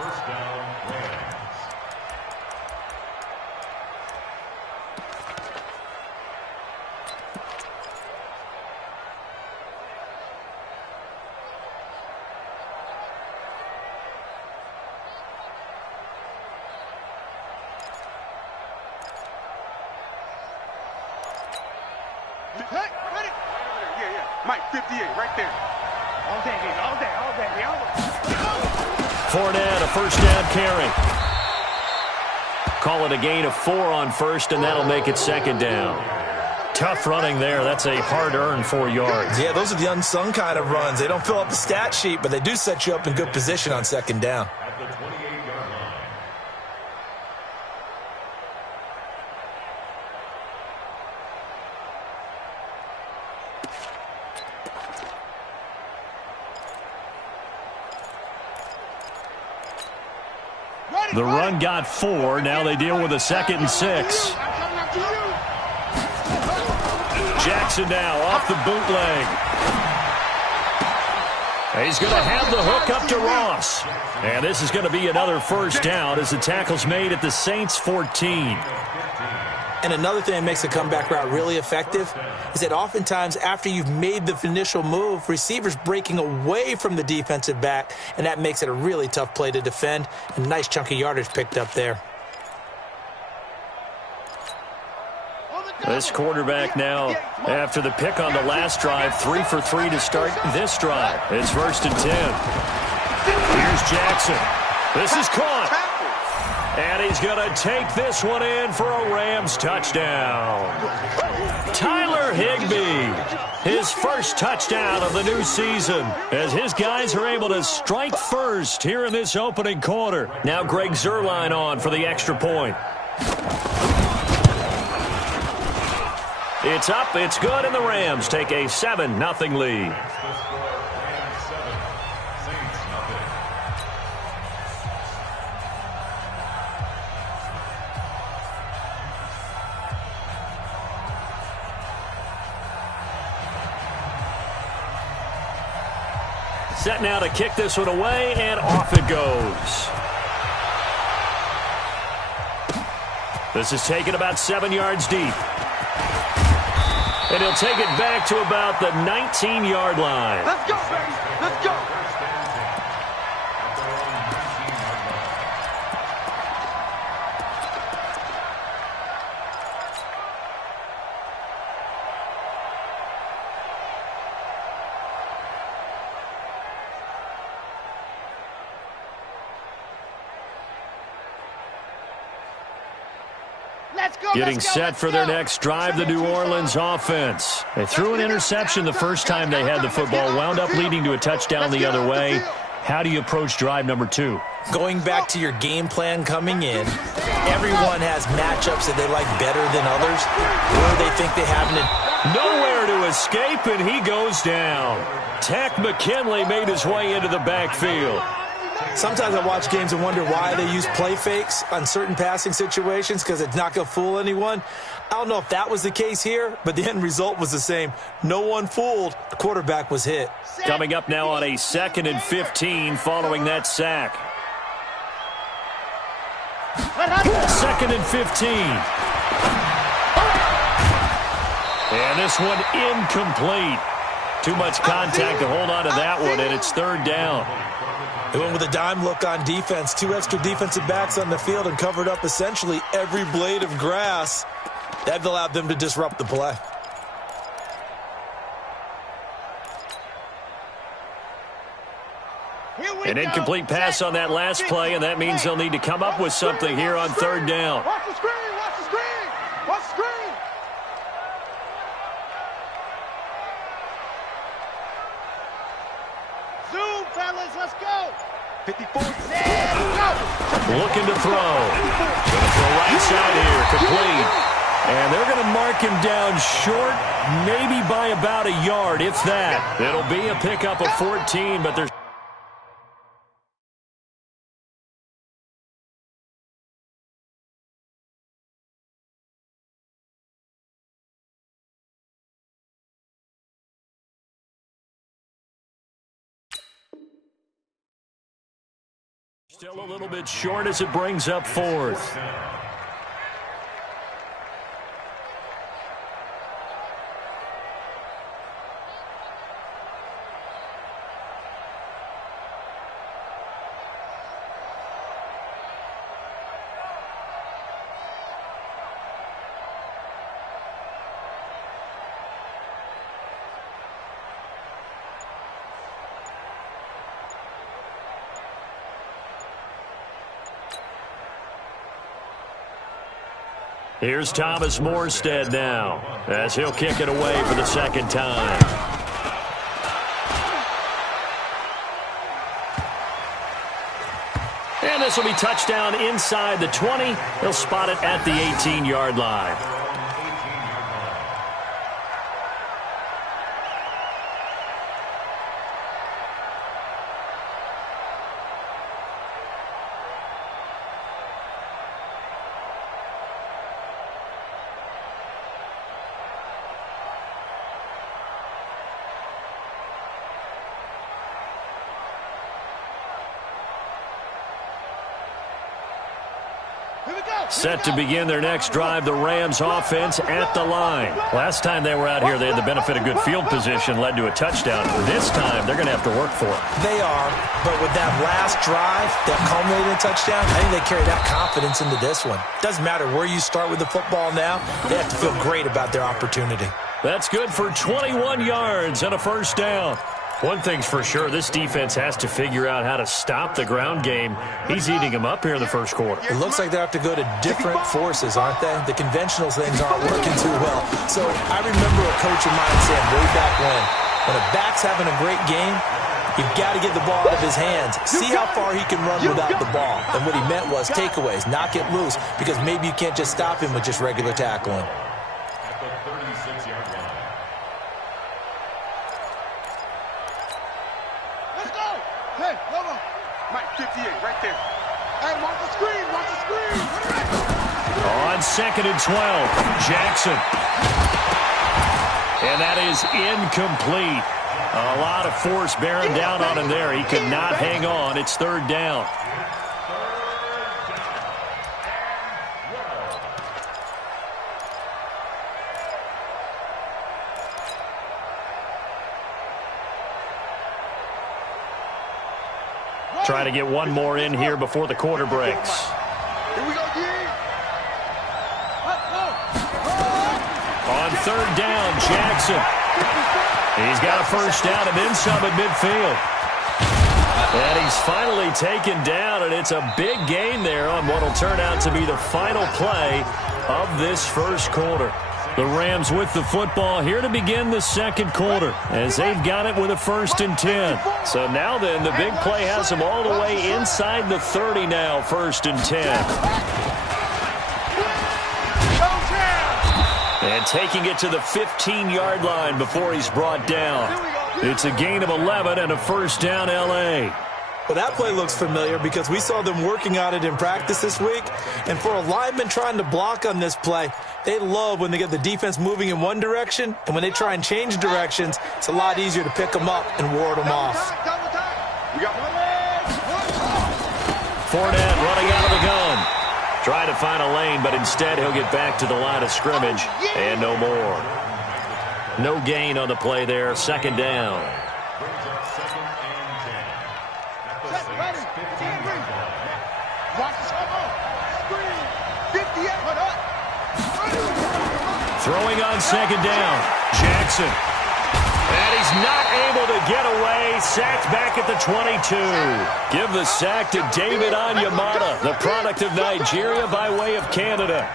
First down, Rams. Hey, ready? Yeah. Mike, 58, right there. All day. Fournette, a first down carry. Call it a gain of 4 on first, and that'll make it second down. Tough running there. That's a hard-earned 4 yards. Yeah, those are the unsung kind of runs. They don't fill up the stat sheet, but they do set you up in good position on second down. At the 28-yard line. The run got 4. Now they deal with a 2nd and 6. Jackson now off the bootleg. He's going to have the hook up to Ross. And this is going to be another first down as the tackle's made at the Saints' 14. And another thing that makes a comeback route really effective is that oftentimes after you've made the initial move, receivers breaking away from the defensive back, and that makes it a really tough play to defend. A nice chunk of yardage picked up there. This quarterback now, after the pick on the last drive, 3 for 3 to start this drive. It's 1st and 10. Here's Jackson. This is caught. And he's going to take this one in for a Rams touchdown. Tyler Higbee, his first touchdown of the new season, as his guys are able to strike first here in this opening quarter. Now Greg Zuerlein on for the extra point. It's up, it's good, and the Rams take a 7-0 lead. Set now to kick this one away, and off it goes. This is taken about 7 yards deep. And he'll take it back to about the 19-yard line. Let's go, baby. Let's go. Getting set for their next drive, the New Orleans offense. They threw an interception the first time they had the football, wound up leading to a touchdown the other way. How do you approach drive number 2? Going back to your game plan coming in, everyone has matchups that they like better than others, or they think they have an... Nowhere to escape, and he goes down. Tack McKinley made his way into the backfield. Sometimes I watch games and wonder why they use play fakes on certain passing situations, because it's not going to fool anyone. I don't know if that was the case here, but the end result was the same. No one fooled. The quarterback was hit. Coming up now on a 2nd and 15 following that sack. 2nd and 15. And this one incomplete. Too much contact to hold on to that one, and it's 3rd down. They went with a dime look on defense. 2 extra defensive backs on the field and covered up essentially every blade of grass. That allowed them to disrupt the play. An incomplete pass on that last play, and that means they'll need to come up with something here on 3rd down. Watch the screen. Watch the screen. Watch the screen. Zoom, fellas. Let's go. 54. Looking to throw. Going to throw right side here, complete. And they're going to mark him down short, maybe by about a yard, if that. It'll be a pickup of 14, but there's Still a little bit short as it brings up fourth. Here's Thomas Morstead now, as he'll kick it away for the second time. And this will be touchdown inside the 20. He'll spot it at the 18-yard line. Set to begin their next drive, the Rams offense at the line. Last time they were out here, they had the benefit of good field position, led to a touchdown. This time, they're going to have to work for it. They are, but with that last drive that culminated in a touchdown, I think they carry that confidence into this one. Doesn't matter where you start with the football now, they have to feel great about their opportunity. That's good for 21 yards and a first down. One thing's for sure, this defense has to figure out how to stop the ground game. He's eating them up here in the first quarter. It looks like they have to go to different forces, aren't they? The conventional things aren't working too well. So I remember a coach of mine saying way back when a back's having a great game, you've got to get the ball out of his hands. See how far he can run without the ball. And what he meant was takeaways, knock it loose, because maybe you can't just stop him with just regular tackling. At the 36-yard line. Hey, hold on. Mike, 58, right there. Hey, watch the screen, watch the screen. On 2nd and 12, Jackson. And that is incomplete. A lot of force bearing down on him there. He could not hang on. It's third down. Try to get one more in here before the quarter breaks. Here we go, On third down, Jackson. He's got a first down and then some at midfield. And he's finally taken down, and it's a big gain there on what will turn out to be the final play of this first quarter. The Rams with the football here to begin the second quarter as they've got it with a 1st and 10. So now then, the big play has them all the way inside the 30 now, 1st and 10. And taking it to the 15-yard line before he's brought down. It's a gain of 11 and a first down, L.A. Well, that play looks familiar because we saw them working on it in practice this week. And for a lineman trying to block on this play, they love when they get the defense moving in one direction. And when they try and change directions, it's a lot easier to pick them up and ward them off. Fournette running out of the gun. Trying to find a lane, but instead he'll get back to the line of scrimmage. And no more. No gain on the play there. Second down. Throwing on second down, Jackson. And he's not able to get away. Sacked back at the 22. Give the sack to David Onyemata, the product of Nigeria by way of Canada.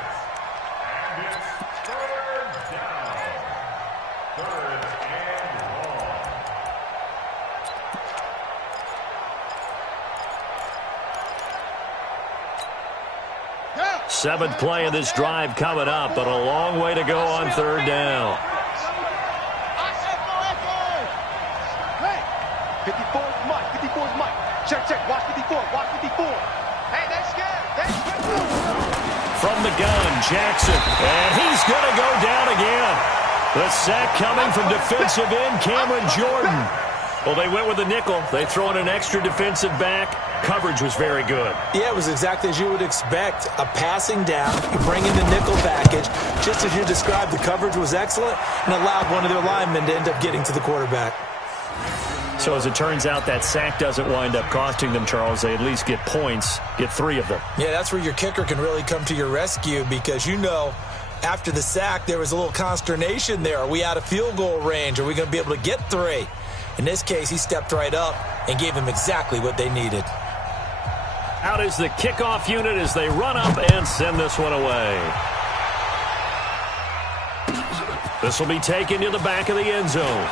Seventh play of this drive coming up, but a long way to go on third down. 54 is Mike. 54 is Mike. Check. Watch 54. Watch 54. Hey, they're scared. From the gun, Jackson. And he's going to go down again. The sack coming from defensive end Cameron Jordan. Well, they went with a nickel. They throw in an extra defensive back. coverage was very good. Yeah, it was exactly as you would expect. A passing down, you bring in the nickel package. Just as you described, the coverage was excellent and allowed one of their linemen to end up getting to the quarterback. So as it turns out, that sack doesn't wind up costing them, Charles. They at least get points, get 3 of them. Yeah, that's where your kicker can really come to your rescue because, after the sack, there was a little consternation there. Are we out of field goal range? Are we going to be able to get 3? In this case, he stepped right up and gave them exactly what they needed. Out is the kickoff unit as they run up and send this one away. This will be taken to the back of the end zone.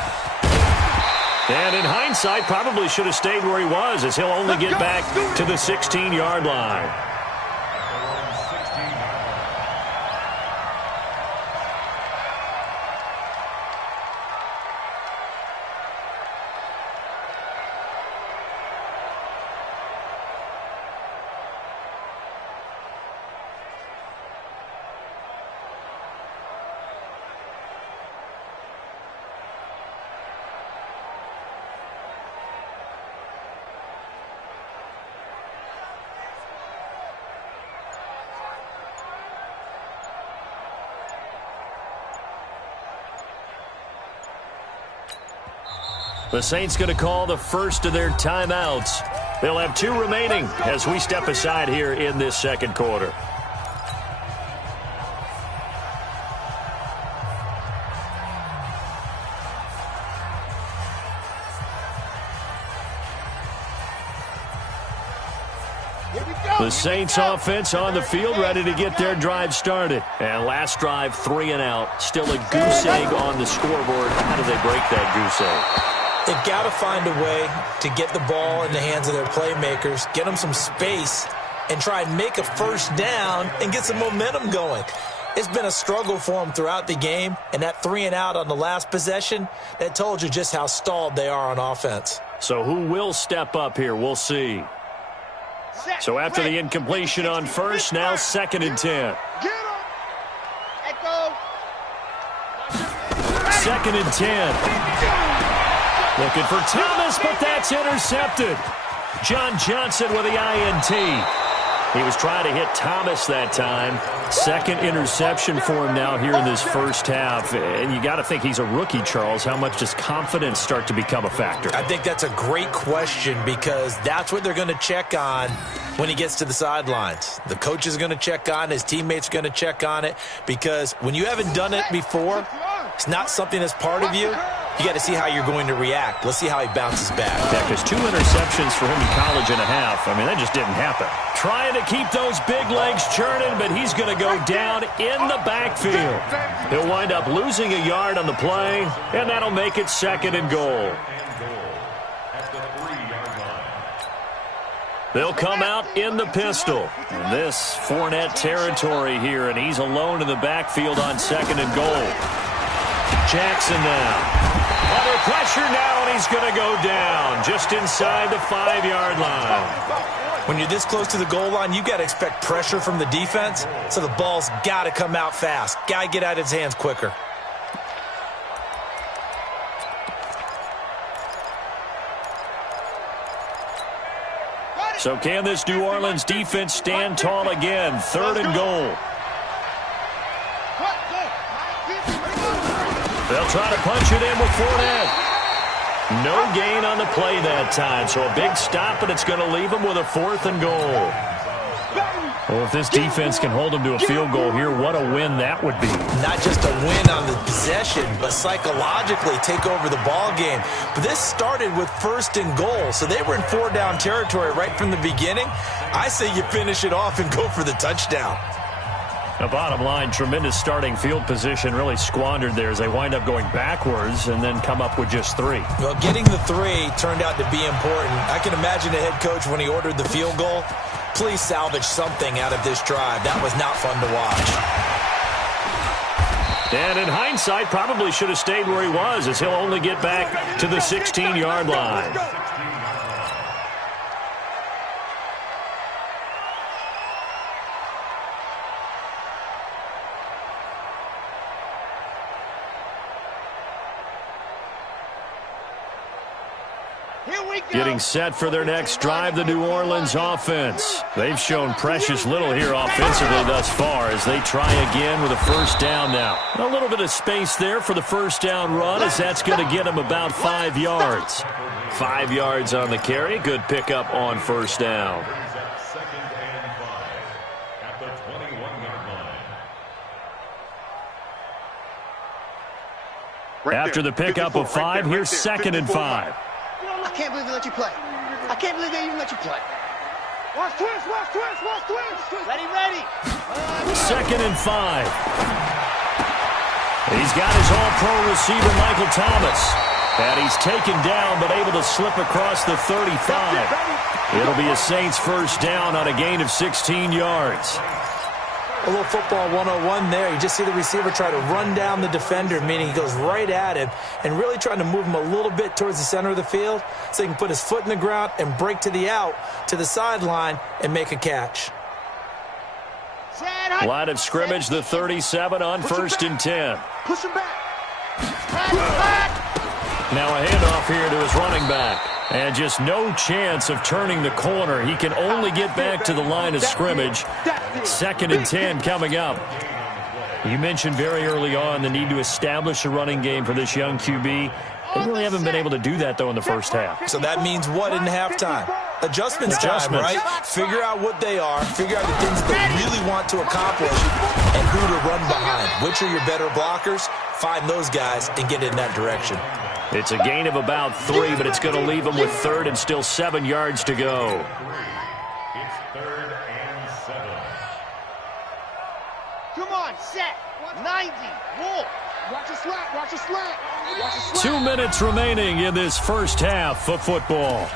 And in hindsight, probably should have stayed where he was as he'll only get back to the 16-yard line. The Saints going to call the first of their timeouts. They'll have 2 remaining as we step aside here in this second quarter. The Saints offense on the field, ready to get their drive started. And last drive, 3 and out. Still a goose egg on the scoreboard. How do they break that goose egg? They've got to find a way to get the ball in the hands of their playmakers, get them some space, and try and make a first down and get some momentum going. It's been a struggle for them throughout the game, and that 3 and out on the last possession, that told you just how stalled they are on offense. So who will step up here? We'll see. So after the incompletion on first, now 2nd and 10. 2nd and 10. Looking for Thomas, but that's intercepted. John Johnson with the INT. He was trying to hit Thomas that time. 2nd interception for him now here in this first half. And you got to think he's a rookie, Charles. How much does confidence start to become a factor? I think that's a great question because that's what they're going to check on when he gets to the sidelines. The coach is going to check on it. His teammates are going to check on it because when you haven't done it before, it's not something that's part of you. You got to see how you're going to react. Let's see how he bounces back. Yeah, because 2 interceptions for him in college and a half. I mean, that just didn't happen. Trying to keep those big legs churning, but he's going to go down in the backfield. He'll wind up losing a yard on the play, and that'll make it 2nd and goal. They'll come out in the pistol. And this Fournette territory here, and he's alone in the backfield on 2nd and goal. Jackson now. Under pressure now, and he's going to go down just inside the 5-yard line. When you're this close to the goal line, you've got to expect pressure from the defense, so the ball's got to come out fast. Got to get out of his hands quicker. So can this New Orleans defense stand tall again? 3rd and goal. They'll try to punch it in with Fournette. No gain on the play that time, so a big stop, and it's going to leave them with a 4th and goal. Well, if this defense can hold them to a field goal here, what a win that would be. Not just a win on the possession, but psychologically take over the ball game. But this started with 1st and goal, so they were in 4-down territory right from the beginning. I say you finish it off and go for the touchdown. The bottom line, tremendous starting field position really squandered there as they wind up going backwards and then come up with just 3. Well, getting the 3 turned out to be important. I can imagine the head coach when he ordered the field goal. Please salvage something out of this drive. That was not fun to watch. And in hindsight, probably should have stayed where he was as he'll only get back to the 16-yard line. Getting set for their next drive, the New Orleans offense. They've shown precious little here offensively thus far as they try again with a first down now. A little bit of space there for the first down run as that's going to get them about 5 yards. 5 yards on the carry. Good pickup on first down. After the pickup of 5, here's 2nd and 5. I can't believe they let you play. I can't believe they even let you play. Watch twist, watch twist, watch twist. Ready, ready. 2nd and 5. He's got his all-pro receiver, Michael Thomas. And he's taken down, but able to slip across the 35. It'll be a Saints first down on a gain of 16 yards. A little football 101 there. You just see the receiver try to run down the defender, meaning he goes right at him and really trying to move him a little bit towards the center of the field so he can put his foot in the ground and break to the out, to the sideline, and make a catch. Line of scrimmage, the 37 on 1st and 10. Push him back. Now a handoff here to his running back. And just no chance of turning the corner. He can only get back to the line of scrimmage. 2nd and 10 coming up. You mentioned very early on the need to establish a running game for this young QB. They really haven't been able to do that, though, in the first half. So that means what in halftime? Adjustments time, right? Figure out what they are. Figure out the things that they really want to accomplish and who to run behind. Which are your better blockers? Find those guys and get in that direction. It's a gain of about 3, but it's going to leave them with 3rd and still 7 yards to go. It's 3rd and 7. Come on, set. 90. Roll. Watch a slant. Watch a slant. Watch a slant. 2 minutes remaining in this first half of football.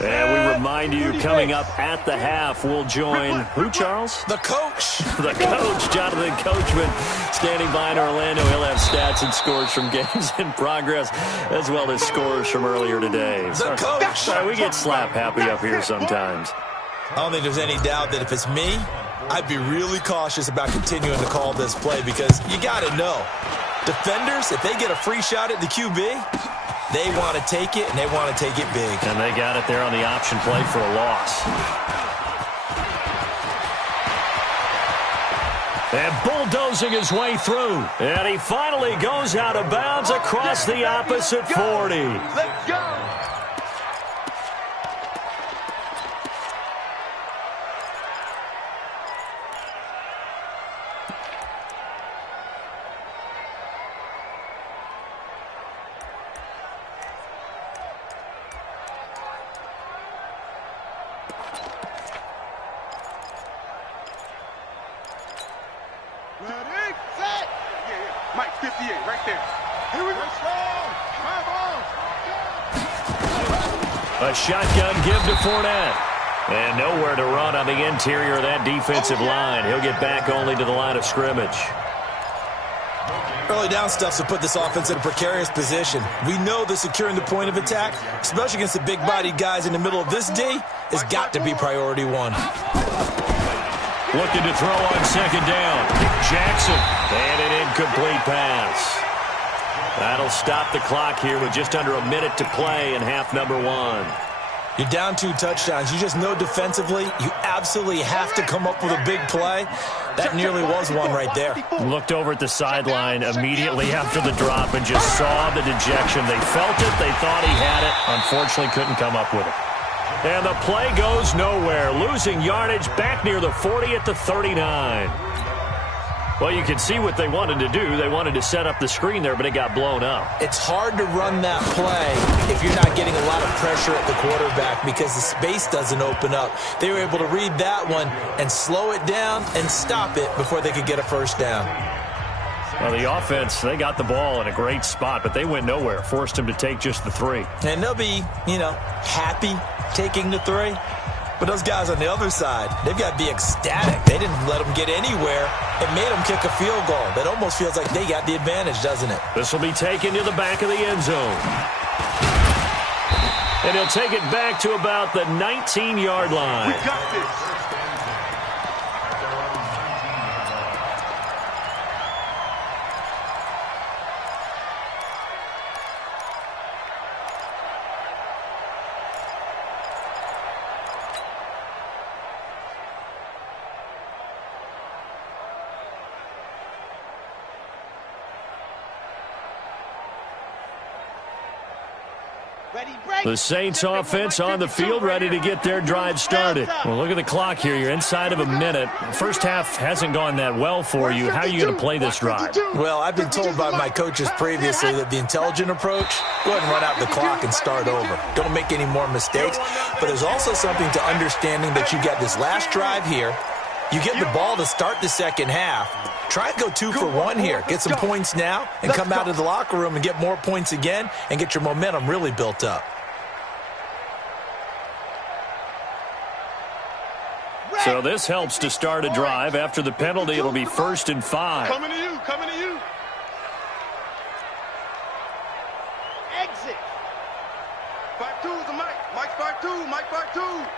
And we remind you, coming up at the half, we'll join who, Charles? The coach. The coach, Jonathan Coachman, standing by in Orlando. He'll have stats and scores from games in progress, as well as scores from earlier today. The coach. Sorry, we get slap happy up here sometimes. I don't think there's any doubt that if it's me, I'd be really cautious about continuing to call this play because you got to know, defenders, if they get a free shot at the QB, they want to take it, and they want to take it big. And they got it there on the option play for a loss. And bulldozing his way through. And he finally goes out of bounds across the opposite 40. Let's go. Mike, 58, right there. Here we go. A shotgun give to Fournette. And nowhere to run on the interior of that defensive line. He'll get back only to the line of scrimmage. Early down stuffs will put this offense in a precarious position. We know that securing the point of attack, especially against the big-bodied guys in the middle of this D, has got to be priority one. Looking to throw on 2nd down. Jackson. And an incomplete pass. That'll stop the clock here with just under a minute to play in half number 1. You're down 2 touchdowns. You just know defensively you absolutely have to come up with a big play. That nearly was one right there. Looked over at the sideline immediately after the drop and just saw the dejection. They felt it. They thought he had it. Unfortunately, couldn't come up with it. And the play goes nowhere. Losing yardage back near the 40 at the 39. Well, you can see what they wanted to do. They wanted to set up the screen there, but it got blown up. It's hard to run that play if you're not getting a lot of pressure at the quarterback because the space doesn't open up. They were able to read that one and slow it down and stop it before they could get a first down. Well, the offense, they got the ball in a great spot, but they went nowhere. Forced them to take just the 3. And they'll be, happy taking the 3. But those guys on the other side, they've got to be ecstatic. They didn't let them get anywhere. It made them kick a field goal. That almost feels like they got the advantage, doesn't it? This will be taken to the back of the end zone. And he'll take it back to about the 19-yard line. We got this. The Saints offense on the field, ready to get their drive started. Well, look at the clock here. You're inside of a minute. First half hasn't gone that well for you. How are you going to play this drive? Well, I've been told by my coaches previously that the intelligent approach, go ahead and run out the clock and start over. Don't make any more mistakes. But there's also something to understanding that you got this last drive here. You get the ball to start the second half. Try and go 2 for 1 here. Get some points now and come out of the locker room and get more points again and get your momentum really built up. So this helps to start a drive. After the penalty, it'll be 1st and 5. Coming to you, coming to you. Exit. 5-2 is the Mike. Mike 5-2, Mike 5-2.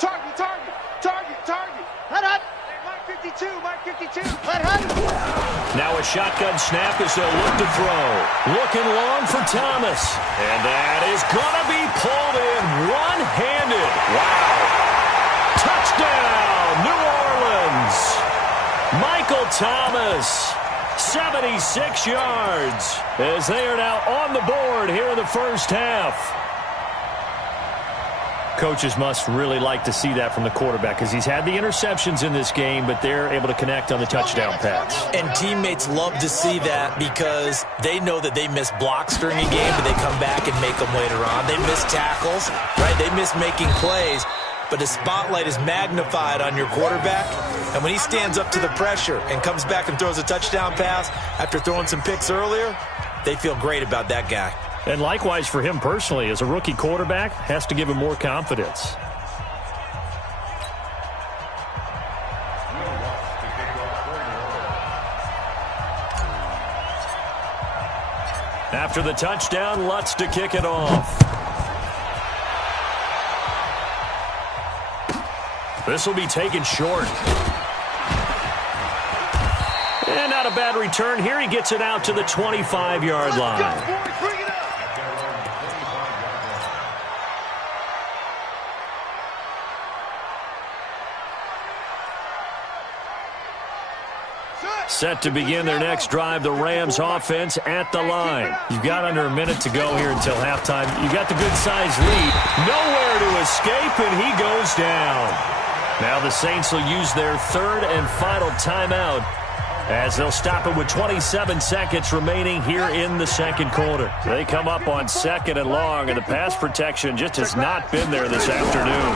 Target, target, target, target. Hut, hut. Mike 52, Mike 52. Hut, hut. Now a shotgun snap as they'll look to throw. Looking long for Thomas. And that is going to be pulled in one-handed. Wow. Touchdown, New Orleans. Michael Thomas, 76 yards, as they are now on the board here in the first half. Coaches must really like to see that from the quarterback because he's had the interceptions in this game, but they're able to connect on the touchdown pass. And teammates love to see that because they know that they miss blocks during a game, but they come back and make them later on. They miss tackles, right? They miss making plays. But the spotlight is magnified on your quarterback. And when he stands up to the pressure and comes back and throws a touchdown pass after throwing some picks earlier, they feel great about that guy. And likewise for him personally, as a rookie quarterback, has to give him more confidence. After the touchdown, Lutz to kick it off. This will be taken short. And not a bad return here. He gets it out to the 25-yard line. Set to begin their next drive, the Rams offense at the line. You've got under a minute to go here until halftime. You got the good-sized lead. Nowhere to escape, and he goes down. Now the Saints will use their third and final timeout as they'll stop it with 27 seconds remaining here in the second quarter. They come up on 2nd and long, and the pass protection just has not been there this afternoon.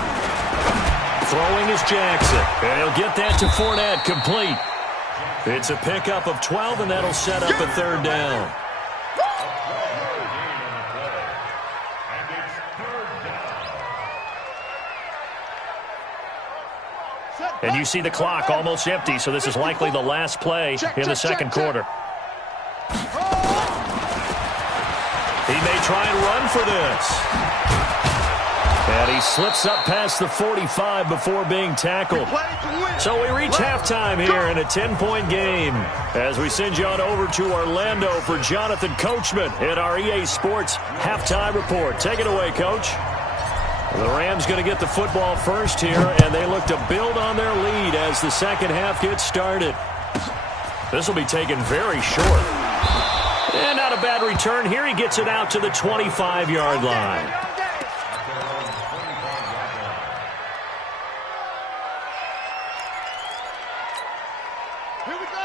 Throwing is Jackson, and he'll get that to Fournette, complete. It's a pickup of 12, and that'll set up a 3rd down. And you see the clock almost empty, so this is likely the last play in the second quarter. He may try and run for this. And he slips up past the 45 before being tackled. So we reach halftime here in a 10-point game as we send you on over to Orlando for Jonathan Coachman in our EA Sports Halftime Report. Take it away, Coach. The Rams going to get the football first here, and they look to build on their lead as the second half gets started. This will be taken very short. And not a bad return here. He gets it out to the 25-yard line.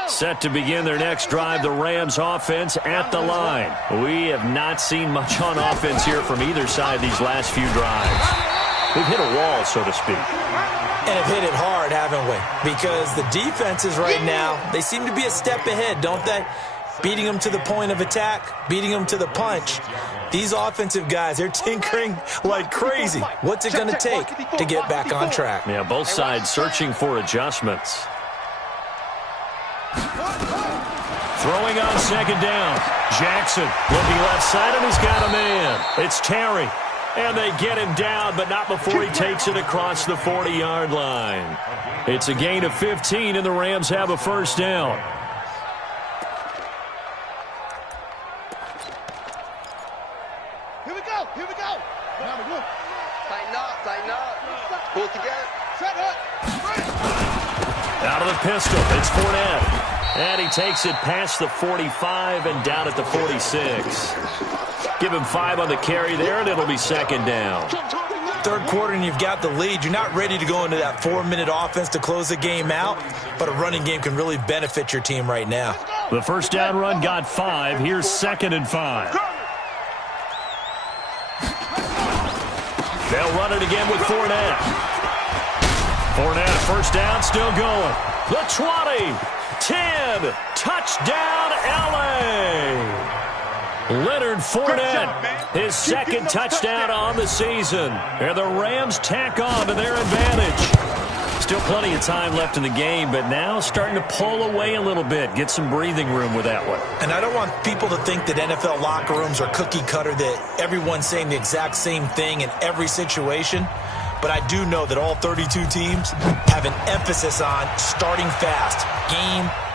Set to begin their next drive, the Rams offense at the line. We have not seen much on offense here from either side these last few drives. We've hit a wall, so to speak. And have hit it hard, haven't we? Because the defenses right now, they seem to be a step ahead, don't they? Beating them to the point of attack, beating them to the punch. These offensive guys, they're tinkering like crazy. What's it going to take to get back on track? Yeah, both sides searching for adjustments. Throwing on 2nd down. Jackson looking left side, and he's got a man. It's Terry. And they get him down, but not before he takes it across the 40-yard line. It's a gain of 15, and the Rams have a first down. Here we go. Here we go. Tighten up. Tighten up. Pull it together. Set up. Out of the pistol, it's Fournette. And he takes it past the 45 and down at the 46. Give him 5 on the carry there, and it'll be second down. Third quarter, and you've got the lead. You're not ready to go into that 4-minute offense to close the game out, but a running game can really benefit your team right now. The first down run got 5. Here's 2nd and 5. They'll run it again with Fournette. Fournette, first down, still going. The 20, 10, touchdown, L.A. Leonard Fournette, his second touchdown on the season. And the Rams tack on to their advantage. Still plenty of time left in the game, but now starting to pull away a little bit. Get some breathing room with that one. And I don't want people to think that NFL locker rooms are cookie cutter, that everyone's saying the exact same thing in every situation. But I do know that all 32 teams have an emphasis on starting fast.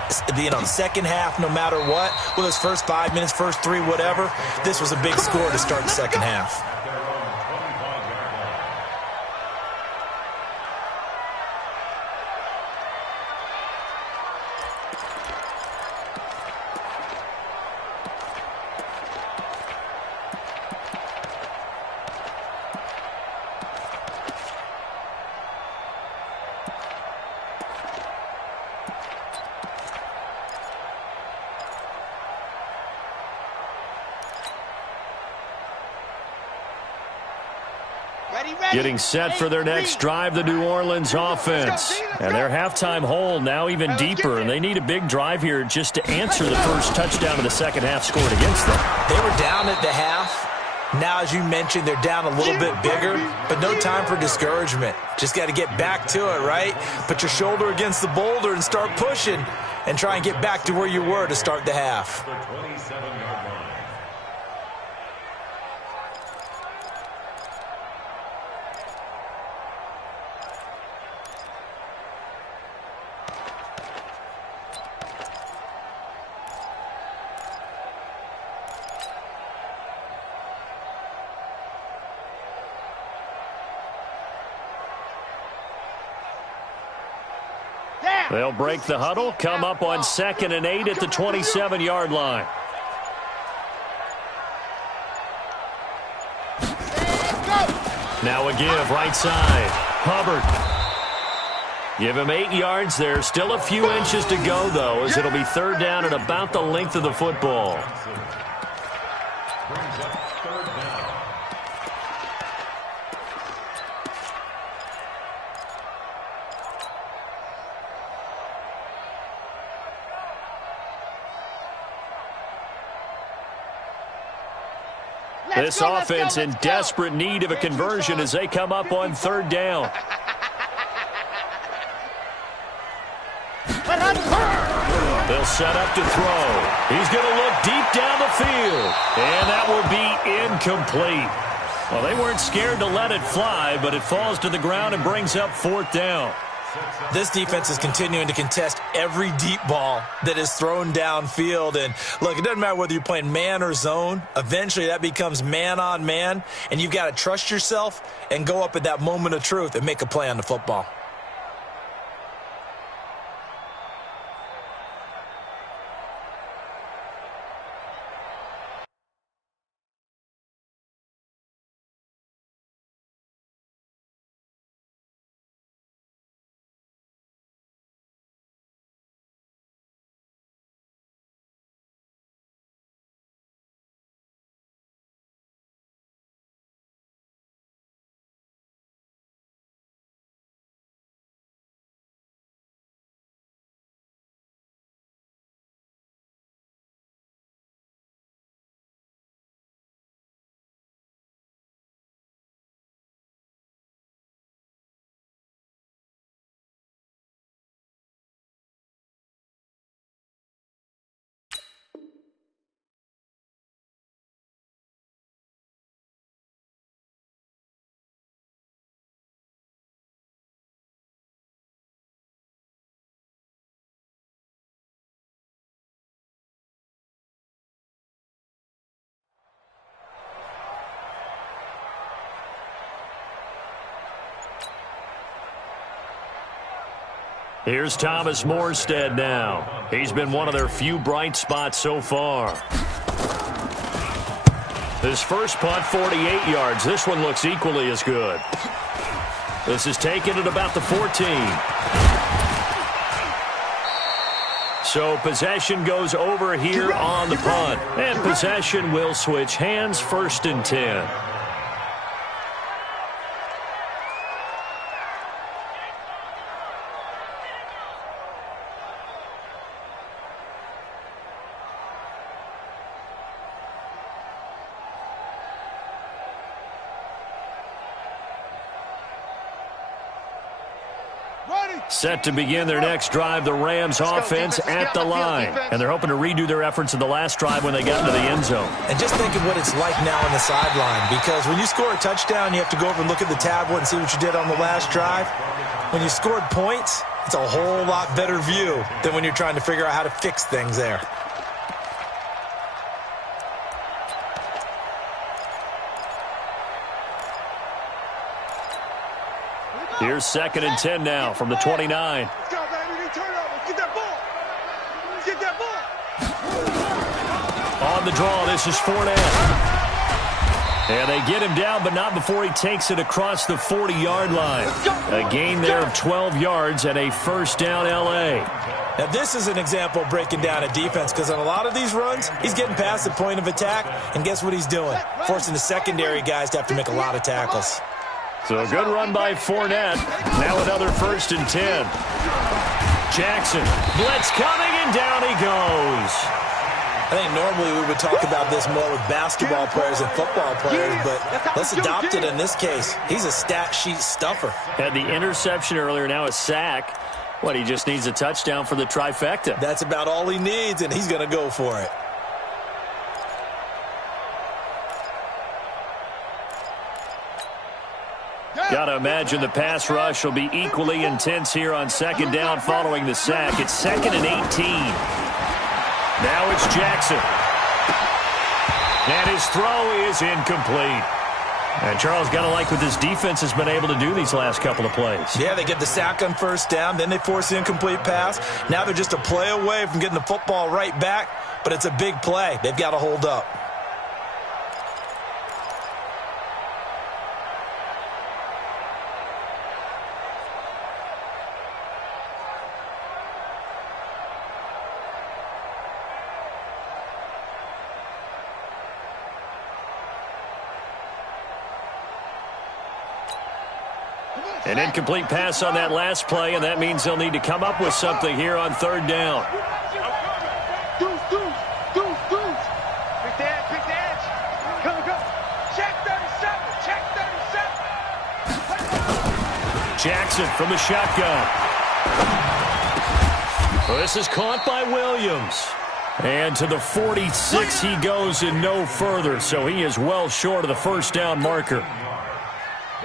The second half, no matter what, whether it's first 5 minutes, first 3, whatever, this was a big score to start the second half. Getting set for their next drive, the New Orleans offense. And their halftime hole now even deeper, and they need a big drive here just to answer the first touchdown of the second half scored against them. They were down at the half. Now, as you mentioned, they're down a little bit bigger, but no time for discouragement. Just got to get back to it, right? Put your shoulder against the boulder and start pushing and try and get back to where you were to start the half. They'll break the huddle, come up on 2nd and 8 at the 27-yard line. Now a give, right side. Hubbard. Give him 8 yards there. Still a few inches to go, though, as it'll be third down at about the length of the football. This offense in desperate need of a conversion as they come up on third down. They'll set up to throw. He's going to look deep down the field. And that will be incomplete. Well, they weren't scared to let it fly, but it falls to the ground and brings up fourth down. This defense is continuing to contest every deep ball that is thrown downfield. And, look, it doesn't matter whether you're playing man or zone. Eventually that becomes man on man, and you've got to trust yourself and go up at that moment of truth and make a play on the football. Here's Thomas Morstead now. He's been one of their few bright spots so far. His first punt, 48 yards. This one looks equally as good. This is taken at about the 14. So possession goes over here on the punt. And possession will switch hands, 1st and 10. Set to begin their next drive, the Rams offense at the line. And they're hoping to redo their efforts in the last drive when they got into the end zone. And just think of what it's like now on the sideline, because when you score a touchdown, you have to go over and look at the tablet and see what you did on the last drive. When you scored points, it's a whole lot better view than when you're trying to figure out how to fix things there. Here's 2nd and 10 now from the 29. Let's go, baby. Turnovers. Get that ball. Get that ball. On the draw, this is Fournette. And they get him down, but not before he takes it across the 40-yard line. A gain there of 12 yards and a 1st down L.A. Now, this is an example of breaking down a defense, because on a lot of these runs, he's getting past the point of attack, and guess what he's doing? Forcing the secondary guys to have to make a lot of tackles. So a good run by Fournette. Now another 1st and 10. Jackson, blitz coming, and down he goes. I think normally we would talk about this more with basketball players and football players, but let's adopt it in this case. He's a stat sheet stuffer. Had the interception earlier, now a sack. He just needs a touchdown for the trifecta. That's about all he needs, and he's going to go for it. Got to imagine the pass rush will be equally intense here on 2nd down following the sack. It's 2nd and 18. Now it's Jackson. And his throw is incomplete. And Charles, got to like what this defense has been able to do these last couple of plays. Yeah, they get the sack on 1st down, then they force the incomplete pass. Now they're just a play away from getting the football right back, but it's a big play. They've got to hold up. An incomplete pass on that last play, and that means they'll need to come up with something here on 3rd down. Deuce. Big dance. Go. Check 37. Jackson from the shotgun. This is caught by Williams. And to the 46 he goes and no further, so he is well short of the 1st down marker.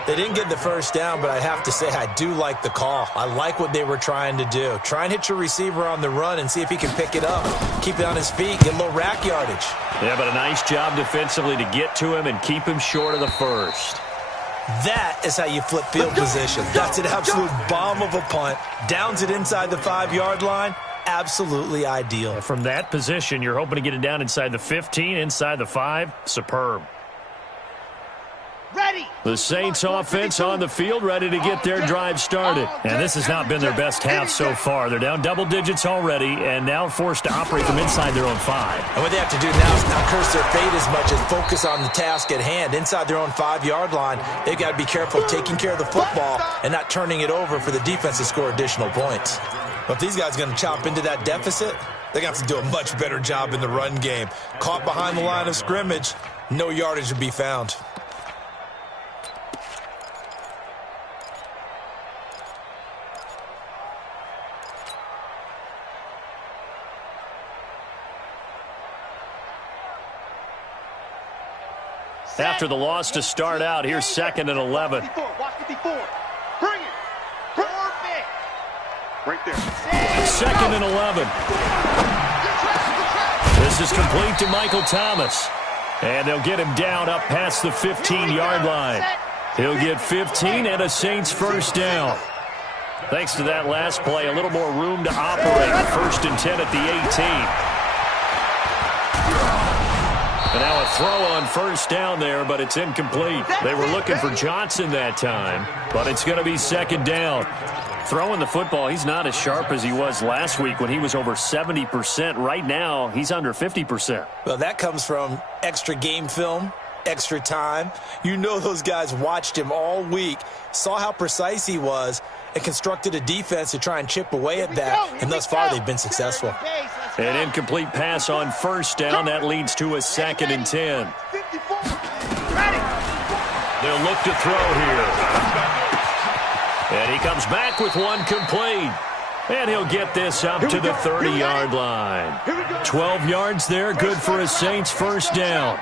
They didn't get the 1st down, but I have to say I do like the call. I like what they were trying to do. Try and hit your receiver on the run and see if he can pick it up. Keep it on his feet, get a little rack yardage. Yeah, but a nice job defensively to get to him and keep him short of the 1st. That is how you flip field position. That's an absolute bomb of a punt. Downs it inside the 5-yard line. Absolutely ideal. From that position, you're hoping to get it down inside the 15, inside the 5. Superb. Ready. The Saints offense on the field, ready to get their drive started. And this has not been their best half so far. They're down double digits already and now forced to operate from inside their own 5. And what they have to do now is not curse their fate as much as focus on the task at hand. Inside their own 5-yard line, they've got to be careful of taking care of the football and not turning it over for the defense to score additional points. But if these guys are going to chop into that deficit, they're going to have to do a much better job in the run game. Caught behind the line of scrimmage, no yardage to be found. After the loss to start out, here's 2nd and 11. Watch 54. Bring it. Perfect. Right there. 2nd and 11. This is complete to Michael Thomas. And they'll get him down up past the 15-yard line. He'll get 15 and a Saints 1st down. Thanks to that last play, a little more room to operate. 1st and 10 at the 18. And now a throw on 1st down there, but it's incomplete. They were looking for Johnson that time, but it's going to be 2nd down. Throwing the football, he's not as sharp as he was last week when he was over 70%. Right now, he's under 50%. Well, that comes from extra game film, extra time. You know those guys watched him all week, saw how precise he was, and constructed a defense to try and chip away at that, and thus far they've been successful. An incomplete pass on 1st down. That leads to a 2nd and 10. They'll look to throw here. And he comes back with one complete. And he'll get this up to the 30-yard line. 12 yards there, good for a Saints 1st down.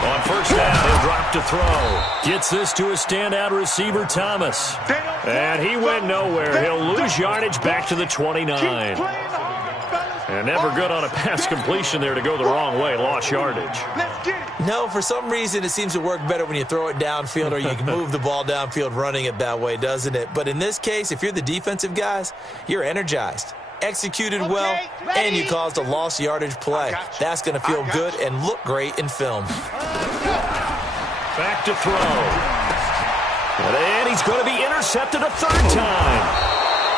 On 1st down, he'll drop to throw. Gets this to a standout receiver, Thomas. And he went nowhere. He'll lose yardage back to the 29. And never good on a pass completion there to go the wrong way. Lost yardage. No, for some reason, it seems to work better when you throw it downfield or you can move the ball downfield running it that way, doesn't it? But in this case, if you're the defensive guys, you're energized. Executed well, and you caused a lost yardage play. That's going to feel good and look great in film. Back to throw. And he's going to be intercepted a 3rd time.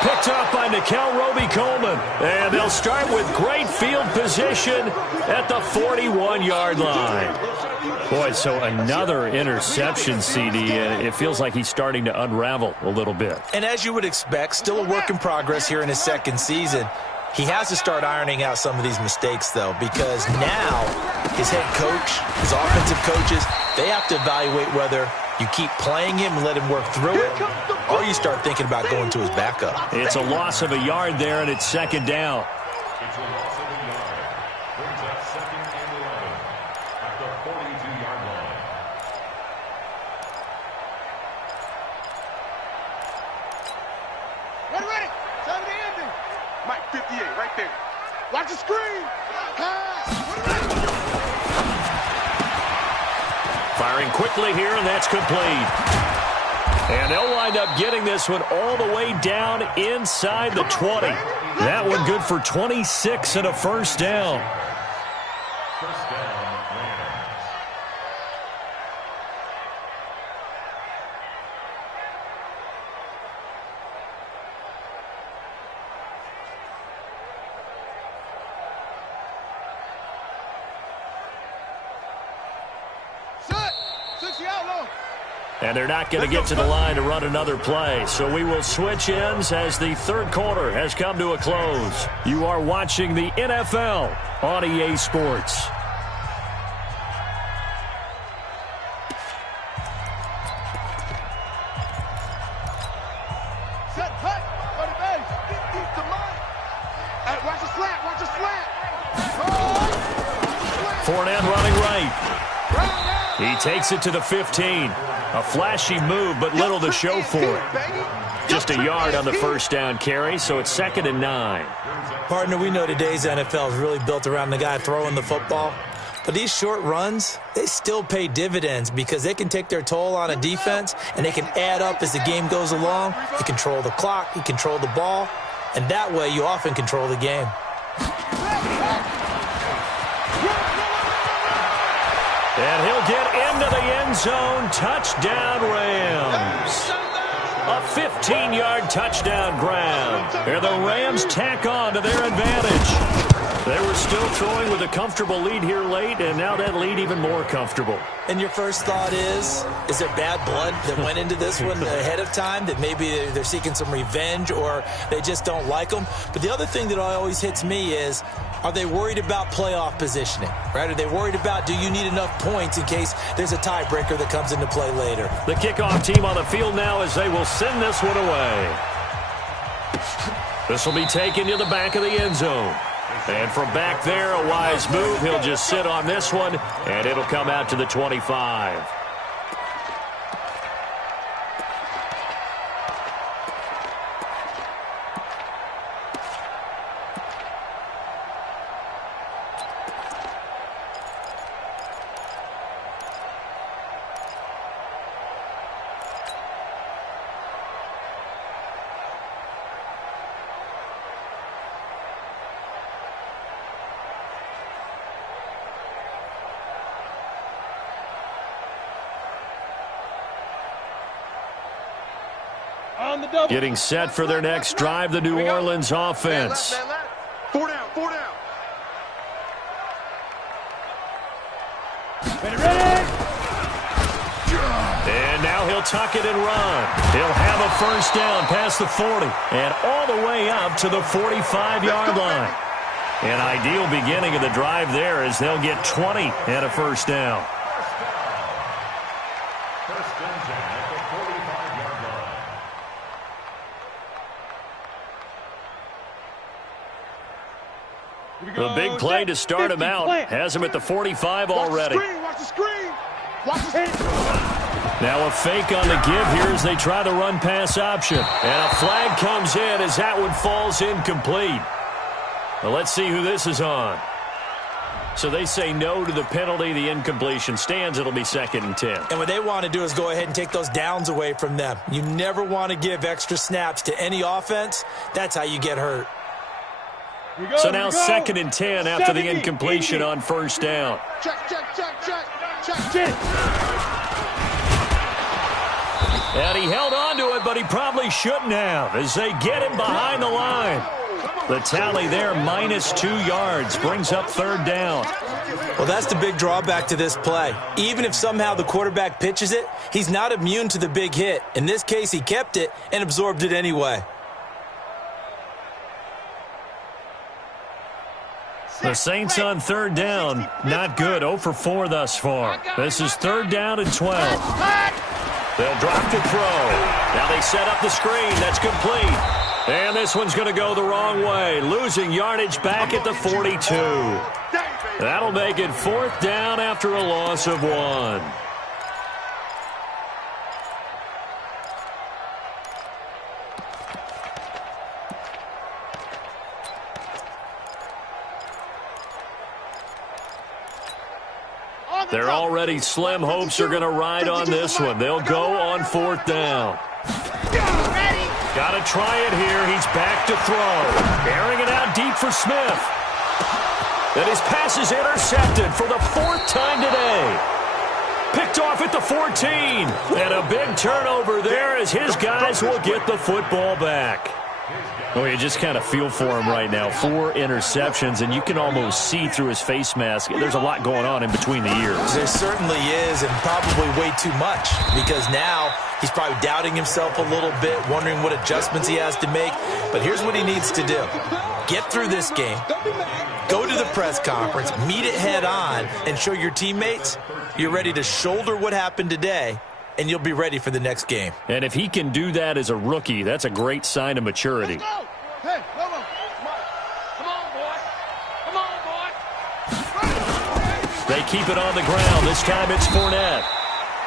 Picked up by Nikel Roby-Coleman. And they'll start with great field position at the 41-yard line. Boy, so another interception, CD. It feels like he's starting to unravel a little bit. And as you would expect, still a work in progress here in his 2nd season. He has to start ironing out some of these mistakes, though, because now his head coach, his offensive coaches, they have to evaluate whether you keep playing him and let him work through it, or you start thinking about going to his backup. It's a loss of a yard there, and it's 2nd down. It's a loss of a yard. Brings up 2nd and 11 at the 42-yard line. Ready. Time to end it. Mike 58, right there. Watch the screen. Firing quickly here, and that's complete. And they'll wind up getting this one all the way down inside the 20. That one good for 26 and a 1st down. 1st down, Rams. And they're not going to get to the line to run another play. So we will switch ends as the 3rd quarter has come to a close. You are watching the NFL on EA Sports. Set, cut, on the base. Deep to Mike. Watch the slant. Fournette running right. He takes it to the 15. A flashy move, but little to show for it. Just a yard on the 1st down carry, so it's 2nd and 9. Partner, we know today's NFL is really built around the guy throwing the football. But these short runs, they still pay dividends because they can take their toll on a defense, and they can add up as the game goes along. You control the clock, you control the ball, and that way you often control the game. And he'll get into the end zone. Touchdown, Rams. A 15-yard touchdown grab. And the Rams tack on to their advantage. They were still throwing with a comfortable lead here late, and now that lead even more comfortable. And your first thought is there bad blood that went into this one ahead of time, that maybe they're seeking some revenge or they just don't like them? But the other thing that always hits me is, are they worried about playoff positioning, right? Are they worried about, do you need enough points in case there's a tiebreaker that comes into play later? The kickoff team on the field now as they will send this one away. This will be taken to the back of the end zone. And from back there, a wise move. He'll just sit on this one, and it'll come out to the 25. Getting set for their next drive, the New Orleans offense. Man left. 4 down, 4 down. And now he'll tuck it and run. He'll have a first down past the 40 and all the way up to the 45-yard line. An ideal beginning of the drive there as they'll get 20 and a first down. First and 10 at the 45-yard line. The big play to start him out has him at the 45 already. Watch the screen. Watch the hit. Now a fake on the give here as they try the run-pass option. And a flag comes in as that one falls incomplete. Well, let's see who this is on. So they say no to the penalty. The incompletion stands. It'll be 2nd and 10. And what they want to do is go ahead and take those downs away from them. You never want to give extra snaps to any offense. That's how you get hurt. So now 2nd and 10 after the incompletion on first down. Check. And he held on to it, but he probably shouldn't have as they get him behind the line. The tally there, -2 yards, brings up 3rd down. Well, that's the big drawback to this play. Even if somehow the quarterback pitches it, he's not immune to the big hit. In this case, he kept it and absorbed it anyway. The Saints on 3rd down, not good, 0 for 4 thus far. This is 3rd down and 12. They'll drop to throw. Now they set up the screen. That's complete. And this one's going to go the wrong way, losing yardage back at the 42. That'll make it 4th down after a loss of 1. Their already slim hopes are going to ride on this one. They'll go on 4th down. Got to try it here. He's back to throw. Airing it out deep for Smith. And his pass is intercepted for the 4th time today. Picked off at the 14. And a big turnover there as his guys will get the football back. Oh, you just kind of feel for him right now. 4 interceptions, and you can almost see through his face mask. There's a lot going on in between the ears. There certainly is, and probably way too much, because now he's probably doubting himself a little bit, wondering what adjustments he has to make. But here's what he needs to do. Get through this game, go to the press conference, meet it head on, and show your teammates you're ready to shoulder what happened today, and you'll be ready for the next game. And if he can do that as a rookie, that's a great sign of maturity. Hey, come on, boy. Come on, boy. They keep it on the ground. This time it's Fournette.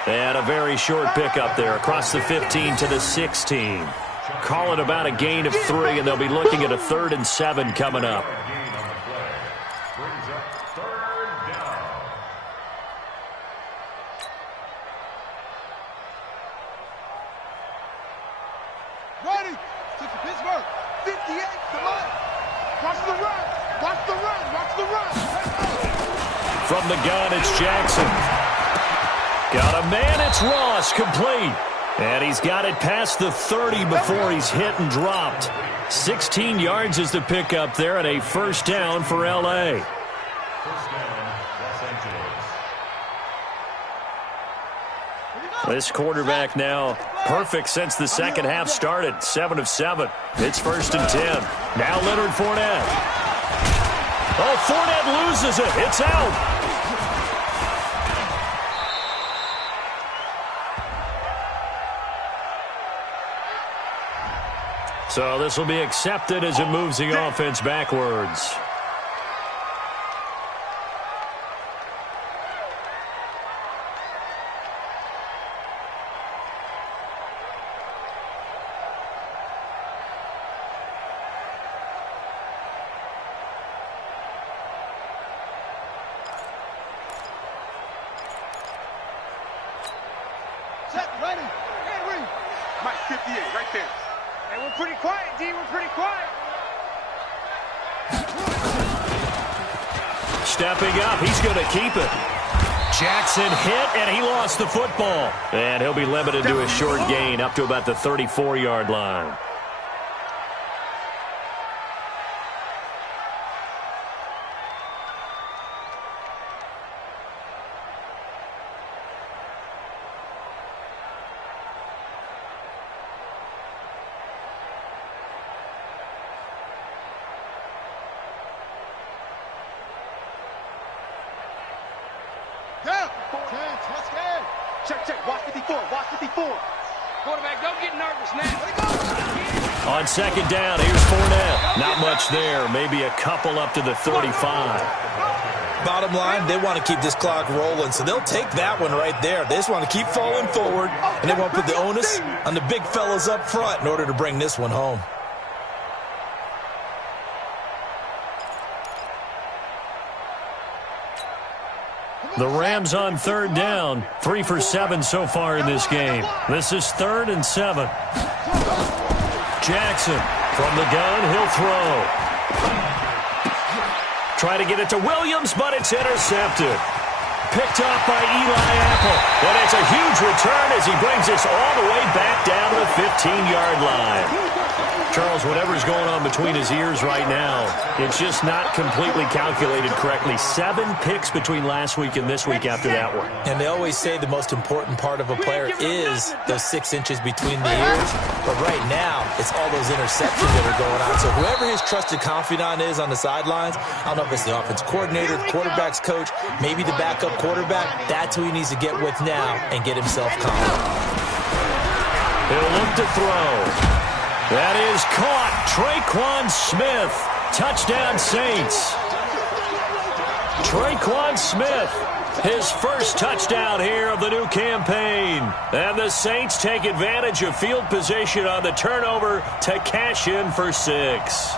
And a very short pickup there across the 15 to the 16. Call it about a gain of 3, and they'll be looking at a 3rd and 7 coming up. Ready. To Pittsburgh. 58. Come on. Watch the run. Watch the run. Watch the run. From the gun, it's Jackson. Got a man. It's Ross, complete. And he's got it past the 30 before he's hit and dropped. 16 yards is the pickup there, and a first down for L.A. First down, Los Angeles. This quarterback now perfect since the second half started. 7 of 7. It's 1st and 10. Now Leonard Fournette. Oh, Fournette loses it. It's out. So this will be accepted as it moves the offense backwards. Set, ready. Henry. Mike, 58, right there. Hey, we're pretty quiet, D. We're pretty quiet. Stepping up, he's going to keep it. Jackson hit, and he lost the football. And he'll be limited to a short gain up to about the 34-yard line. Check. Watch 54. Quarterback, don't get nervous now. On second down, here's Fournette. Not much there. Maybe a couple up to the 35. Bottom line, they want to keep this clock rolling, so they'll take that one right there. They just want to keep falling forward, and they want to put the onus on the big fellas up front in order to bring this one home. The Rams on third down, 3 for 7 so far in this game. This is 3rd and 7. Jackson from the gun, he'll throw. Try to get it to Williams, but it's intercepted. Picked up by Eli Apple. And it's a huge return as he brings us all the way back down to the 15-yard line. Charles, whatever's going on between his ears right now, it's just not completely calculated correctly. 7 picks between last week and this week after that one. And they always say the most important part of a player is those 6 inches between the ears. But right now, it's all those interceptions that are going on. So whoever his trusted confidant is on the sidelines, I don't know if it's the offense coordinator, the quarterback's coach, maybe the backup quarterback, that's who he needs to get with now and get himself calm. He'll look to throw. That is caught. Traquan Smith. Touchdown, Saints. Traquan Smith, his first touchdown here of the new campaign. And the Saints take advantage of field position on the turnover to cash in for 6.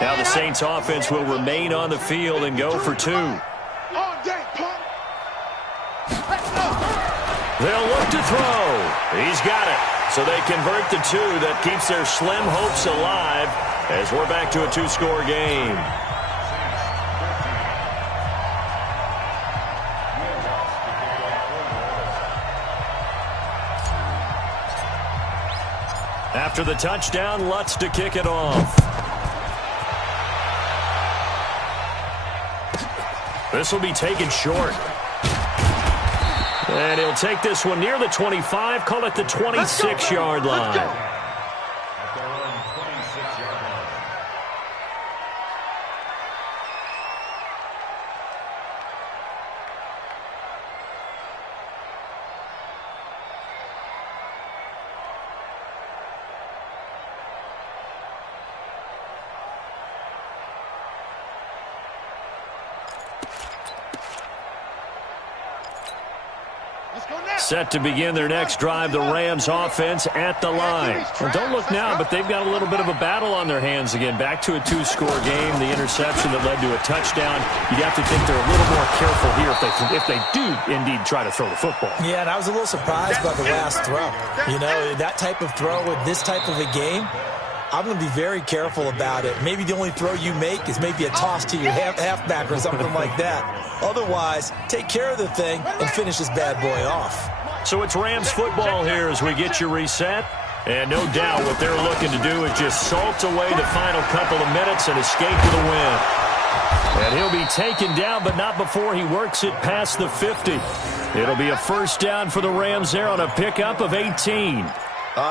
Now the Saints offense will remain on the field and go for 2. They'll look to throw. He's got it. So they convert the 2 that keeps their slim hopes alive as we're back to a 2-score game. After the touchdown, Lutz to kick it off. This will be taken short. And he'll take this one near the 25, call it the 26-yard line. At their own 26-yard line. Set to begin their next drive, the Rams offense at the line. Well, don't look now, but they've got a little bit of a battle on their hands again. Back to a 2-score game, the interception that led to a touchdown. You'd have to think they're a little more careful here if they do indeed try to throw the football. Yeah, and I was a little surprised by the last throw. You know, that type of throw with this type of a game, I'm going to be very careful about it. Maybe the only throw you make is maybe a toss to your halfback or something like that. Otherwise, take care of the thing and finish this bad boy off. So it's Rams football here as we get you reset. And no doubt what they're looking to do is just salt away the final couple of minutes and escape to the win. And he'll be taken down, but not before he works it past the 50. It'll be a first down for the Rams there on a pickup of 18.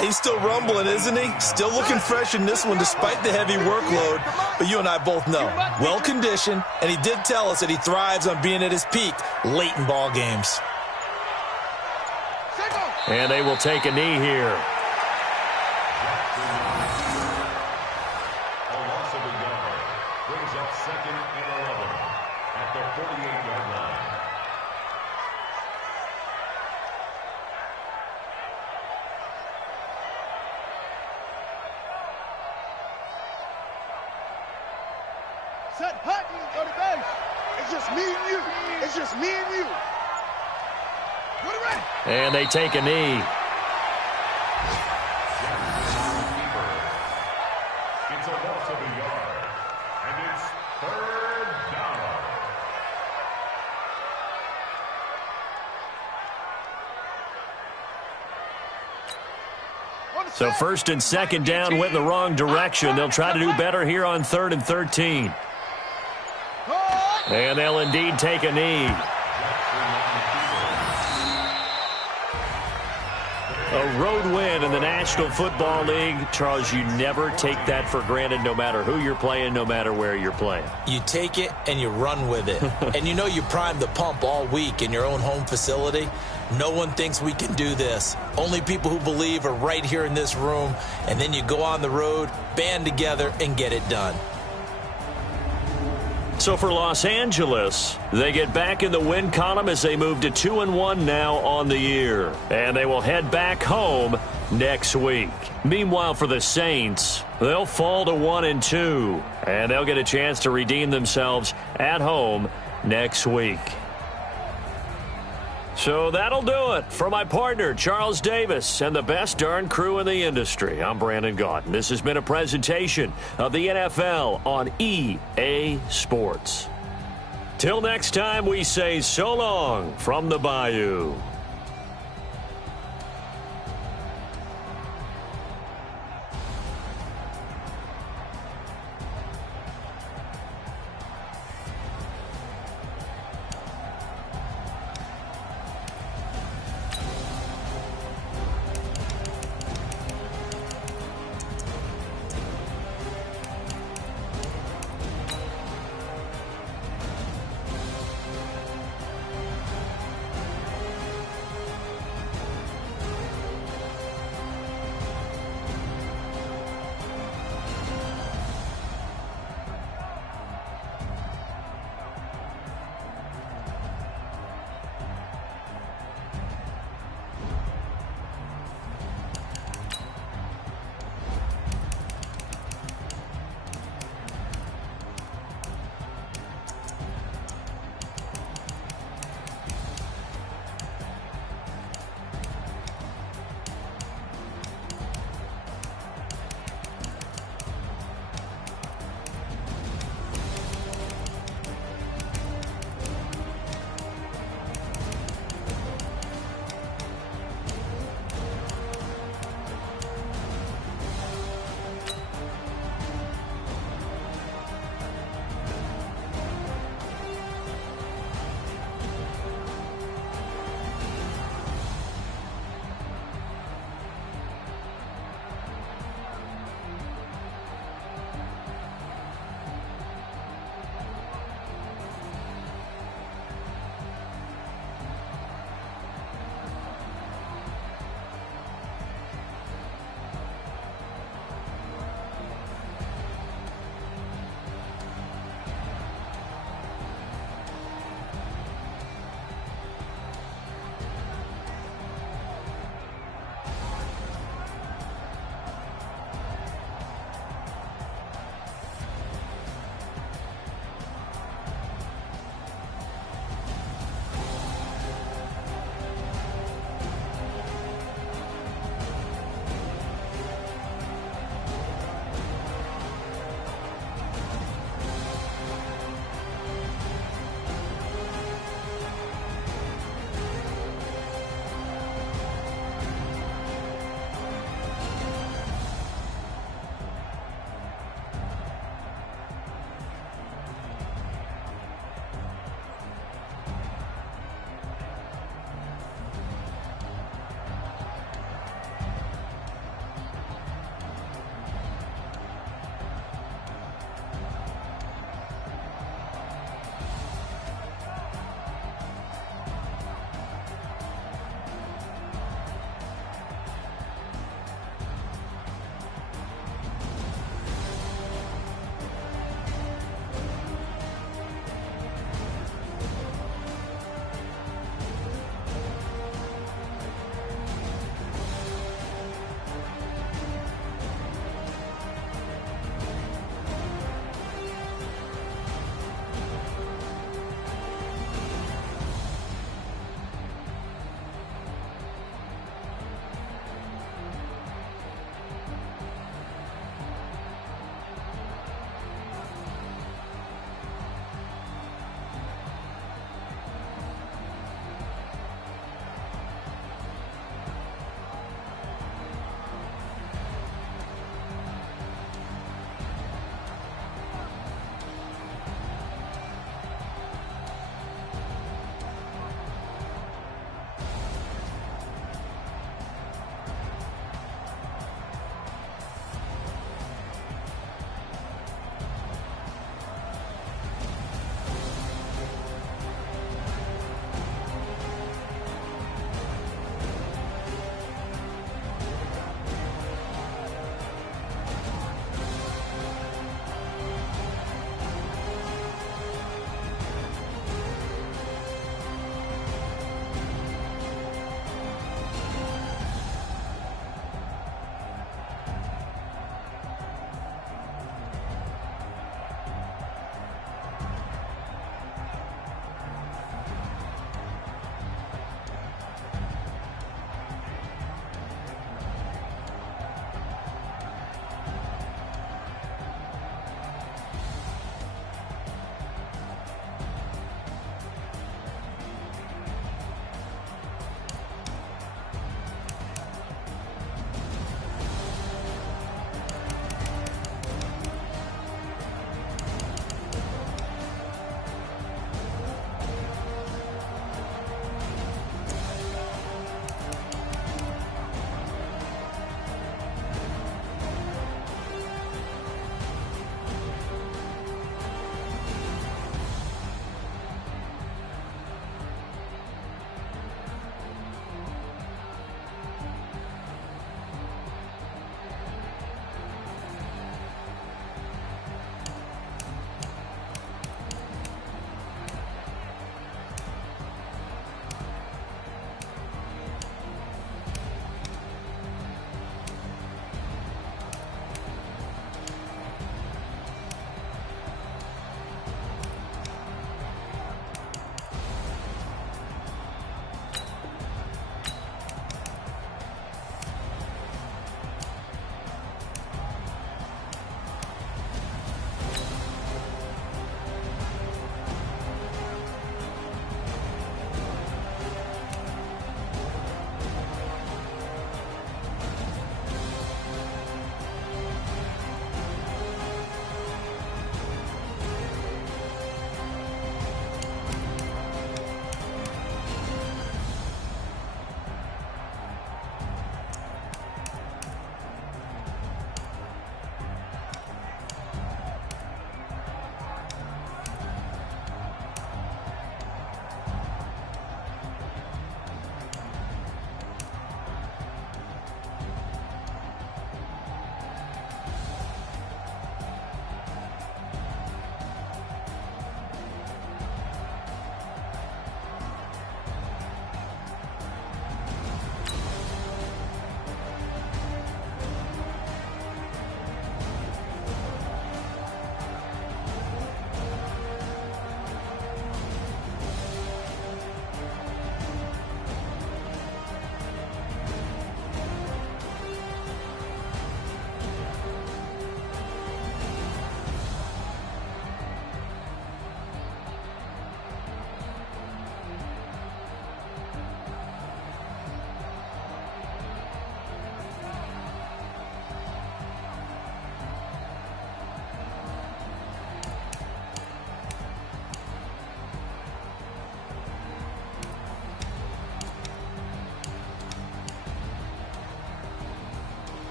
He's still rumbling, isn't he? Still looking fresh in this one despite the heavy workload. But you and I both know, well-conditioned, and he did tell us that he thrives on being at his peak late in ball games. And they will take a knee here. A loss of a yard brings up 2nd and 11 at the 48-yard line. Set hut, go to base. It's just me and you. It's just me and you. Go to right. And they take a knee. It's a loss of a yard, and it's 3rd down. So first and second down went in the wrong direction. They'll try to do better here on 3rd and 13. And they'll indeed take a knee. A road win in the National Football League. Charles, you never take that for granted, no matter who you're playing, no matter where you're playing. You take it and you run with it. And you know you primed the pump all week in your own home facility. No one thinks we can do this. Only people who believe are right here in this room. And then you go on the road, band together, and get it done. So for Los Angeles, they get back in the win column as they move to 2-1 now on the year. And they will head back home next week. Meanwhile, for the Saints, they'll fall to 1-2. And they'll get a chance to redeem themselves at home next week. So that'll do it for my partner, Charles Davis, and the best darn crew in the industry. I'm Brandon Gaudin. This has been a presentation of the NFL on EA Sports. Till next time, we say so long from the Bayou.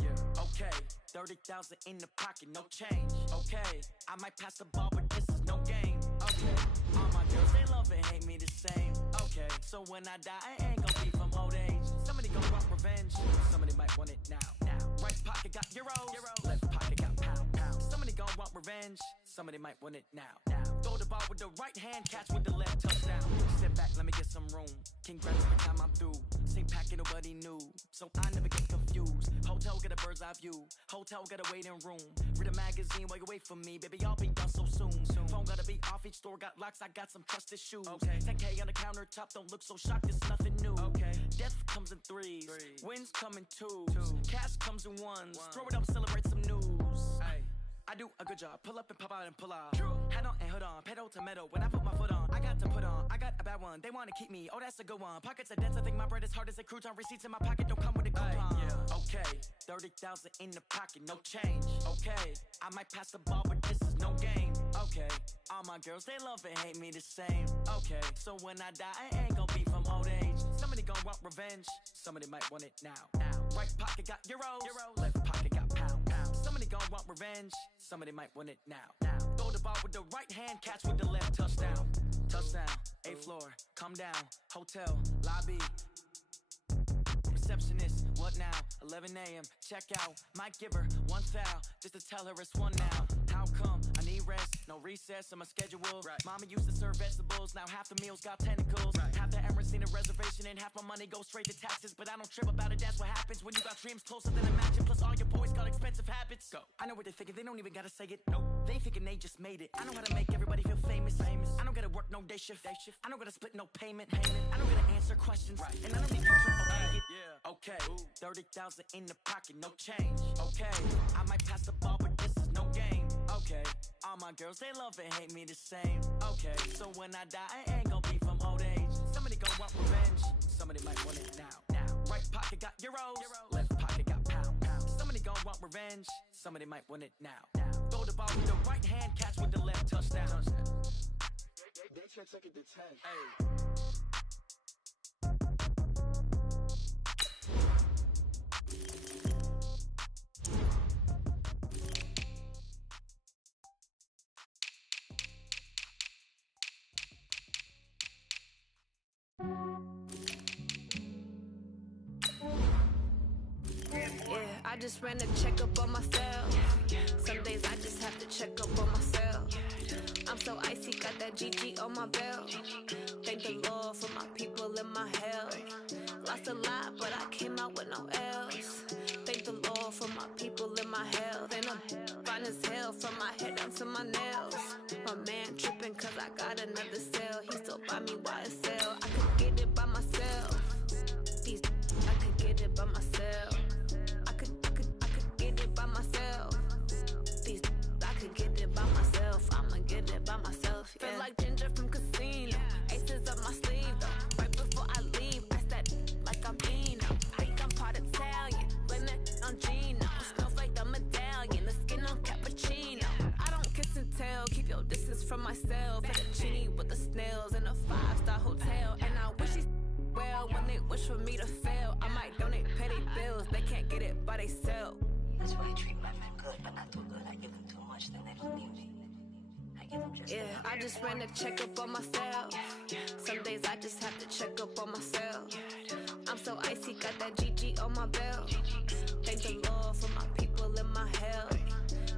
Yeah. Okay, 30,000 in the pocket, no change. Okay, I might pass the ball, but this is no game. Okay, all my girls, they love and hate me the same. Okay, so when I die, I ain't gon' be from old age. Somebody gon' want revenge, somebody might want it now. Right pocket got euros, left pocket got pound. Somebody gon' want revenge, somebody might want it now. Throw the ball with the right hand, catch with the left, touchdown. Step back, let me get some room. Congrats every time I'm through. Same packet, nobody knew, so I never get confused. Hotel get a bird's eye view, hotel got a waiting room. Read a magazine while you wait for me, baby, I'll be done so soon. Phone gotta be off, each store got locks, I got some trusted shoes. 10K on the countertop, don't look so shocked, it's nothing new. Death comes in threes, wins come in twos, cash comes in ones. Throw it up, celebrate some news. I do a good job, pull up and pop out and pull off. Head on and hood on, pedal to metal. When I put my foot on, I got to put on. I got a bad one, they wanna keep me, oh that's a good one. Pockets are dense, I think my bread is hard as a crouton. Receipts in my pocket don't come with a coupon. Okay, 30,000 in the pocket, no change. Okay, I might pass the ball, but this is no game. Okay, all my girls, they love and hate me the same. Okay, so when I die, I ain't gon' be from old age. Somebody gon' want revenge, somebody might want it now. Right pocket got euros, left pocket got pound. Somebody gon' want revenge, somebody might want it now. Throw the ball with the right hand, catch with the left, touchdown. Touchdown, 8th floor, come down, hotel, lobby. Receptionist, what now? 11 a.m., check out. Might give her one foul, just to tell her it's one now. How come? I need rest, no recess on my schedule. Mama used to serve vegetables, now half the meals got tentacles. Half the Emirates need a reservation and half my money goes straight to taxes. But I don't trip about it, that's what happens when you got dreams closer than a mansion. Plus all your boys got expensive habits. Go. I know what they're thinking, they don't even gotta say it. Nope. They thinking they just made it. I know how to make everybody feel famous. I don't gotta work no day shift. I don't gotta split no payment. I don't gotta answer questions. And I don't need you to obey it. Okay, 30,000 in the pocket, no change. Okay, I might pass the ball, but this is no game. Okay, all my girls, they love and hate me the same. Okay, so when I die, I ain't gon' be from old age. Somebody gon' want revenge, somebody might want it now. Right pocket got euros, left pocket got pound. Somebody gon' want revenge, somebody might want it now. Throw the ball with the right hand, catch with the left, touchdown. They should take it to 10. I just ran a checkup on myself. Some days I just have to check up on myself. I'm so icy, got that GG on my belt. Thank the Lord for my people and my health. Lost a lot, but I came out with no else. Thank the Lord for my people and my health. And I'm fine as hell from my head down to my nails. My man tripping cause I got another cell. He still buy me YSL. I could get it by myself. I could get it by myself. I could get it by myself. I could get it by myself. I'ma get it by myself. Yeah. Feel like Ginger from Casino. Aces up my sleeve though. Right before I leave, I that like I'm Dino. Think I'm part Italian. Blame it on Gino. Smells like the medallion. The skin on cappuccino. I don't kiss and tell. Keep your distance from myself. Fettuccine with the snails in a 5-star hotel. And I wish these well when they wish for me to fail. I might donate petty bills. They can't get it by they sell. That's why I treat my men good, but not too good. I give them too much, then they don't need me. I give them just I just ran a checkup on myself. Some days I just have to check up on myself. I'm so icy, got that GG on my belt. Thank the Lord for my people and my health.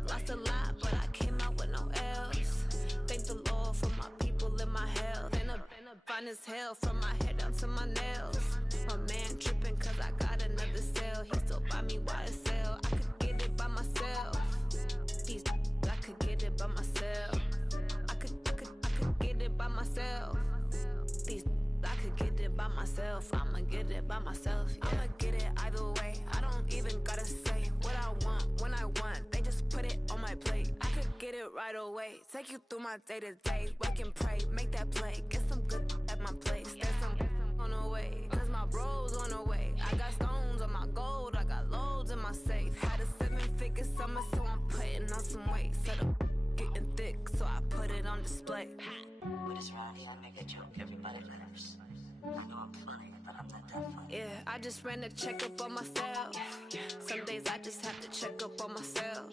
Lost a lot, but I came out with no else. Thank the Lord for my people and my health. And I'm fine as hell from my head down to my nails. My man tripping cause I got another cell. He still buy me YSL. I could get it by myself. I could get it by myself. I could get it by myself. I could get it by myself. I'ma get it by myself. Yeah. I'ma get it either way. I don't even gotta say what I want when I want. They just put it on my plate. I could get it right away. Take you through my day to day. Wake and pray, make that play. Get some good at my place. There's some on the way. Cause my bro's on the way. I got stones on my gold. I got loads in my safe. Had a 7-figure summer, so I'm putting on some weight. Set up getting thick, so I put it on display. With this round, I make a joke, everybody laughs. I know I'm funny, but I'm not that funny. Yeah, I just ran a checkup on myself. Some days I just have to check up on myself.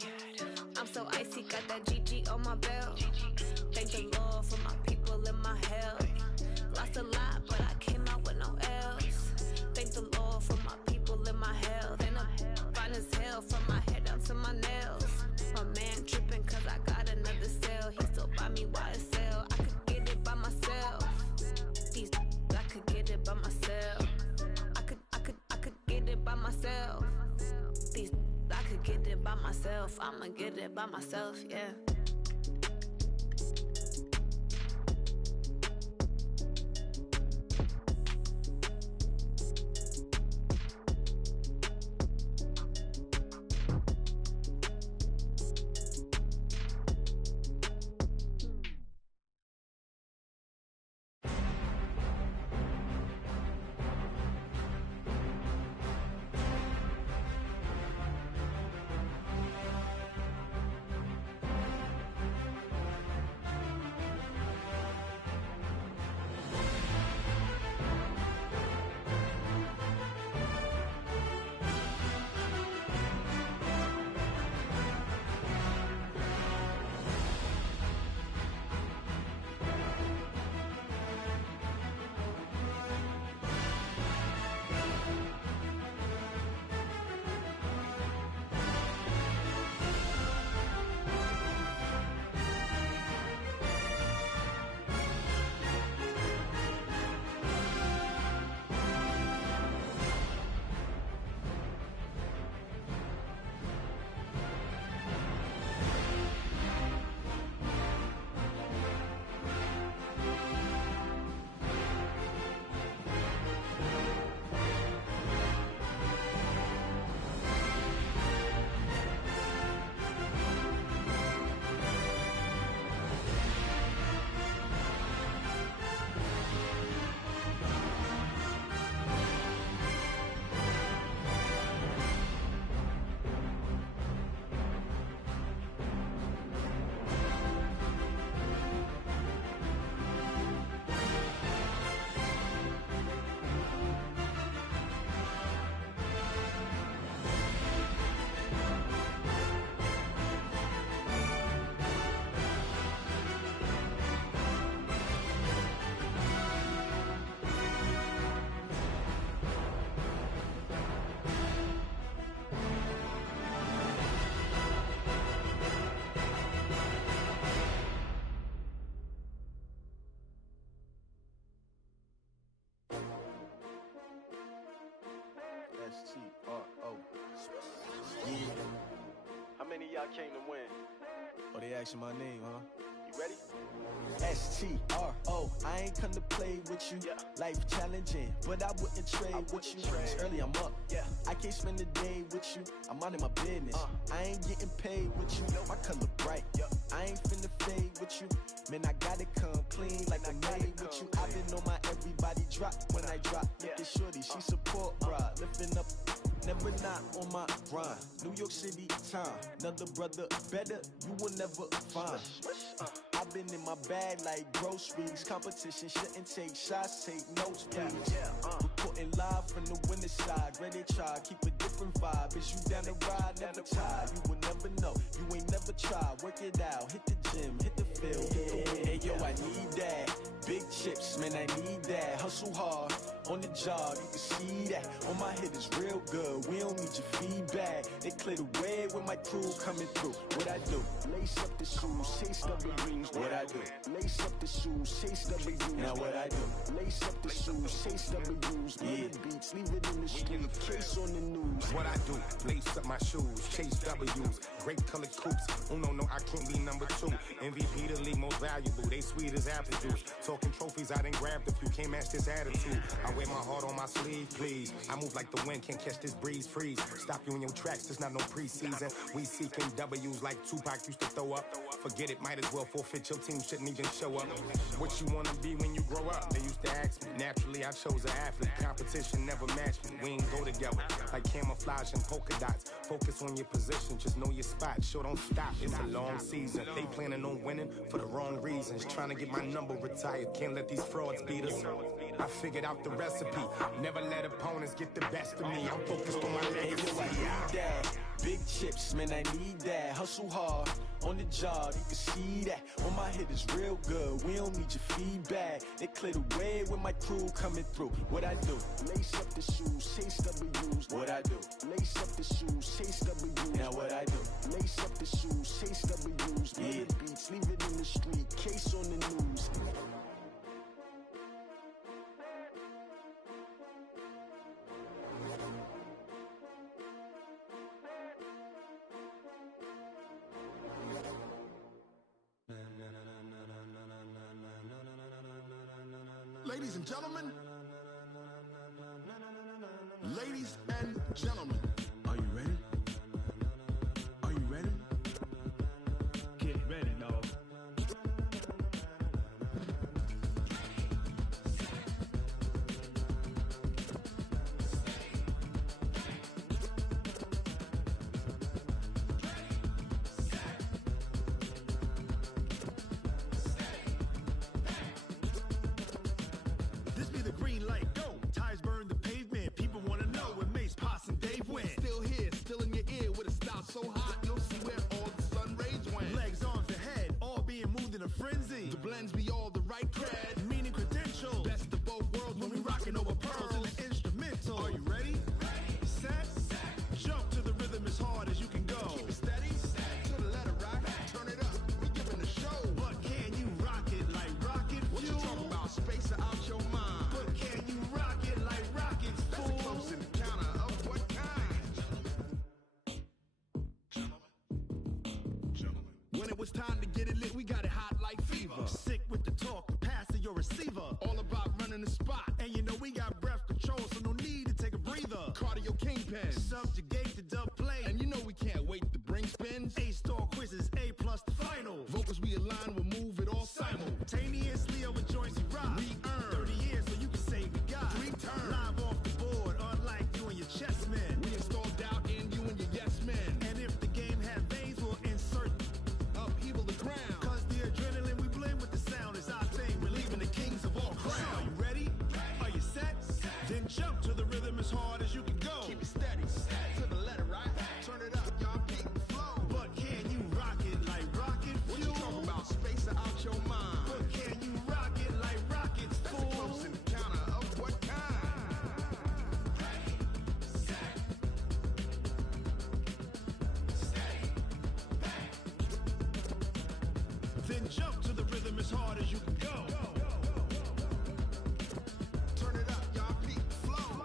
I'm so icy, got that GG on my belt. Thank the Lord for my people in my health. Lost a lot, but I came out with no else. Thank the Lord for my people in my health. And I'm fine as hell from my head down to my nails. My man tripping cause I got another cell. He still buy me YSL. I could get it by myself. These I could get it by myself. I could get it by myself. These I could get it by myself. I'ma get it by myself, yeah. S-T-R-O. Yeah. How many of y'all came to win? Oh, they asking my name, huh? You ready? S-T-R-O. I ain't come to play with you. Yeah. Life challenging, but I wouldn't trade with you. It's early, I'm up. Yeah. I can't spend the day with you. I'm out of my business. I ain't getting paid with you. My color bright. I ain't finna fade with you. Man, I gotta come clean like I made with you. I've been on my everybody drop when I drop. Look at shorty, she support bra. Lifting up, never not on my grind. New York City time, another brother better, you will never find. I've been in my bag like groceries. Competition shouldn't take shots, take notes, please. Reporting live from the winter side. Ready to try, keep a different vibe. Is you down the ride, never tired. You will never know, you ain't never tried. Work it out, hit the gym, hit the field. Hey yo, I need that. Big chips, man, I need that. Hustle hard, on the job, you can see that. On my head is real good, we don't need your feedback. They clear the way with my crew coming through. What I do? Lace up the shoes, chase W's. What I do? Lace up the shoes, chase W's. Now what I do? Lace up the shoes, chase W's. Yeah, beats, leave it in the street, case on the news. What I do? Lace up my shoes, chase W's. Great colored coops. Oh no, I can't be number 2. MVP the league most valuable. They sweet as apple juice. Talking trophies, I done grabbed a few. Can't match this attitude. I wear my heart on my sleeve, please. I move like the wind, can't catch this breeze, freeze. Stop you in your tracks, there's not no preseason. We seeking W's like Tupac used to throw up. Forget it, might as well forfeit. Your team shouldn't even show up. What you wanna be when you grow up? They used to ask me. Naturally, I chose an athlete. Competition never matched me. We ain't go together like camouflage and polka dots. Focus on your position, just know your spot. Sure, don't stop. It's a long season. They planning on winning for the wrong reasons. Trying to get my number retired. Can't let these frauds beat us. I figured out the recipe. Never let opponents get the best of me. I'm focused on my legacy. I need that. Big chips, man, I need that. Hustle hard on the job, you can see that. On my hit is real good. We don't need your feedback. They clear the way with my crew coming through. What I do? Lace up the shoes, chase W's. What I do? Lace up the shoes, chase W's. Now what I do? Lace up the shoes, chase W's. Yeah. The beats, leave it in the street. Case on the news. Ladies and gentlemen, ladies and gentlemen, are you ready? Are you ready? Get ready, y'all. This be the green light, go. Tires burn the pavement. People want to know where Mace, Pops, and Dave went. Still here, still in your ear with a style so hot, you'll see where all the sun rays went. Legs, arms, and head, all being moved in a frenzy. The blends be all the right cred, meaning credentials. Best of both worlds when we rockin' over pearls in the instrumental. Are you ready? Set, jump to the rhythm as hard as you can go. Keep it steady, to the letter rock, turn it up, we giving a show. But can you rock it like rocket fuel? What you talking about, space or out your mind? But can you rock it like rockets, fool? That's a close encounter of what kind? Gentlemen. When it was time to get it lit, we got it hot like fever. Sick with the talk, the pass to your receiver. All about running the spot. And you know we got breath control, so no need to take a breather. Cardio kingpin, subjugate the dub play. And you know we can't wait to bring spins. A-star quizzes, A+ the final. Vocals we align, we'll move it all simultaneously over joints we rock. We earn 30 years, so you can say we got 3 turns. Live off the board, unlike you and your chess men. We install doubt in you and your yes men. And if the game had veins, we'll insert upheaval the ground. Cause the adrenaline we blend with the sound is our thing. We're leaving the kings of all crowns. Are you ready? Are you set? Then jump to the rhythm as hard as you can go. Keep it steady, to the letter right. Turn it up, y'all peak the flow. But can you rock it like rocket fuel? What you talking about, space or out your mind? But can you rock it like rockets, fool? That's a close encounter of what kind? Then jump to the rhythm as hard as you can go. Turn it up, y'all peak the flow.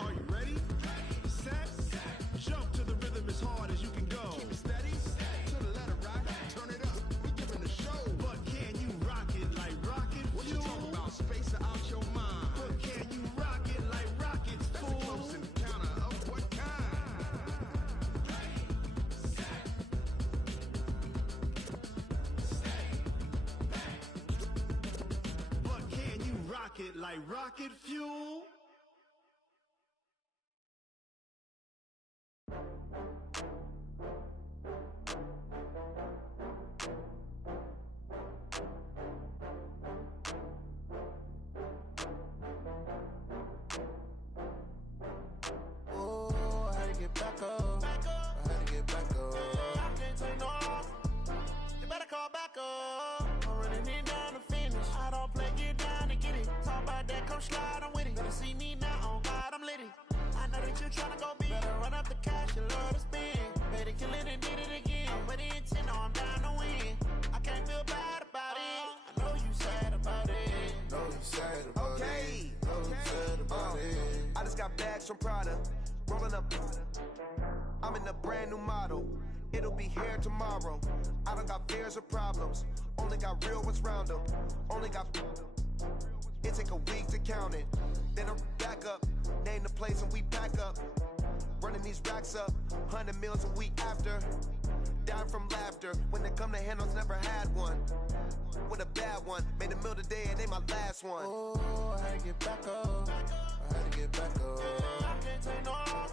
Are you ready? Set, jump to the rhythm as hard as you can go. Keep it steady, to the letter rock. Turn it up, we giving a show. But can you rock it like rocket fuel? What you talking about, space or out your mind? But can you rock it like rockets, fool? That's a close encounter of what kind? But can you rock it like rocket fuel? Oh, I had to get back up. I had to get back up. I can't take no loss. You better call back up. I'm running it down to finish. I don't play, get down to get it. Talk about that, come slide, I'm with it. Better see me now, on God, I'm litty. I know that you tryna go big. Better run up the cash, you love to spend. Better kill it and did it again. I'm with the intent, no, I'm down to win. I can't feel bad about it. I know you sad about it. Know you sad about Okay. it. Know you sad about it. I just got bags from Prada, rolling up. I'm in a brand new model. It'll be here tomorrow. I don't got fears or problems. Only got real ones round them. Only got. It take a week to count it. Then I'm back up. Name the place and we pack up. Running these racks up. 100 meals a week after. Down from laughter. master. When it come to handles, never had one. With a bad one, made a meal today and ain't my last one. Oh, I had to get back up. I had to get back up. I can't take no loss.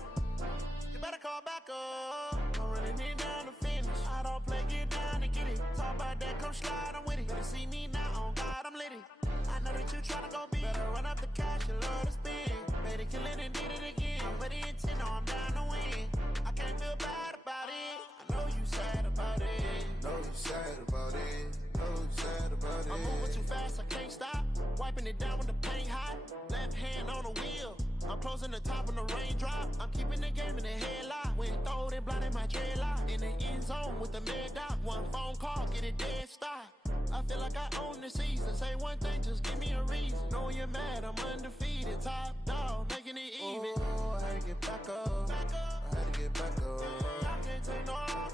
You better call back up. I'm running it down to finish. I don't play, get down and get it. Talk about that, come slide, I'm with it. Better see me now, on God, I'm lit it. I know that you tryna go big. Better run up the cash, you love to spend. Made it, kill it, and did it again. But the intent, no, I'm down to win. I can't feel bad about it. I know you sad about it. Know you sad about it. Know you sad about it. I'm moving too fast, I can't stop. Wiping it down with the paint hot. Left hand on the wheel. I'm closing the top when the raindrop. I'm keeping the game in the headlock. When throwed and blinded my dreadlock. In the end zone with the mad dot. One phone call, get it dead stop. I feel like I own the season. Say one thing, just give me a reason. Knowing you're mad, I'm undefeated. Top dog, making it even. Oh, I had to get back up. I had to get back up. I can't take no loss.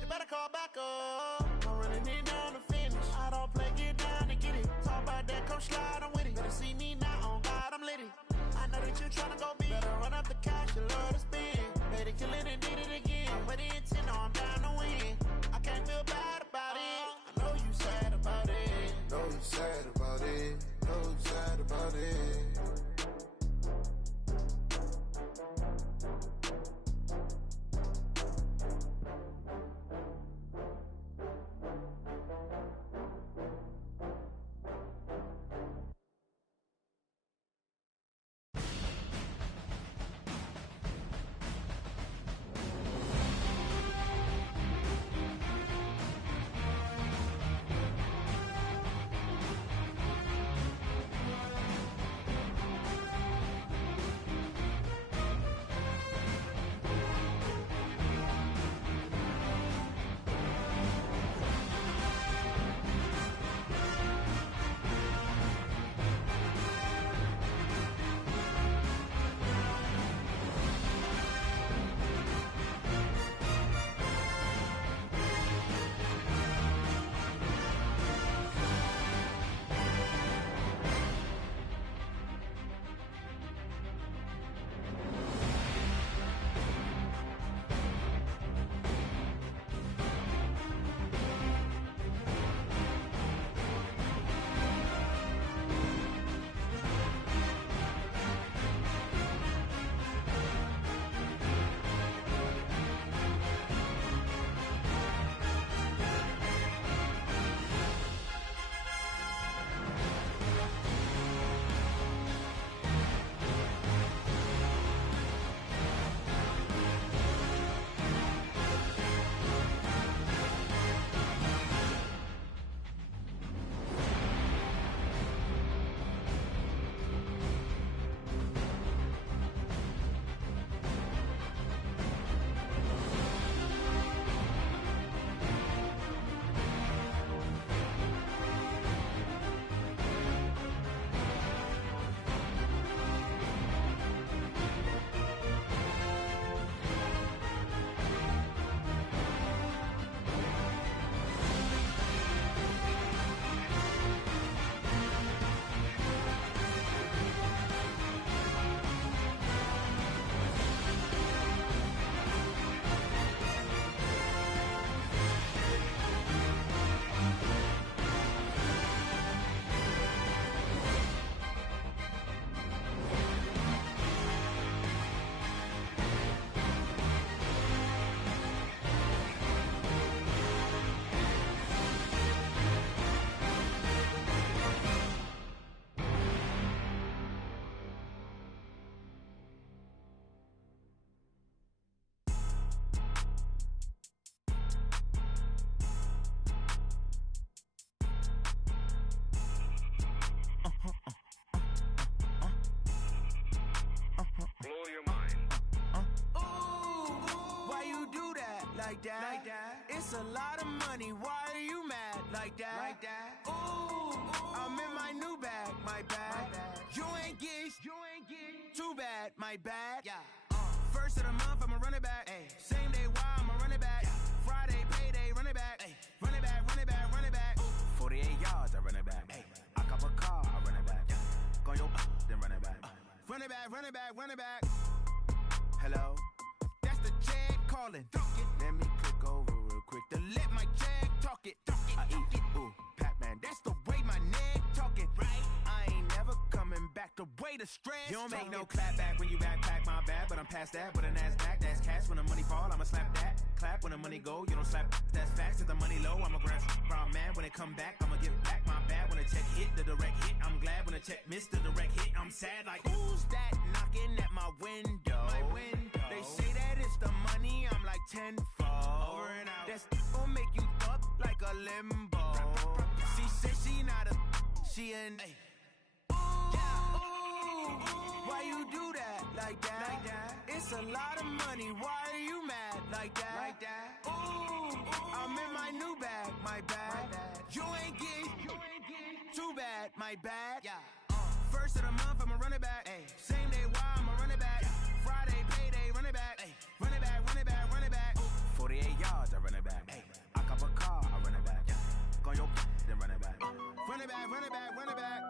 You better call back up. I'm running it down to finish. I don't play, get down and get it. Talk about that, come slide, I'm with it. Better see me now, on God, I'm lit it. I know that you tryna go big. Better run up the cash, you love to spend. Made it, kill it, and did it again. But the intent, no, I'm down to win. I can't feel bad about it. I know you sad about it. Know you sad about it. Know you sad about it. like that. It's a lot of money. Why are you mad like that? Ooh, I'm in my new bag, my bad. You ain't get too bad, my bad. Yeah. First of the month, I'ma run it back. Ay. Same day, why I'ma run it back. Friday, payday, run it back. Ay. Run it back, run it back, run it back. 48 yards, I run it back. Ay. I cop a car, I run it back. Go yo, then run it back. Run it back, run it back, run it back. Hello, that's the Chad calling. Let me click over real quick. The stress. You don't make no clap back when you backpack, my bad, but I'm past that. With a NASDAQ, that's cash. When the money fall, I'ma slap that. Clap when the money go, you don't slap. That's facts. If the money low, I'ma grab brown man. When it come back, I'ma give back my bad. When the check hit, the direct hit. I'm glad when the check missed the direct hit. I'm sad like, who's that knocking at my window? They say that it's the money, I'm like tenfold. Over and out. That's gon' make you up like a limbo. She said she not a, she an. Why you do that like that? It's a lot of money. Why are you mad like that? Ooh, I'm in my new bag, my bad. You ain't get too bad, my bad. First of the month, I'ma run it back. Same day, why I'ma run it back. Friday, payday, run it back. Run it back, run it back, run it back. 48 yards, I run it back. I cop a car, I run it back. Go on your then run it back. Run it back, run it back, run it back.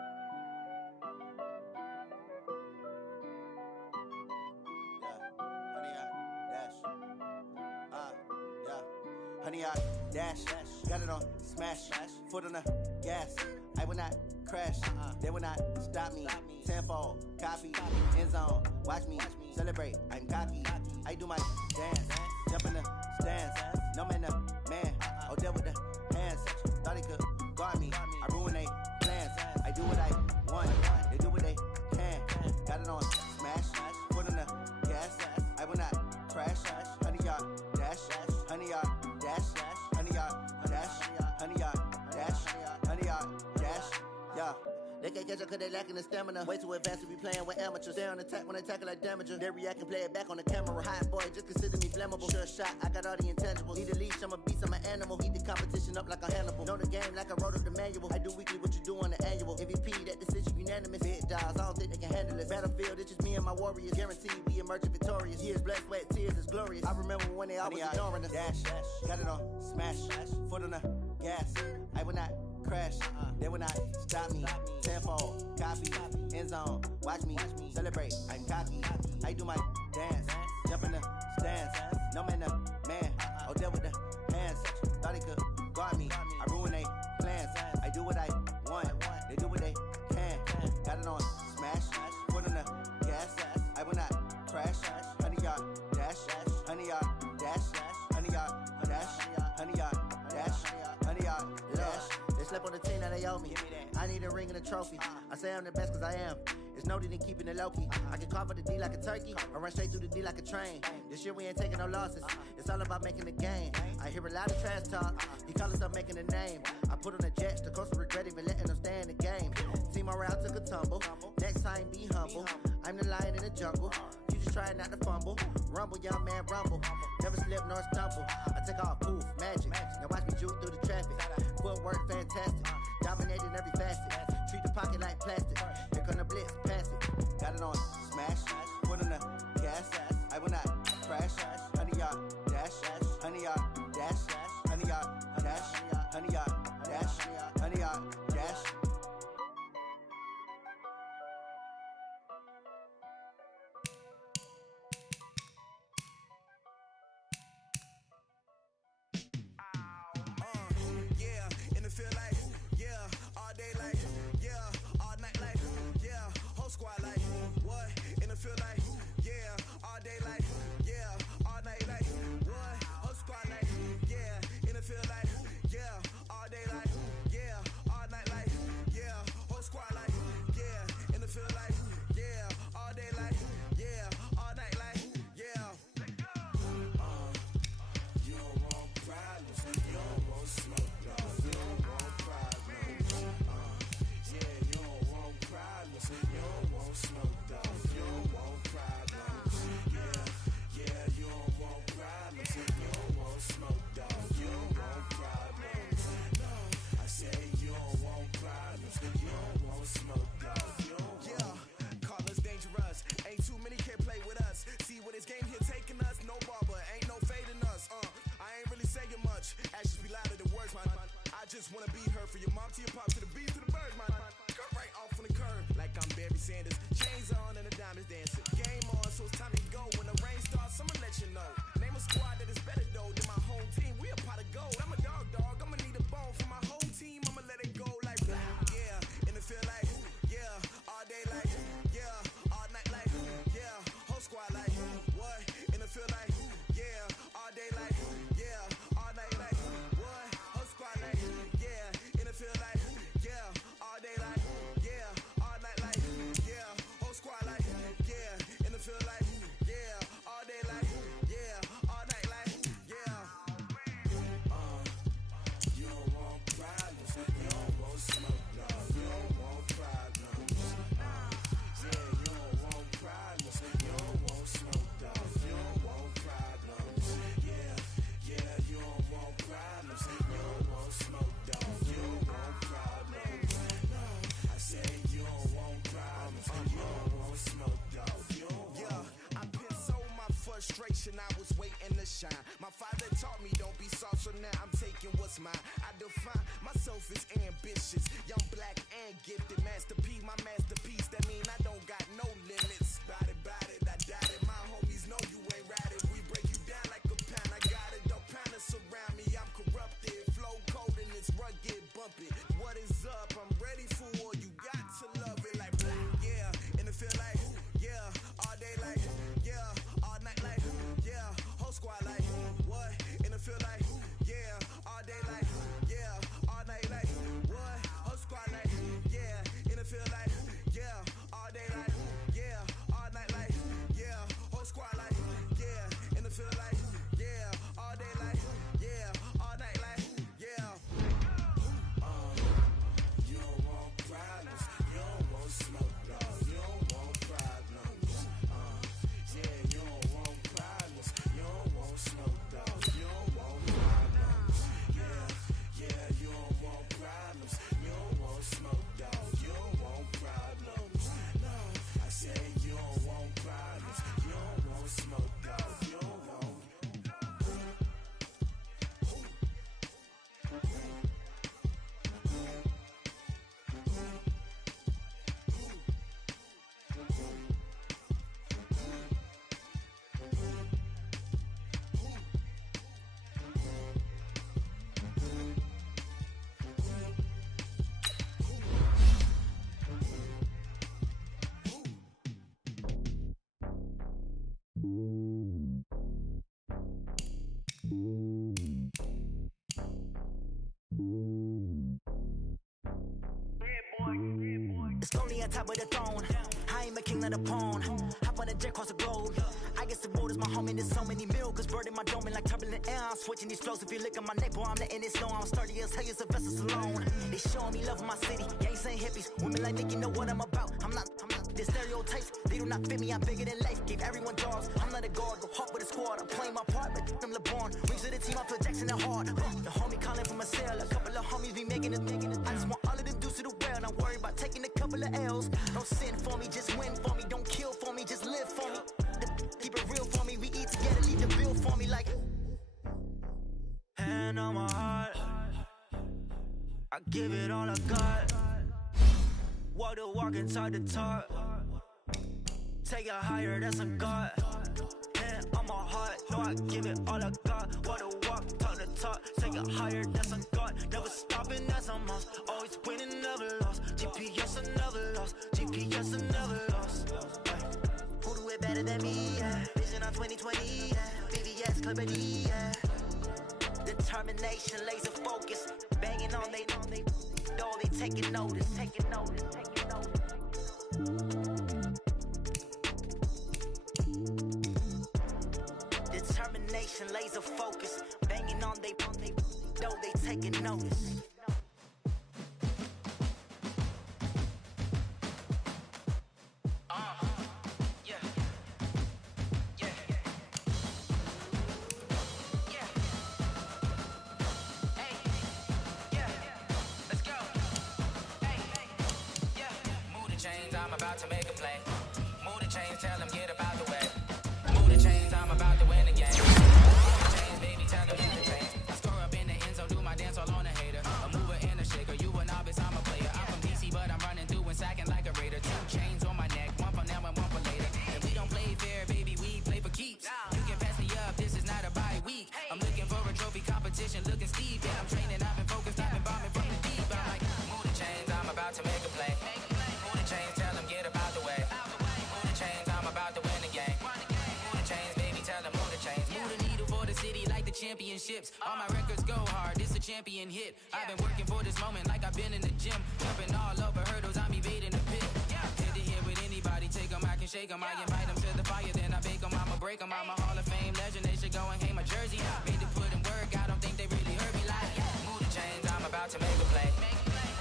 Honey, I dash, got it on smash, foot on the gas. I will not crash, they will not stop me. Tenfold, copy, end zone, watch me celebrate. I'm cocky, I do my dance, jump in the stands. No man, the man, oh, deal with the hands. Thought he could guard me, I ruin they plans. I do what I want, they do what they can. Got it on smash, foot on the gas. I will not crash, honey, y'all dash, honey, y'all dash, honey, y'all dash, honey, y'all dash, honey, y'all dash, yeah. They can't catch up cause they lacking the stamina. Way too advanced to be playing with amateurs. Stay on attack when they tackle like damager. They react and play it back on the camera. Hot boy, just consider me flammable. Sure shot, I got all the intangibles. Need a leash, I'm a beast, I'm an animal. Heat the competition up like a Hannibal. Know the game like I wrote up the manual. I do weekly what you do on the annual. MVP, that decision unanimous. Big dials, I don't think they can handle it. Battlefield, it's just me and my warriors. Guaranteed we emerging victorious. Years, blood, sweat, tears, is glorious. I remember when they always ignoring us. Dash, got it on smash, foot on the gas. I will not crash, they will not stop me. Tenfold, copy, end zone, watch me celebrate. I'm cocky, I do my dance, jump in the stands. No man, the man, oh, deal with the hands. Thought he could guard me, I ruin they plans. I do what I want, they do what they can. Got it on smash, foot on the gas. I will not crash, honey, y'all dash, honey, y'all dash, honey, y'all dash, honey, y'all dash, honey, y'all dash. They slept on the team that they owe me. I need a ring and a trophy. I say I'm the best cause I am. It's no need in keeping it low-key. I can carve for the D like a turkey, or run straight through the D like a train. This year we ain't taking no losses. It's all about making the game. I hear a lot of trash talk. He call us up making a name. I put on the Jets, the coach will regret even letting them stay in the game. Team morale took a tumble. Next time be humble. I'm the lion in the jungle. You just trying not to fumble. Rumble, young man, rumble. Never slip nor stumble. I take off, poof, magic. Now watch me juke through the traffic. Footwork fantastic. Dominating every facet. Treat the pocket like plastic. Here come the blitz, pass it. Got it on smash. Foot on the gas. I will not crash. Honey, y'all dash. Honey, y'all dash. Honey, y'all dash. Honey, y'all dash. Honey, y'all dash. Feel like, yeah, all day like, yeah, all night like, yeah, whole squad like, what? In the feel like, yeah, all day like, yeah, all night like, what? Whole squad like, yeah, in the feel like, yeah, all day like, yeah, all night like, yeah, whole squad like, yeah, in the feel like, yeah, all day like, yeah, all night like, yeah. You don't want problems, you don't want smoke, dog. You don't want problems. Yeah, you don't want problems. You don't want smoke, dog. You don't want problems. Yeah, you don't want problems. You don't want smoke, dog. You don't want problems. No, I say you don't want problems. You don't want smoke, dog. You don't want. Yeah, call us dangerous. Ain't too many can play with us. See what this game here taking us. No barber, ain't no fading us. I ain't really saying much. Actions be louder than words, man. I just wanna be heard. For your mom to your pop to the beat to the bird, man. Cut right off on the curb like I'm Barry Sanders. Chains on and the diamonds dancing. Game on, so it's time to go. When the rain starts, I'ma let you know. Name a squad that is better though than my home team. We a pot of gold. I'm a dog. I'ma need a bone for my whole team. I'ma let it go like blah. Yeah, and it feel like, yeah, all day like, yeah. mine. I define myself as ambitious, young, black, and gifted. Masterpiece, my masterpiece. That mean I don't got no limits. Bout it, I doubt it. My homies know you ain't ratted. We break you down like a pound. I got it, don't pound us around me. I'm corrupted, flow cold and it's rugged, bumpy. What is up? I'm ready for war. You got to love it like yeah, and it feel like yeah, all day like yeah, all night like yeah, whole squad like what? And it feel like yeah, all day like yeah, all night like what? Whole squad like yeah, and it feel like yeah, all day like yeah, all night like yeah, whole squad like yeah, and it feel like yeah, all day like yeah, all night like yeah. You don't want problems, you don't want smoke, dog. You don't want problems. Yeah, you don't want problems, you don't want smoke, dog. You don't want problems. Yeah, you don't want problems, you don't want smoke, dog. You don't want problems. No, I say you don't want problems, you don't want smoke, dog. You don't want. It's lonely on top of the throne. I ain't a king of the pawn. Hop on a jet across the globe. I guess the road is my home and there's so many milkers burning my dome like turbulent air. I'm switching these flows. If you look at my neck, boy, I'm letting it slow. I'm sturdy as hell, it's a vessel alone. They showing me love in my city. Gangs ain't hippies. Women like Nick, you know what I'm about. I'm not the stereotypes. They do not fit me. I'm bigger than life. Gave everyone jaws. I'm not a guard. Go hard with a squad. I'm playing my part, but I'm LeBron. Wings of the team, I feel Jackson and hard. The homie calling from a cell. A couple of homies be making it. I just want all of them dudes to the well. Not worry about taking a couple of L's. Don't sin for me, just win for me. Don't kill for me, just live for me. Keep it real for me. We eat together, leave the bill for me like. Hand on my heart, I give it all I got. Walk the walk inside the talk. Take it higher, that's a God. Hand on my heart, no, I give it all I got. Walk the walk, talk the talk. Take it higher, that's a God. Never stopping, that's a must. Always winning, never lost. GPS, I never lost. GPS, I never lost. Who do it better than me? Yeah. Vision on 2020. Yeah. VVS, Clarity. Yeah. Determination, laser focus. Banging on they door, they taking notice. Taking notice. Taking notice. Determination, laser focus. Banging on they door, they taking notice. To make a play. Move the chains, tell them get about the way. Move the chains, I'm about to win the game. Move the chains, baby, tell them hit the chains. I score up in the end zone, do my dance all on a hater. A mover and a shaker, you a novice, I'm a player. I'm from DC, but I'm running through and sacking like a raider. 2 chains on my neck, one for now and one for later. And we don't play fair, baby, we play for keeps. You can pass me up, this is not a bye week. I'm looking for a trophy competition, looking steep. Yeah, I'm training, I've been focused, I've been bombing from the deep. I'm like, move the chains, I'm about to make a play. Move the chains, tell them get about the way. Move the chains, I'm about to win the game. Move the chains, baby, tell them move the chains. Move the needle for the city like the championships. All my records go hard, this a champion hit. I've been working for this moment like I've been in the gym. Jumping all over hurdles, I'm evading the pit. Hit to hit with anybody, take them, I can shake them. I invite them to the fire, then I bake them, I'ma break them. I'm a Hall of Fame legend, they should go and hang my jersey. Made to put in work, I don't think they really heard me like. Move the chains, I'm about to make a play.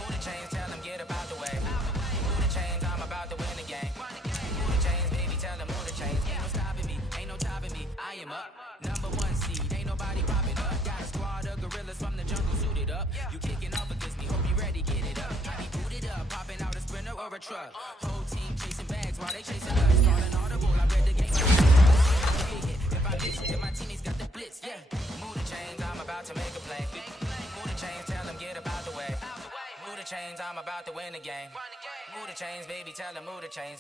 Move the chains, tell them get about the way. Move the chains, I'm about to win the game. Move the chains, baby, tell them move the chains. Ain't no stopping me, ain't no topping me. I am up, #1 seed, ain't nobody popping up. Got a squad of gorillas from the jungle suited up. You kicking off against me, hope you ready, get it up. I be booted up, popping out a Sprinter or a truck. Whole team chasing bags while they chasing us. Calling audible, I read the game. If I miss, then my teammates got the blitz, yeah. Move the chains, I'm about to make a play. Move the chains, I'm about to win the game. Move the chains, baby, tell them move the chains.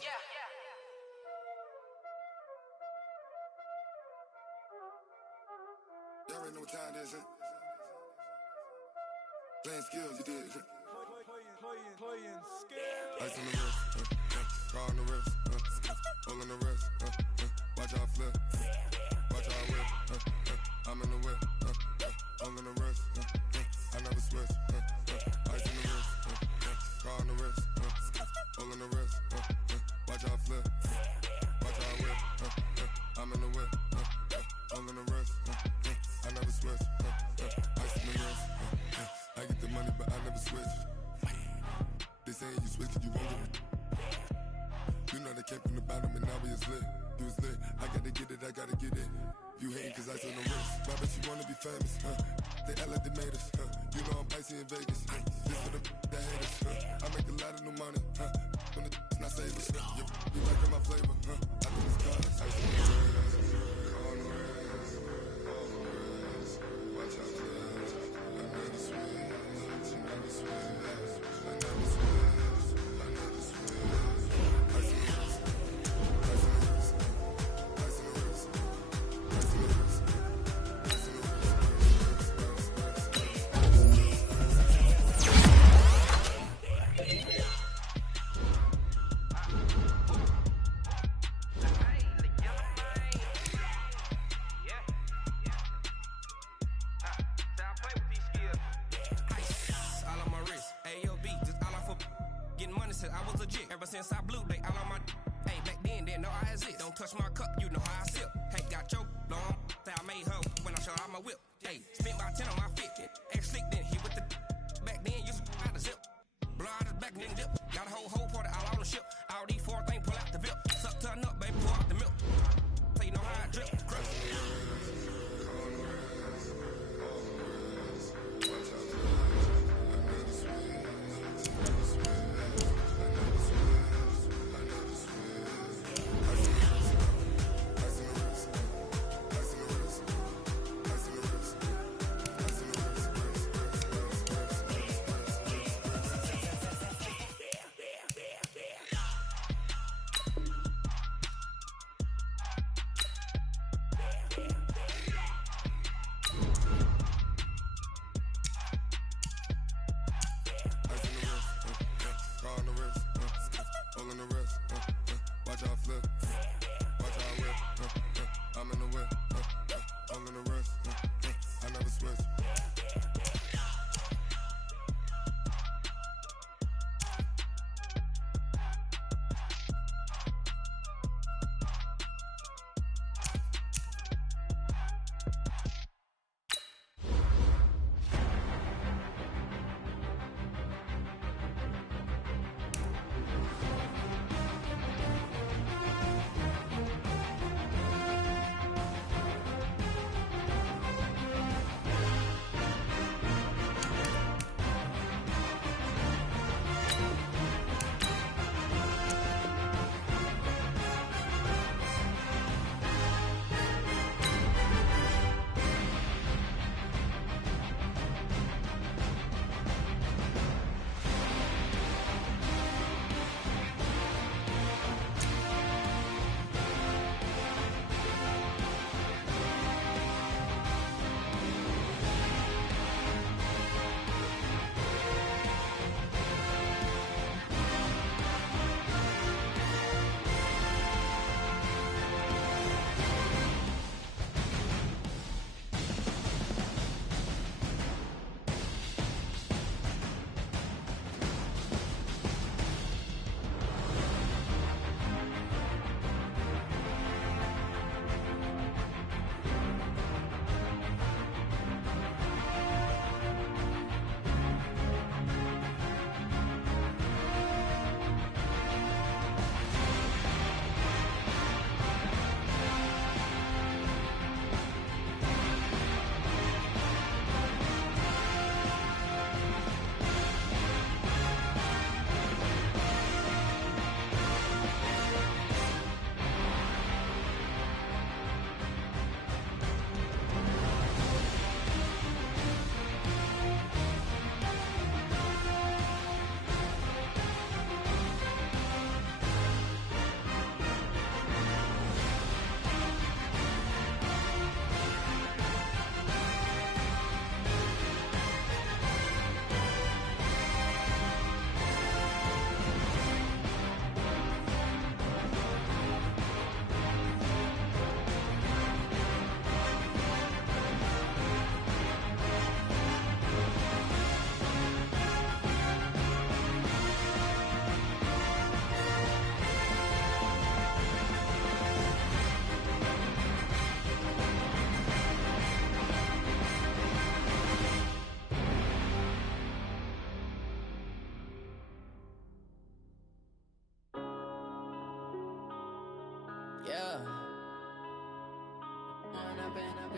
Y'all already know what time it is, huh? Playing skills, you did, huh? Playing skills. Ice on the wrist, car on the wrist, hole on the wrist, watch how I flip, watch how I whip, I'm in the whip, hole on the wrist, I never switch, ice on the wrist, car on the wrist, hole on the wrist, watch how I flip, watch how I whip, I'm in the whip, hole on the wrist, I never switch, ice on the wrist, I get the money but I never switch. They saying you switch 'cause you won't get it. You know they came from the bottom and now we is lit. You was lit, I gotta get it, I gotta get it. You hating 'cause I on the wrist. Why bet you wanna be famous, huh? They act like they made us, huh? You know I'm icy in Vegas, This for the that hate us, I make a lot of new money, When the not save us, You liking my flavor, I think it's cars. Ice on the wrist, on the wrist, on the wrist. Watch out, cuz I never switch, I never switch. Since I blew, they all on my hey, back then didn't know I exist. Don't touch my cup, you know how I sip. Hey, got your long, say I made her when I showed out my whip. Hey, spent about 10 on my fit. Ex slick, then hit with the back then, used to out the zip. Blow out his back, then dip. Got a whole party all on the ship. All these 4 things, pull out the VIP. Suck turn up, baby, pour out the milk. So you know how I drip. Crush.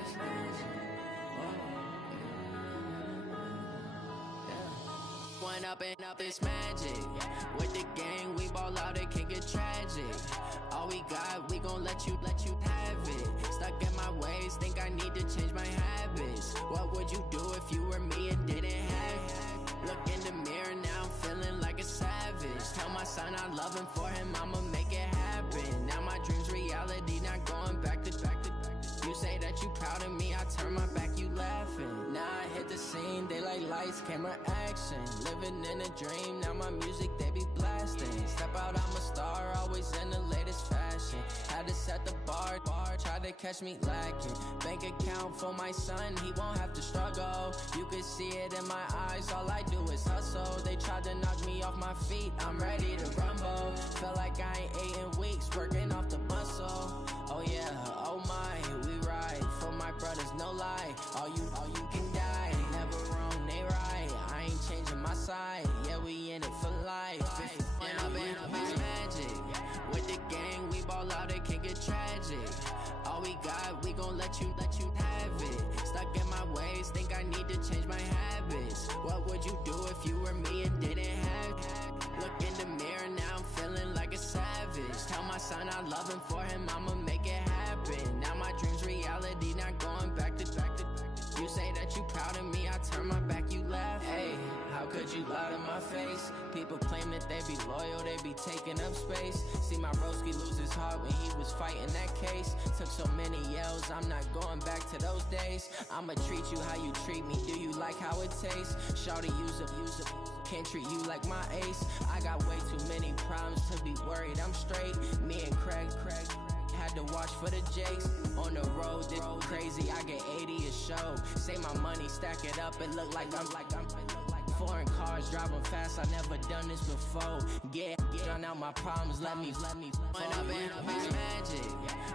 this magic. One up and up this magic. With the gang, we ball out, it can get tragic. All we got, we gon' let you have it. Stuck in my ways, think I need to change my habits. What would you do if you were me and didn't have it? Look in the mirror, now I'm feeling like a savage. Tell my son I love him, for him I'ma make it happen. Now my dream's reality, not going back to. You say that you proud of me, I turn my back, you laughing. Now I hit the scene, daylight lights, camera action. Living in a dream, now my music, they be blasting. Step out, I'm a star, always in the latest fashion. Had to set the bar, tried to catch me lacking. Bank account for my son, he won't have to struggle. You can see it in my eyes, all I do is hustle. They tried to knock me off my feet, I'm ready to rumble. Felt like I ain't ate in weeks, working off the muscle. Oh yeah, oh my, we ride for my brothers, no lie. All you can die, never wrong, they right. I ain't changing my side, yeah, we in it for life. And I've been magic. With the gang, we ball out, it can get tragic. All we got, we gon' let you have it. Stuck in my ways, think I need to change my habits. What would you do if you were me and didn't have it? Look in the mirror, now I'm feeling like a savage. Tell my son I love him, for him I'ma make it happen. Now my dream's reality, not going back to. You say that you proud of me, I turn my back, you laugh. Hey, how could you lie to my face? People claim that they be loyal, they be taking up space. See my broski lose his heart when he was fighting that case. Took so many yells, I'm not going back to those days. I'ma treat you how you treat me, do you like how it tastes? Shawty, use up, can't treat you like my ace. I got way too many problems to be worried, I'm straight. Me and Craig had to watch for the Jakes. On the road, this crazy, I get 80 a show. Say my money, stack it up, it look like I'm foreign cars, driving fast, I never done this before. Get drown out my problems, let me When I've been magic.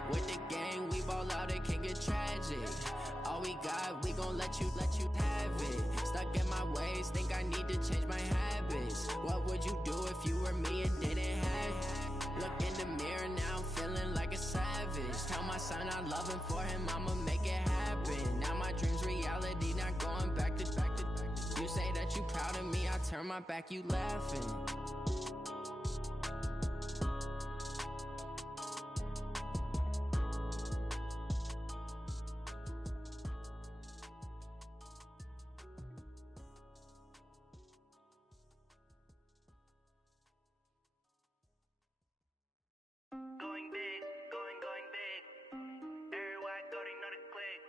With the gang, we ball out, it can get tragic. All we got, we gon' let you have it. Stuck in my ways, think I need to change my habits. What would you do if you were me and didn't have it? Look in the mirror, now I'm feeling like a savage. Tell my son I love him, for him I'ma make it happen. Now my dream's reality, not going back to. You say that you proud of me, I turn my back, you laughing. Going big, going big. Everywhere I go, they know the click.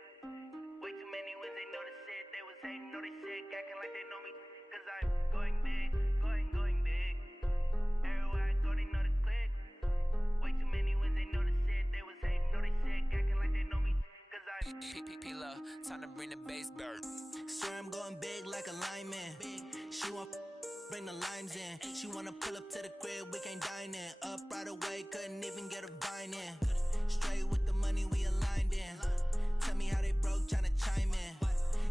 Way too many wins, they know the shit. They was hating, know they sick, acting like they know me. Cause I'm going big, going big. Everywhere I go, they know the click. Way too many wins, they know the shit. They was hating, know they sick, acting like they know me. Cause I'm P-P-P-Love, time to bring the bass bird. Swear I'm going big like a lineman. She want bring the limes in. She wanna pull up to the crib, we can't dine in. Up right away, couldn't even get a vine in. Straight with the money, we aligned in. Tell me how they broke, tryna chime in.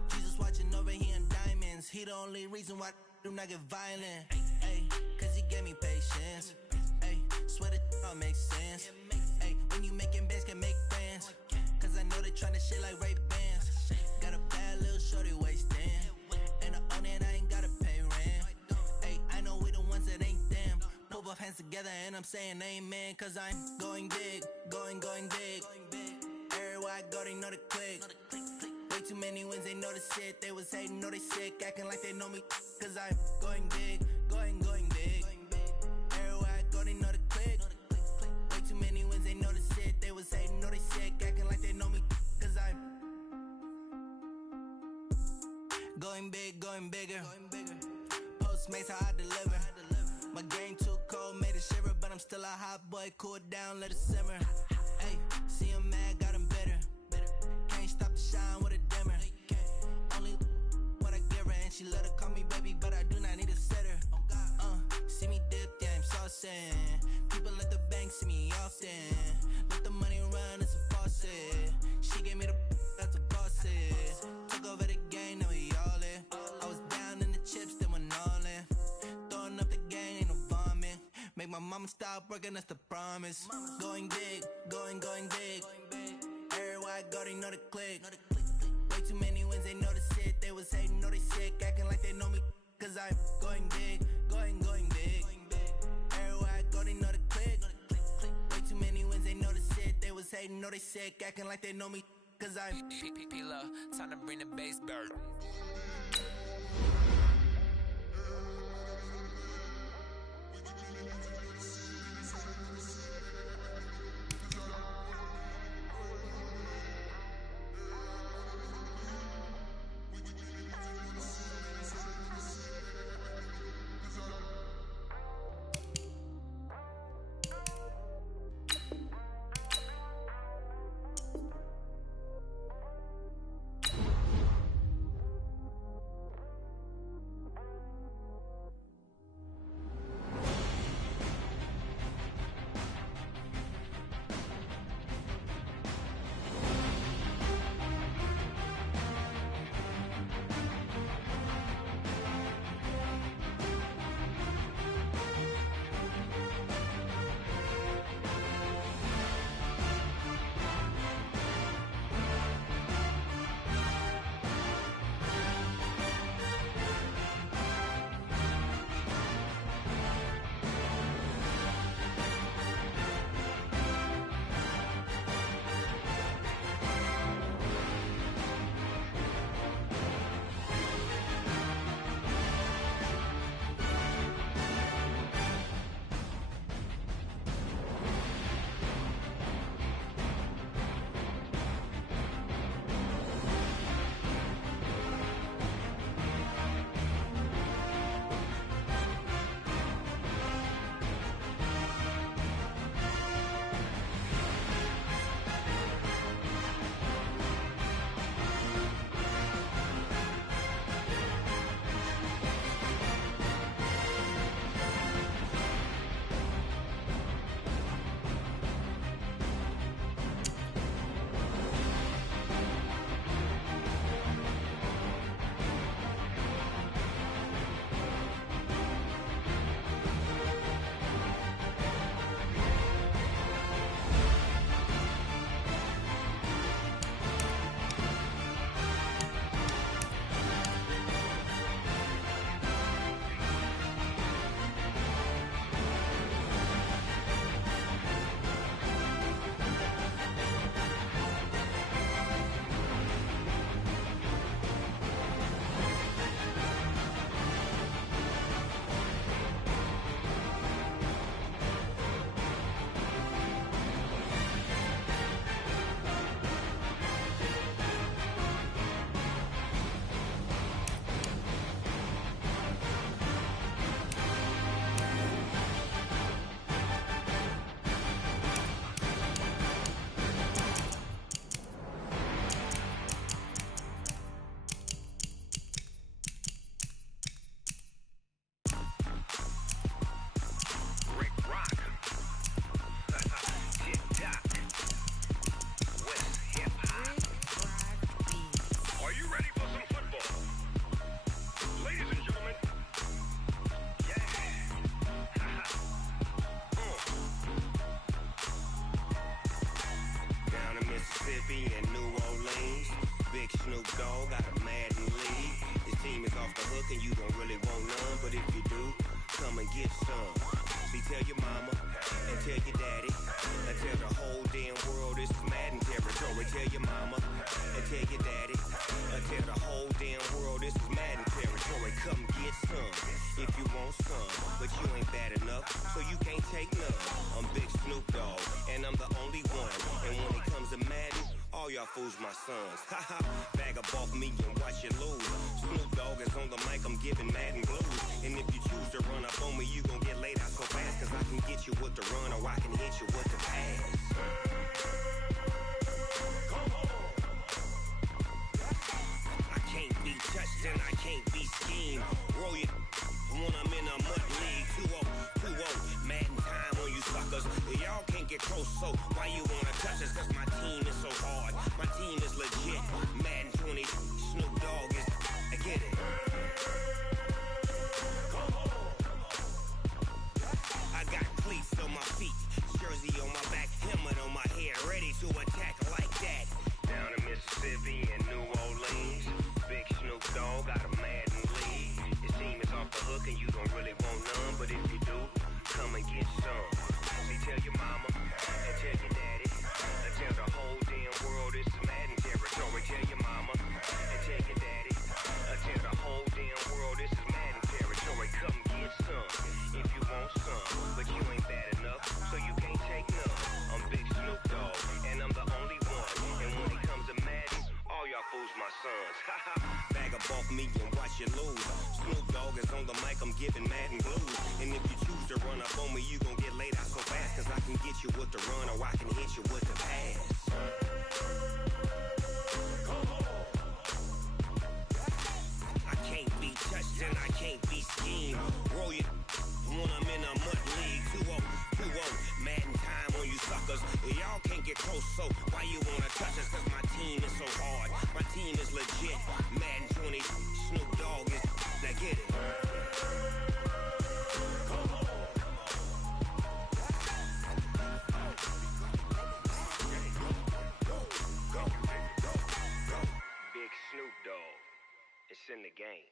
Jesus watching over, he in diamonds. He the only reason why do not get violent. Ayy, cause he gave me patience. Ayy, swear that all makes sense. Ayy, when you making bands, can make friends. Cause I know they tryna shit like Ray-Bans. Got a bad little shorty wasting. And I own it, I ain't gotta pay rent. Ayy, I know we the ones that ain't them. Put both hands together and I'm saying amen. Cause I'm going big, going big. Everywhere I go, they know the click. Way too many wins, they know the shit. They was hating, know they sick, acting like they know me. Cause I'm going big, going big. Everywhere I go, they know the click. Way too many wins, they know the shit. They was hating, know they sick, acting like they know me. Cause I'm going big, going bigger. Postmates how I deliver. My game too cold, made it shiver, but I'm still a hot boy. Cool down, let it simmer. Hey, see him mad, got him bitter. Can't stop the shine with a dimmer. Only what I give her, and she let her call me baby, but I do not need a sitter. See me dip, yeah, I'm saucing. People at the bank see me often. Let the money run, it's a faucet. She gave me the that's a faucet. Took over the game, now we all in. I was down in the chips, then went all in. Throwing up the gang, ain't no vomit. Make my mama stop working, that's the promise. Going big, going big. Everywhere Everywhere I go, they know the click. Way too many wins, they know the shit. They was hating, know they sick, acting like they know me. Cause I'm going big, going big. Everywhere I go, they know the click. Way too many wins, they know the shit. They was hating, know they sick, acting like they know me. Cause I'm P-P-P-Love, time to bring the bass bird. Mississippi and New Orleans. Big Snoop Dogg got a Madden lead. His team is off the hook and you don't really want none, but if you do, come and get some. See, tell your mama and tell your daddy and tell the whole damn world this is Madden territory. Tell your mama and tell your daddy and tell the whole damn world this is Madden territory. Come get some if you want some, but you ain't bad enough, so you can't take none. I'm Big Snoop Dogg and I'm the only one, and when it comes to Madden, all y'all fools my sons. Haha, bag up off me and watch you lose. Snoop Dogg is on the mic, I'm giving Madden blues. And if you choose to run up on me, you gon' get laid out so fast, cause I can get you with the run or I can hit you with the pass. I can't be touched and I can't be schemed. Roll you when I'm in a mud league. 2-0, Madden time on you suckers. Y'all can't get close, so why you wanna touch us? Cause my team is so hard, my team is legit. Madden 20, Snoop Dogg is, I get it. I got cleats on my feet, jersey on my back, helmet on my head, ready to attack like that. watch you lose. Snoop Dogg is on the mic, I'm giving Madden blues. And if you choose to run up on me, you gon' get laid out so fast. Cause I can get you with the run or I can hit you with the pass. I can't be touched and I can't be schemed. Roll you when I'm in a mud league. 2-0, 2-0, Madden time on you suckers. Y'all can't get close, so why you wanna touch us? Cause my team is so hard, my team is legit. Madden 20, Snoop Dogg is, now get it. Big Snoop Dogg, it's in the game.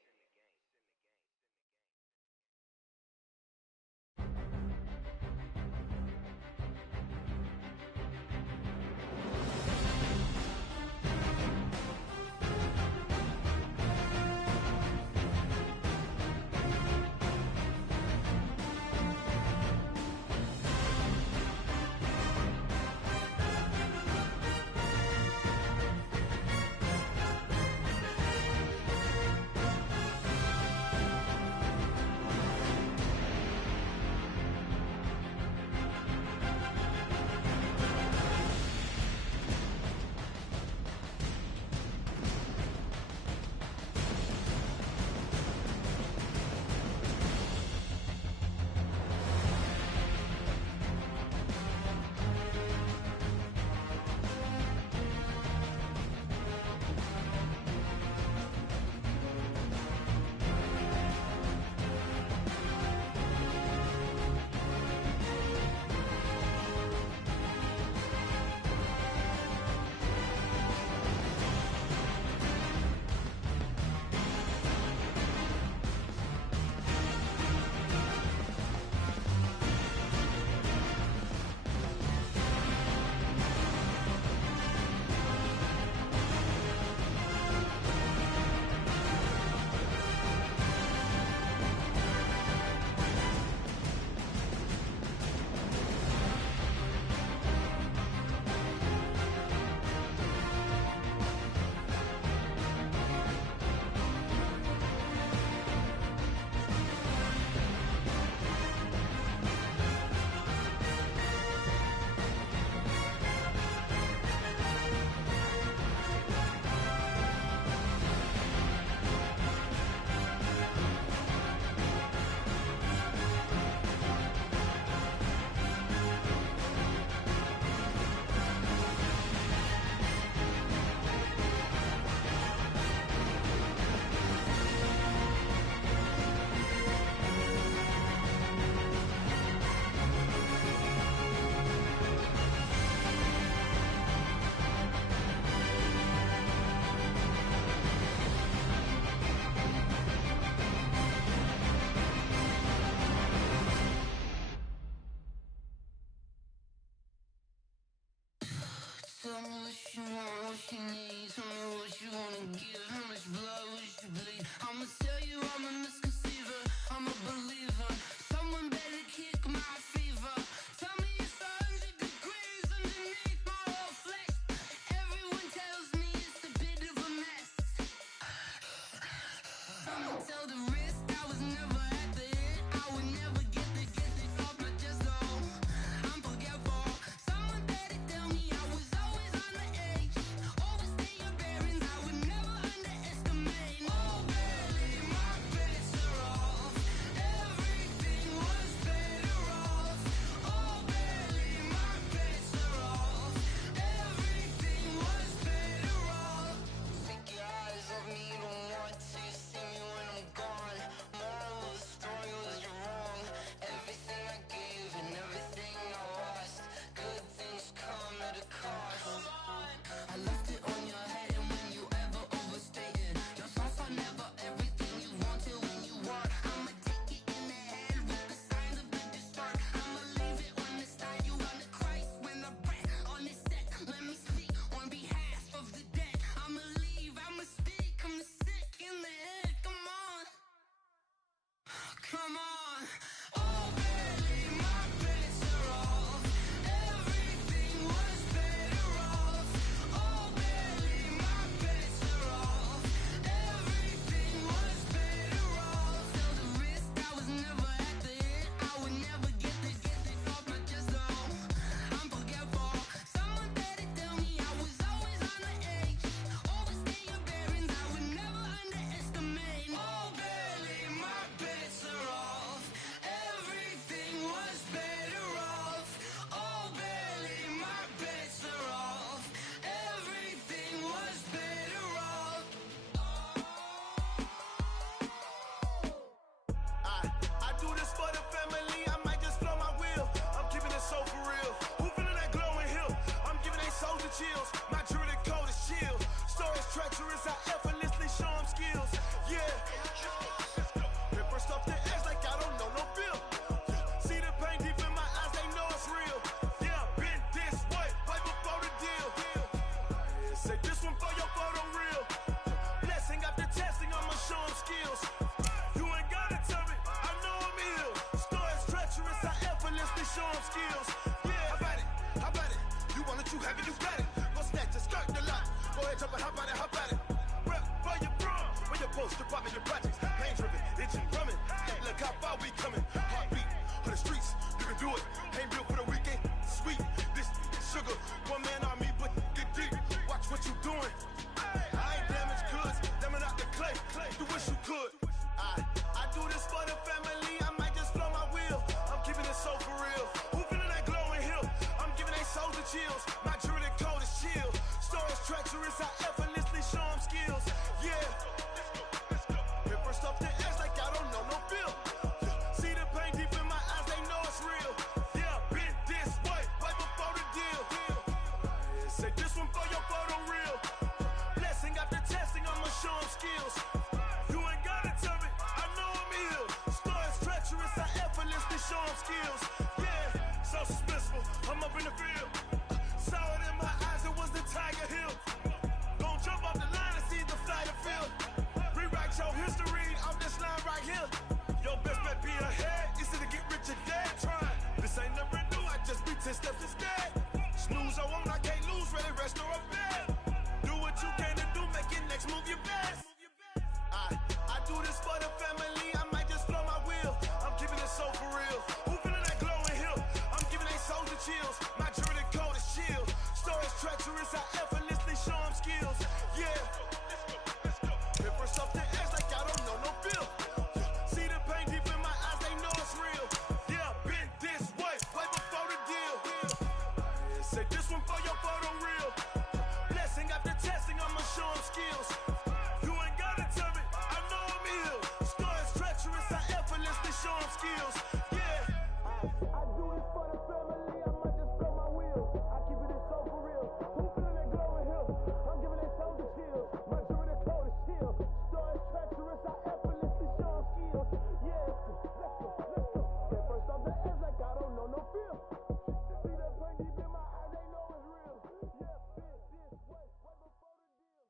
Tell me what you want, what you need. Tell me what you wanna give. How much blood would you bleed? I'ma tell you I'm a misconceiver. I'm a believer. Someone better kick my fever. Tell me it's 100 degrees underneath my whole flesh. Everyone tells me it's a bit of a mess. I'ma tell the risk I was never at the end. I would never get the off my chest though. I'm forgetful. Someone better tell me I was always on the edge. Always staying chills. My jewelry code is chill. Stories treacherous, I effortlessly show them skills. Yeah. Paper stuff the edge like I don't know no feel. See the pain deep in my eyes, they know it's real. Yeah, been this way, right before the deal. Say this one for your photo real. Blessing after testing, I'ma show them skills. You ain't gotta tell me, I know I'm ill. Stories treacherous, I effortlessly show them skills. Yeah, how about it? You want it, you have it, you got it. Go snatch it, skirt the lot. Go ahead, jump it, how about it? Rep for your prom, when your poster popping your projects. Pain driven, itching, drumming. Look how far we coming. Heartbeat for the streets, you can do it. Ain't built for the weekend, sweet. This sugar, one man army, but get deep. Watch what you doing. I ain't damaged goods, damn it out the clay. You wish you could. I do this for the family. I might just blow my wheel. I'm keeping it so for real. Who feeling that glowing hill? I'm giving they souls the chills. My jewelry code is chill. Stories treacherous, I effortlessly show them skills. Yeah. Paper stuff the edge like I don't know no feel. See the pain deep in my eyes, they know it's real. Yeah, been this way, right before the deal. Say this one for your photo real. Blessing after testing, I'ma show them skills. You ain't gotta tell me, I know I'm ill. Stories treacherous, I effortlessly show them skills. Yeah, so suspenseful, I'm up in the field. Saw it in my eyes, it was the Tiger Hill. Gon' jump off the line and see the flight of field. Rewrite your history off this line right here. Your best bet be ahead, easy to get rich or dead trying. This ain't never new, I just be 10 steps instead. Snooze I won't, I can't lose, ready, rest or a bed. Do what you can to do, make your next move your best. I do this for the family, I might just blow my wheel. I'm keeping it so for real. Who feeling that glowing hill? I'm giving they souls the chills. My jewelry code is chill. Stories treacherous, I effortlessly show them skills. Yeah. Paper stuff the edge like I don't know no feel. See the pain deep in my eyes, they know it's real. Yeah, been this way, way before the deal. Say this one for your photo real. Blessing after testing, I'ma show them skills. You ain't gotta tell me, I know I'm ill. Stories treacherous, I effortlessly show them skills. Yeah. I do this for the family, I might just blow my wheel. I keep it so for real. Who feeling that glowing hill? I'm giving they souls the chills. My jewelry code is chill. Stories treacherous, I effortlessly show them skills. Yeah. Let's go. Get first off the edge like I don't know no feel. See that pain deep in my eyes, they know it's real. Yeah, been this way, way before the deal.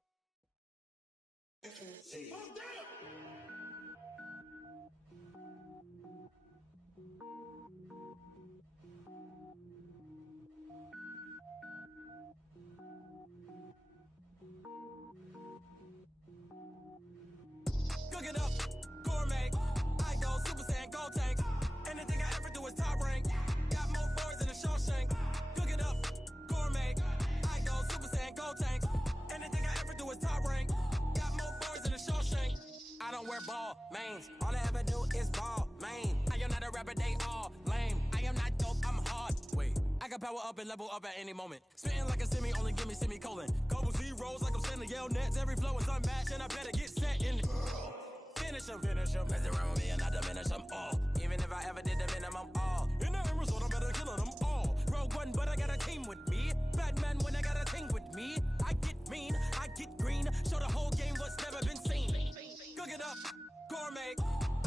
Cook it up, gourmet. I go Super Saiyan, gold tank. Anything I ever do is top rank. Got more boards than a Shawshank. Cook it up, gourmet. I go Super Saiyan, gold tank. Anything I ever do is top rank. Got more boards than a Shawshank. I don't wear ball mains. All I ever do is ball main. I am not a rapper, they all lame. I am not dope, I'm hard. Wait, I can power up and level up at any moment. Spitting like a semi, only give me semicolon. Couple zeros like I'm sending yell nets. Every flow is unmatched and I better get set in. Finish him. Mess around with me and I diminish them all. Even if I ever did the minimum, all. In the end result, I'm better killing them all. Rogue One, but I got a team with me. Batman when I got a team with me. I get mean, I get green. Show the whole game what's never been seen. Cook it up, gourmet.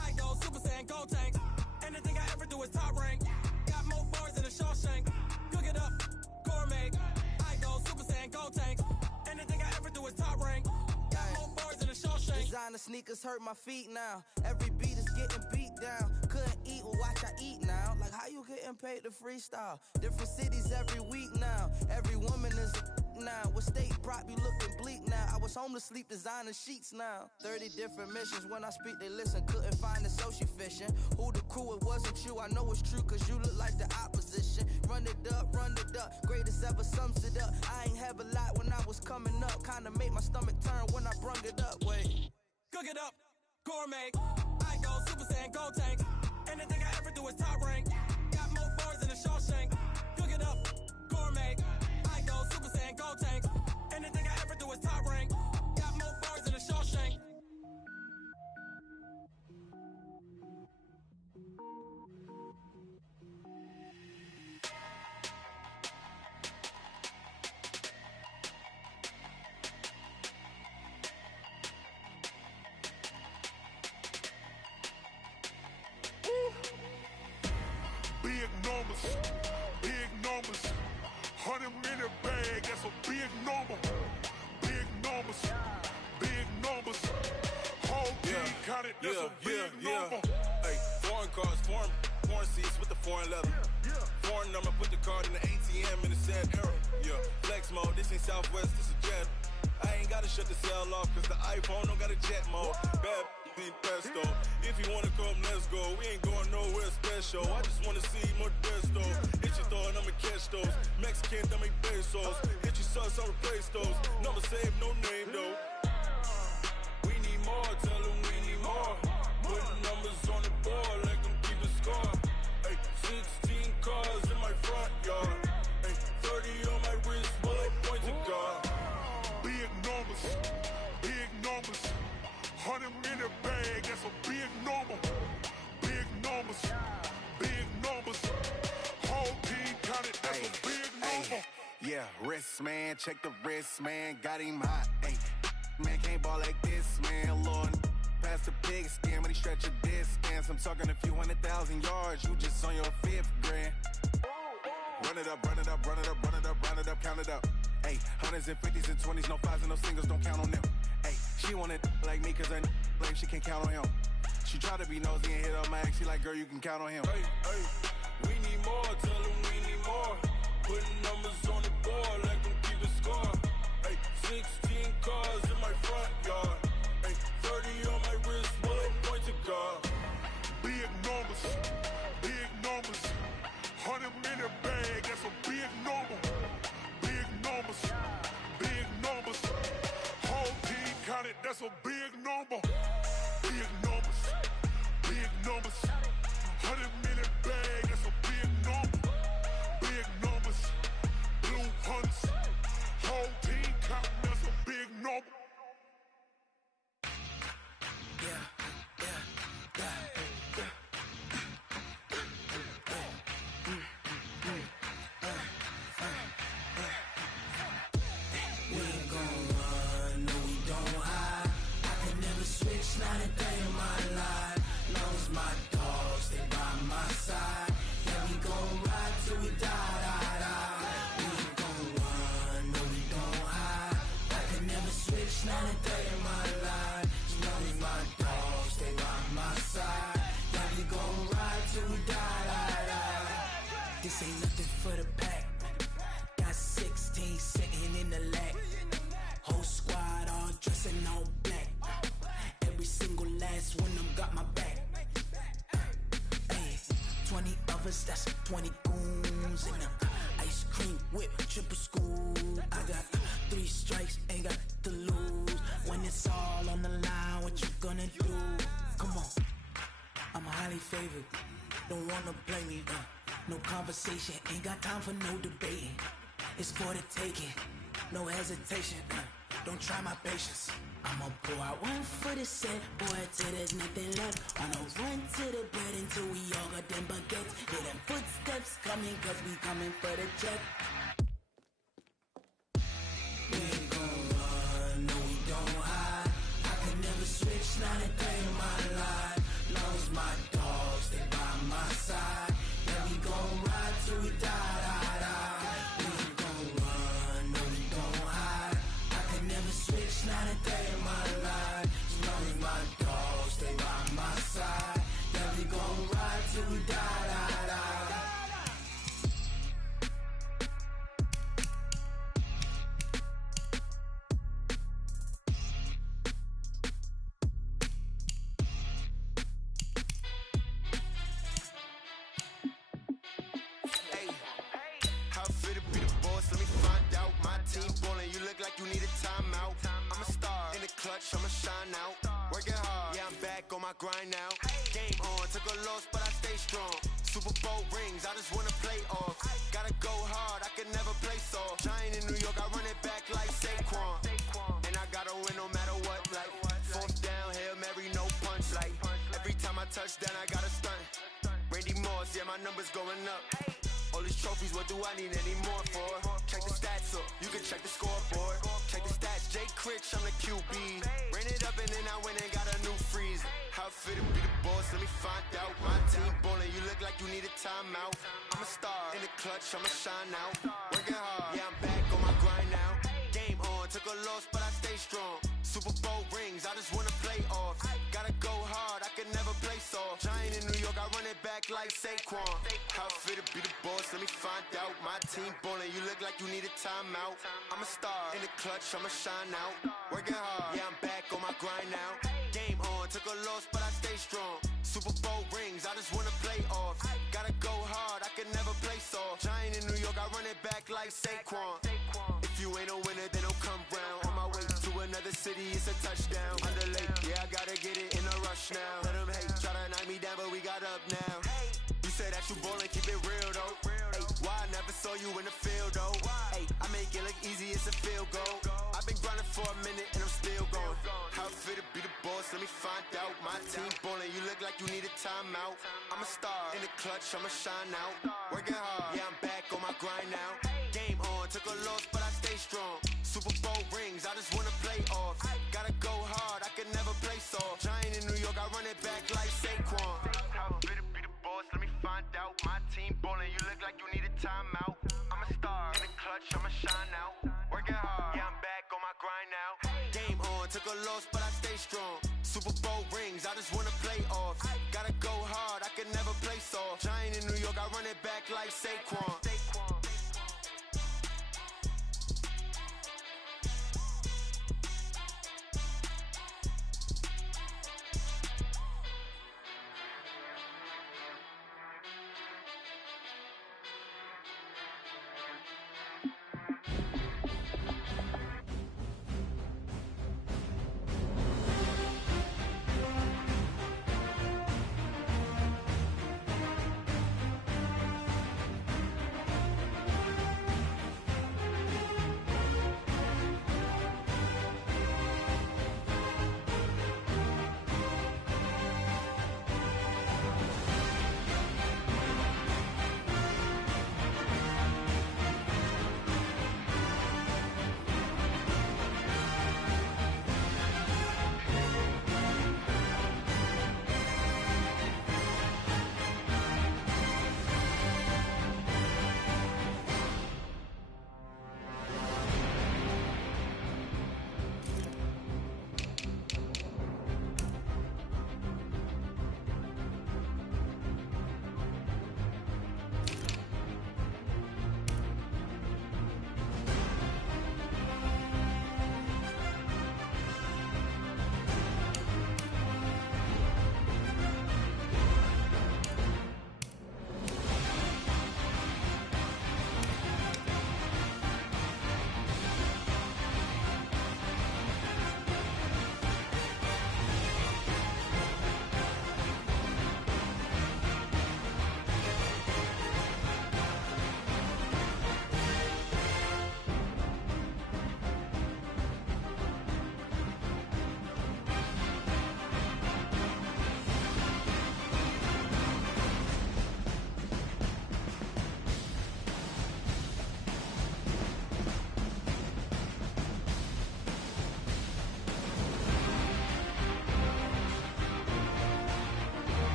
I go Super Saiyan, gold tank. Anything I ever do is top rank. Got more bars than a Shawshank. Cook it up, gourmet. I go Super Saiyan, gold tank. Anything I ever do is top rank. Got more bars than a Shawshank. Designer sneakers hurt my feet now. Every beat is getting beat down. Couldn't eat, well watch I eat now. Like how you getting paid to freestyle? Different cities every week now. Every woman is a now. What state prop you looking bleak now? I was home to sleep designer sheets now. 30 different missions. When I speak they listen. Couldn't find the social fishing. Who the crew? It wasn't you. I know it's true cause you look like the opposition. Run it up. Greatest ever sums it up. I ain't have a lot when I was coming up. Kinda made my stomach turn when I brung it up. Wait. Cook it up, gourmet. I go Super Saiyan, gold tank. Anything I ever do is top rank. Got more bars than a Shawshank. Cook it up, gourmet. I go Super Saiyan, gold tank. Anything I ever do is top rank. Got more bars than a Shawshank. big numbers, big numbers. 100-minute bag, that's a big number. Big numbers, big numbers. Whole team counted, that's a big number. Hey, foreign cars, foreign seats with the foreign leather. Foreign number, put the card in the ATM in the sad era. Yeah, flex mode, this ain't Southwest, this is Jet. I ain't gotta shut the cell off, cause the iPhone don't got a jet mode. Bad need pesto. If you wanna come, let's go. We ain't going nowhere special. I just wanna see more desto. Hit your thought, I'ma catch those. Mexican, I make pesos. Hit your sus, I'll replace those. Number save, no name though. We need more, tell them we need more. Put numbers on the board, let them keep the score. Hey, 16 cars in my front yard. Hey, 30 on my wrist, bullet point to God. Big numbers, big numbers. 100-minute bag, that's a big number. Big numbers, big numbers. Whole team counted, that's a big number. Yeah, wrist man, check the wrist man, got him hot. Ay, man can't ball like this, man. Lord, past the pig skin when he stretch a distance. I'm talking a few 100,000 yards, you just on your 5th grand. Run it up, run it up, run it up, run it up, run it up, count it up. Ay, 100s and 50s and 20s, no 5s and no singles, don't count on them. Ay, she wanted like me cause I like she can count on him. She tried to be nosy and hit up my ex, she like, girl, you can count on him. Hey, hey, we need more, tell them we need more. Putting numbers on the board, let them keep the score. Hey, 16 cars in my front yard. Hey, 30 on my wrist, bullet point to God. Big numbers, big numbers. 100-minute bag, that's a big number. Big numbers, big numbers. Whole team counted, that's a big number. Big numbers, big numbers. 100-minute bag, that's a big number. Big numbers, blue hunts. Whole team counting, that's a big number. Not a day in my life, long as my dogs stay by my side. Yeah, we gon' ride till we die, die, die. We ain't gon' run, no we don't hide. I can never switch, not a day in my life, as long as my dogs stay by my side. Yeah, we gon' ride till we die, die, die. This ain't nothing for the pack. Got 16 sitting in the lap. Whole squad all dressing all black. Every single last one of them got my back. Ay, 20 of us, that's 20 goons. And ice cream whip, triple scoop. I got 3 strikes, ain't got to lose. When it's all on the line, what you gonna do? Come on, I'm highly favored. Don't wanna play me, no conversation. Ain't got time for no debating. It's for the taking, no hesitation. Don't try my patience. I'ma pour out one for the set, boy, till there's nothing left. I'ma run to the bread until we all got them baguettes. Hear them footsteps coming, cause we coming for the check. We ain't gon' run, no we don't hide. I can never switch, not a day in my life. Long as my dogs stay by my side. Yeah, we gon' ride till we die, die, die. We ain't gon' run, no we don't hide. I can never switch, not a day in my life. As long as my dogs stay by my side. Yeah, we gon' ride till we die, die, die. Hey, how fit to be the boss? Let me find out. My team ballin', you look like you need a timeout. I'm a star in the clutch, I'ma shine out. Working hard, yeah, I'm back on my grind now. Game on, took a loss, but I stay strong. Super Bowl rings, I just wanna play off. Gotta go hard, I can never play soft. Giant in New York, I run it back like Saquon. And I gotta win no matter what, like 4th down, Hail Mary, no punch, like every time I touch down, I gotta stunt. Randy Moss, yeah, my numbers going up. All these trophies, what do I need any more for? Check the stats up, you can check the scoreboard. Check the stats, Jay Critch, I'm the QB. Ran it up and then I went and got a new freeze. How fit to be the boss, let me find out. My team ballin', you look like you need a timeout. I'm a star in the clutch, I'ma shine out. Working hard, yeah, I'm back on my grind now. Game on, took a loss, but I stay strong. Super Bowl rings, I just wanna play off. Gotta go hard, I can never play soft. Giant in New York, I run it back like Saquon. How fit to be the boss, let me find out. My team ballin', you look like you need a timeout. I'm a star in the clutch, I'ma shine out. Working hard, yeah, I'm back on my grind now. Game on, took a loss, but I stay strong. Super Bowl rings, I just wanna play off. Gotta go hard, I can never play soft. Giant in New York, I run it back like Saquon. If you ain't a winner, then don't come round. On my way to another city, it's a touchdown. Underlay, yeah, I gotta get it in a rush now. Let them hate, try to knock me down, but we got up now. You said that you ballin', keep it real though. Hey, why I never saw you in the field though? Hey, I make it look easy, it's a field goal. I've been grinding for a minute and I'm still going. How fit to be the boss, let me find out. My team ballin', you look like you need a timeout. I'm a star in the clutch, I'ma shine out. Working hard, yeah, I'm back on my grind now. Game on, took a loss, but I stay strong. Super Bowl rings, I just wanna play off. Gotta go hard, I can never play soft. Giant in New York, I run it back like Saquon. How fit to be the boss, let me find out. My team ballin', you look like you need a timeout. I'm a star in the clutch, I'ma shine out. Working hard, yeah, I'm back on my grind now. Game on, took a loss, but I stay strong. Super Bowl rings, I just wanna play off. Gotta go hard, I can never play soft. Giant in New York, I run it back like Saquon.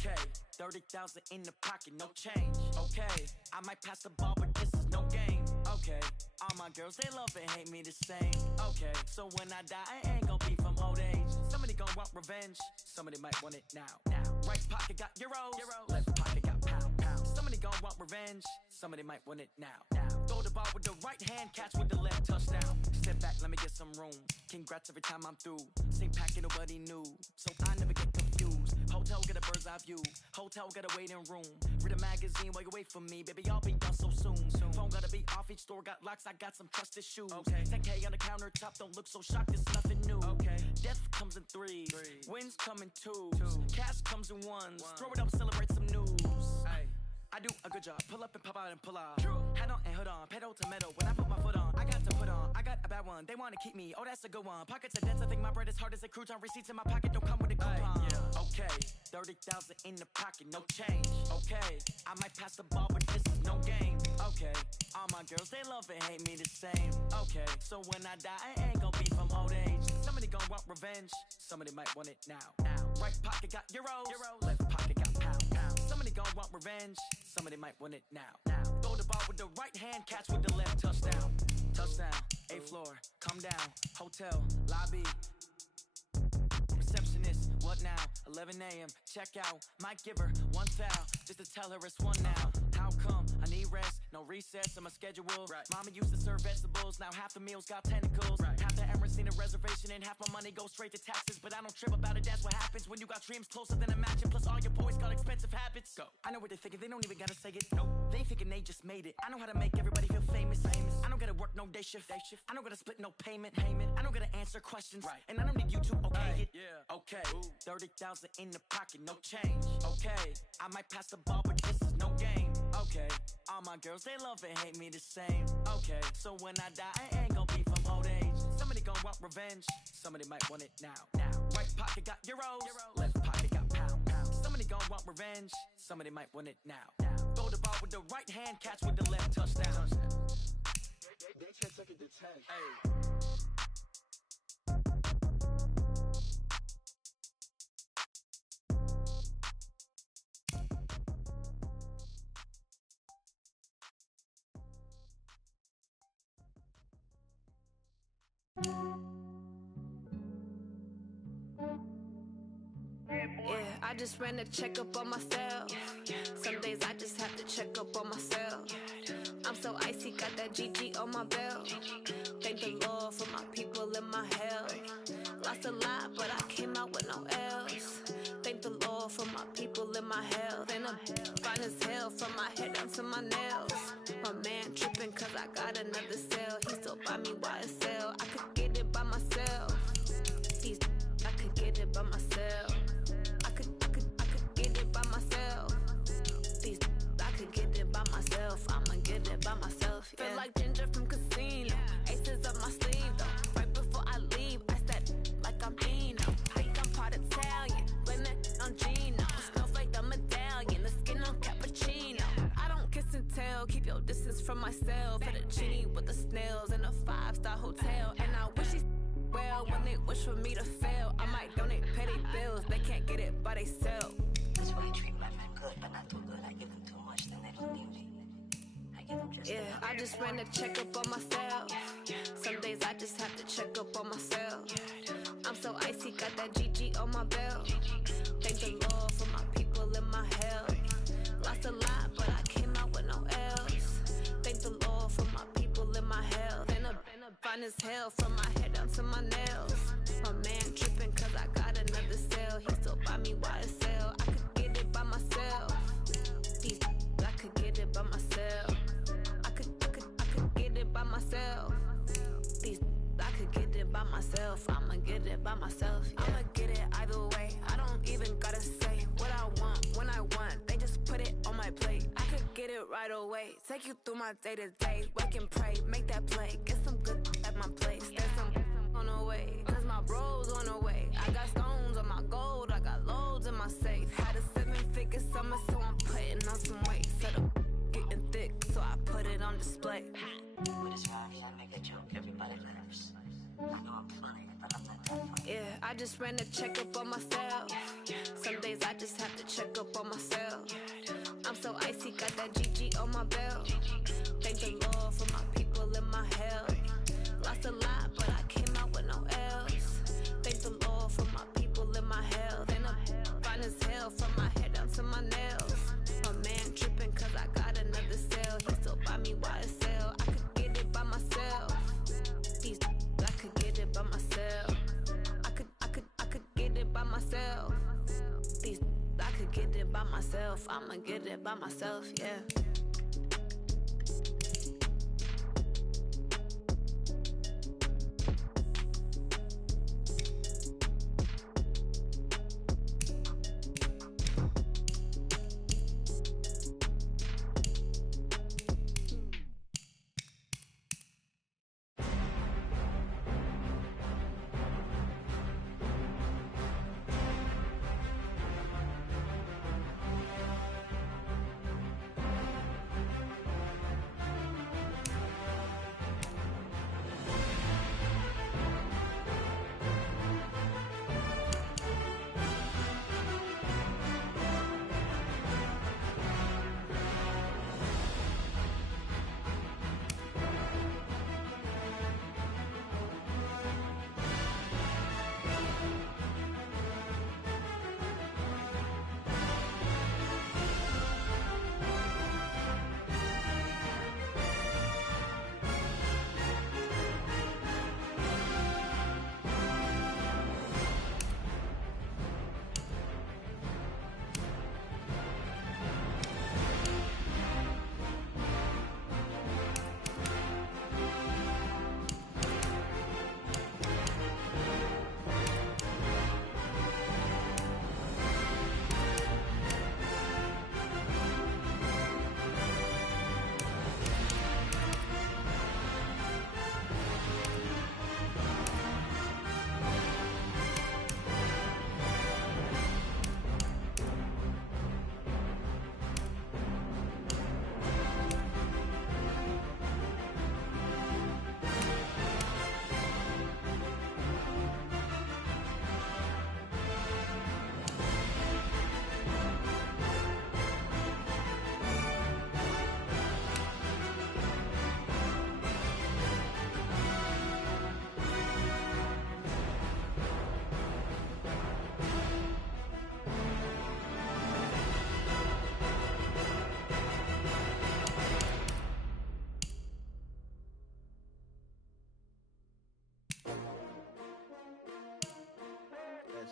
Okay, 30,000 in the pocket, no change. Okay, I might pass the ball, but this is no game. Okay. Okay, all my girls, they love and hate me the same. Okay, so when I die, I ain't gon' be from old age. Somebody gon' want revenge, somebody might want it now. Right pocket got euros, left pocket got pound. Somebody gon' want revenge, somebody might want it now. Throw the ball with the right hand, catch with the left, touchdown. Step back, let me get some room. Congrats every time I'm through. Same packet, nobody knew, so I never get confused. Hotel get a bird's eye view, hotel get a waiting room. Read a magazine while you wait for me, baby, I'll be done so soon. Phone gotta be off, each store got locks, I got some trusted shoes. 10K on the countertop, don't look so shocked, it's nothing new. Death comes in threes, wins come in twos, cash comes in ones. Throw it up, celebrate some news. I do a good job, pull up and pop out and pull out. Hat on and hood on, pedal to metal. When I put my foot on, I got to put on. I got a bad one, they wanna keep me, oh that's a good one. Pockets are dense, I think my bread is hard as a crouton. Receipts in my pocket don't come with a coupon. Okay, 30,000 in the pocket, no change. Okay, I might pass the ball, but this is no game. Okay, all my girls, they love and hate me the same. Okay, so when I die, I ain't gon' be from old age. Somebody gon' want revenge, somebody might want it now. Right pocket got euros, left pocket got pound. Somebody gon' want revenge, somebody might want it now. Throw the ball with the right hand, catch with the left, touchdown. Touchdown, 8th floor, come down, hotel, lobby. Receptionist, what now? 11 a.m., check out. Might give her one foul, just to tell her it's one now. How come? I need rest, no recess in my schedule. Mama used to serve vegetables, now half the meals got tentacles. Half the Emirates need a reservation and half my money goes straight to taxes. But I don't trip about it, that's what happens when you got dreams closer than a matching. Plus all your boys got expensive habits. Go. I know what they're thinking, they don't even gotta say it. Nope. They thinking they just made it. I know how to make everybody feel famous. I don't gotta work no day shift. I don't gotta split no payment. I don't gotta answer questions. And I don't need you to okay it. Okay, 30,000 in the pocket, no change. Okay, I might pass the ball, but this is no game. Okay, all my girls, they love and hate me the same. Okay, so when I die, I ain't gon' be from old age. Somebody gon' want revenge, somebody might want it now. Right pocket got euros, left pocket got pound. Somebody gon' want revenge, somebody might want it now. Throw the ball with the right hand, catch with the left, touchdown. They can't take it to 10. Yeah, I just ran a checkup on myself. Some days I just have to check up on myself. I'm so icy, got that GG on my belt. Thank the Lord for my people in my health. Lost a lot, but I came out with no L's. Thank the Lord for my people in my health. And I'm fine as hell from my head down to my nails. My man tripping cause I got another cell. He still buy me YSL. I could get it by myself. These I could get it by myself. I could get it by myself. These I could get it by myself. I'ma get it by myself. Yeah. Feel like Ginger from Casino. Aces up my sleeve though. Right before I leave, I said like I'm Dino. Think I'm part Italian. Blame it on Gino. Snowflake the medallion. The skin on cappuccino. I don't kiss and tell. Keep your distance from myself. Fettuccine with the snails in a 5-star hotel. And I wish these well when they wish for me to fail. I might donate petty bills. They can't get it by they sell. That's why you treat my friend good, but not too good. I give them too much, then they don't need me. I give them just yeah, I just ran a checkup on myself. Some days I just have to check up on myself. I'm so icy, got that GG on my belt. Thank the Lord for my people in my health. Lost a lot, but I came out with no L's. Thank the Lord for my people in my health. And I'm fine as hell from my head down to my nails. My man tripping cause I got another cell. He still buy me YSL. I could get it by myself. These I could get it by myself. I could get it by myself. These I could get it by myself. I'ma get it by myself. Yeah. I'ma get it either way. I don't even gotta say what I want when I want. They just put it on my plate. I could get it right away. Take you through my day to day. Wake and pray, make that play. Get some good at my place. There's some on the way. Cause my bros on the way. I got stones on my gold. I got loads in my safe. Had a 7-figure summer, so I'm putting on some weight. Set up getting thick, so I put it on display. With his rhymes, I make a joke, everybody laughs. I know I'm funny, but I'm not that funny. Yeah, I just ran a checkup on myself. Some days I just have to check up on myself. I'm so icy, got that GG on my belt. Thank the Lord for my people by myself. I'ma get it by myself, yeah.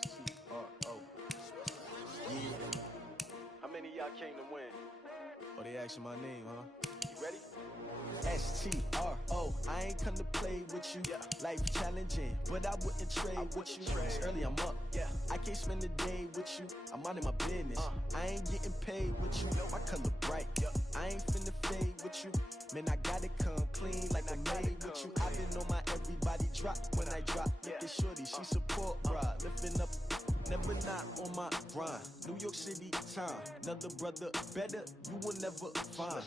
S-T-R-O. Yeah. How many of y'all came to win? Oh, they asking my name, huh? You ready? S-T-R-O. I ain't come to play with you. Yeah. Life challenging, but I wouldn't trade with you. It's early, I'm up. Yeah. I can't spend the day with you. I'm minding my business. I ain't getting paid with you. My color bright. Yeah. I ain't finna fade with you. Man, I gotta come clean like I'm made with you. I've been on my everybody drop when I drop. Look at shorty, she support, bruh. Lifting up. Never not on my grind. New York City time. Another brother better, you will never find.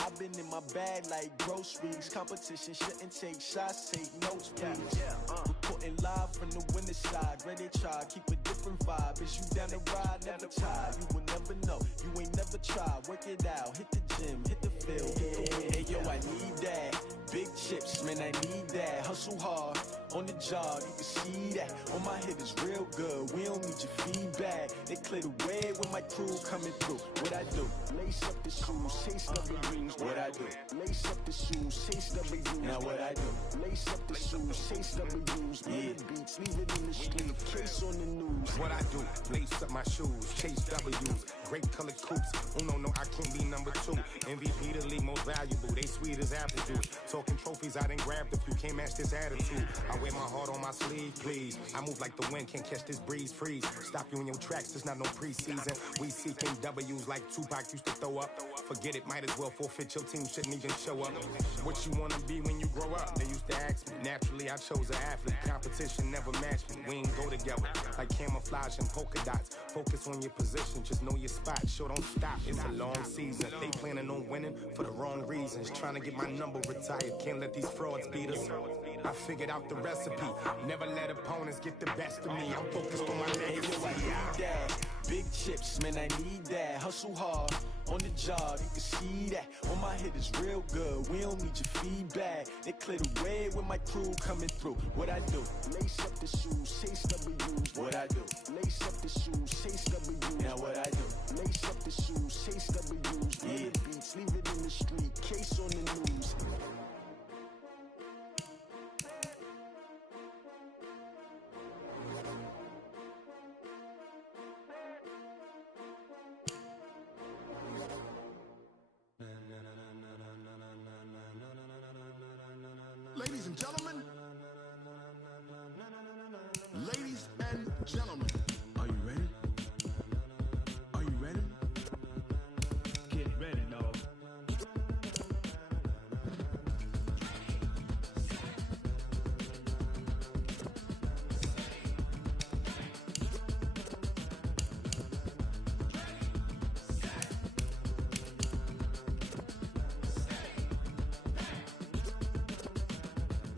I've been in my bag like groceries. Competition shouldn't take shots, take notes, please. Reporting live from the winning side. Ready to try, keep a different vibe. Is you down the ride, never tired. You will never know, you ain't never tried. Work it out, hit the gym, hit the field. Hey yo, I need that. Big chips, man, I need that. Hustle hard, on the job, you can see that. On my head is real good, we don't need your feedback. They clear the way when my crew coming through. What I do? Lace up the shoes, chase W's. What I do? Lace up the shoes, chase W's. Now what I do? Lace up the shoes, chase W's. Yeah. Beats, leave it in the street, case on the news. What I do? Lace up my shoes, chase W's. Great colored coops. Oh no, I can't be number 2. MVP the league most valuable. They sweet as apple juice. Talking trophies, I done grabbed a few. Can't match this attitude. I wear my heart on my sleeve, please. I move like the wind, can't catch this breeze. Freeze. Stop you in your tracks, it's not no preseason. We seeking W's like Tupac used to throw up. Forget it, might as well forfeit. Your team shouldn't even show up. What you wanna be when you grow up? They used to ask me. Naturally, I chose an athlete. Competition never matched me. We ain't go together like camouflage and polka dots. Focus on your position, just know your spot. Sure, don't stop. It's a long season. They planning on winning for the wrong reasons. Trying to get my number retired. Can't let these frauds beat us. I figured out the recipe. Never let opponents get the best of me. I'm focused on my legacy. I need that. Big chips, man, I need that. Hustle hard, on the job, you can see that. On my head is real good, we don't need your feedback. They clear the way when my crew coming through. What I do? Lace up the shoes, chase W's. What I do? Lace up the shoes, chase W's. Now what I do? Lace up the shoes, chase W's. Yeah. Beats, leave it in the street, case on the news. Ladies and gentlemen. Ladies and gentlemen. Are you ready? Are you ready? Get ready, dog.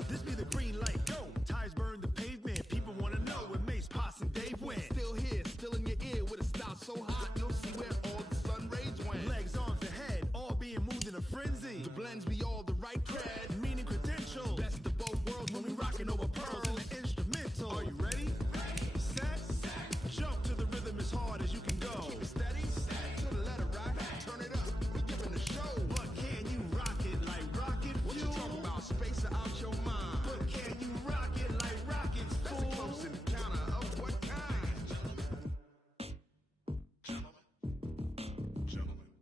This be the green light, go. Tires burn the pavement. People wanna know where Mace, Pops, and Dave went. Still here, still in your ear with a style so hot, you'll see where all the sun rays went. Legs, arms, and head, all being moved in a frenzy. The blends be all the right cred, meaning credentials. Best of both worlds when we rockin' over pearls in the instrumental. Are you ready? Set, jump to the rhythm as hard as you can go. Keep it steady, to the letter rock, turn it up. We giving a show. But can you rock it like rocket fuel? What you talking about? Space out your mind. But can you rock it like rockets, fool? That's a close encounter of what kind?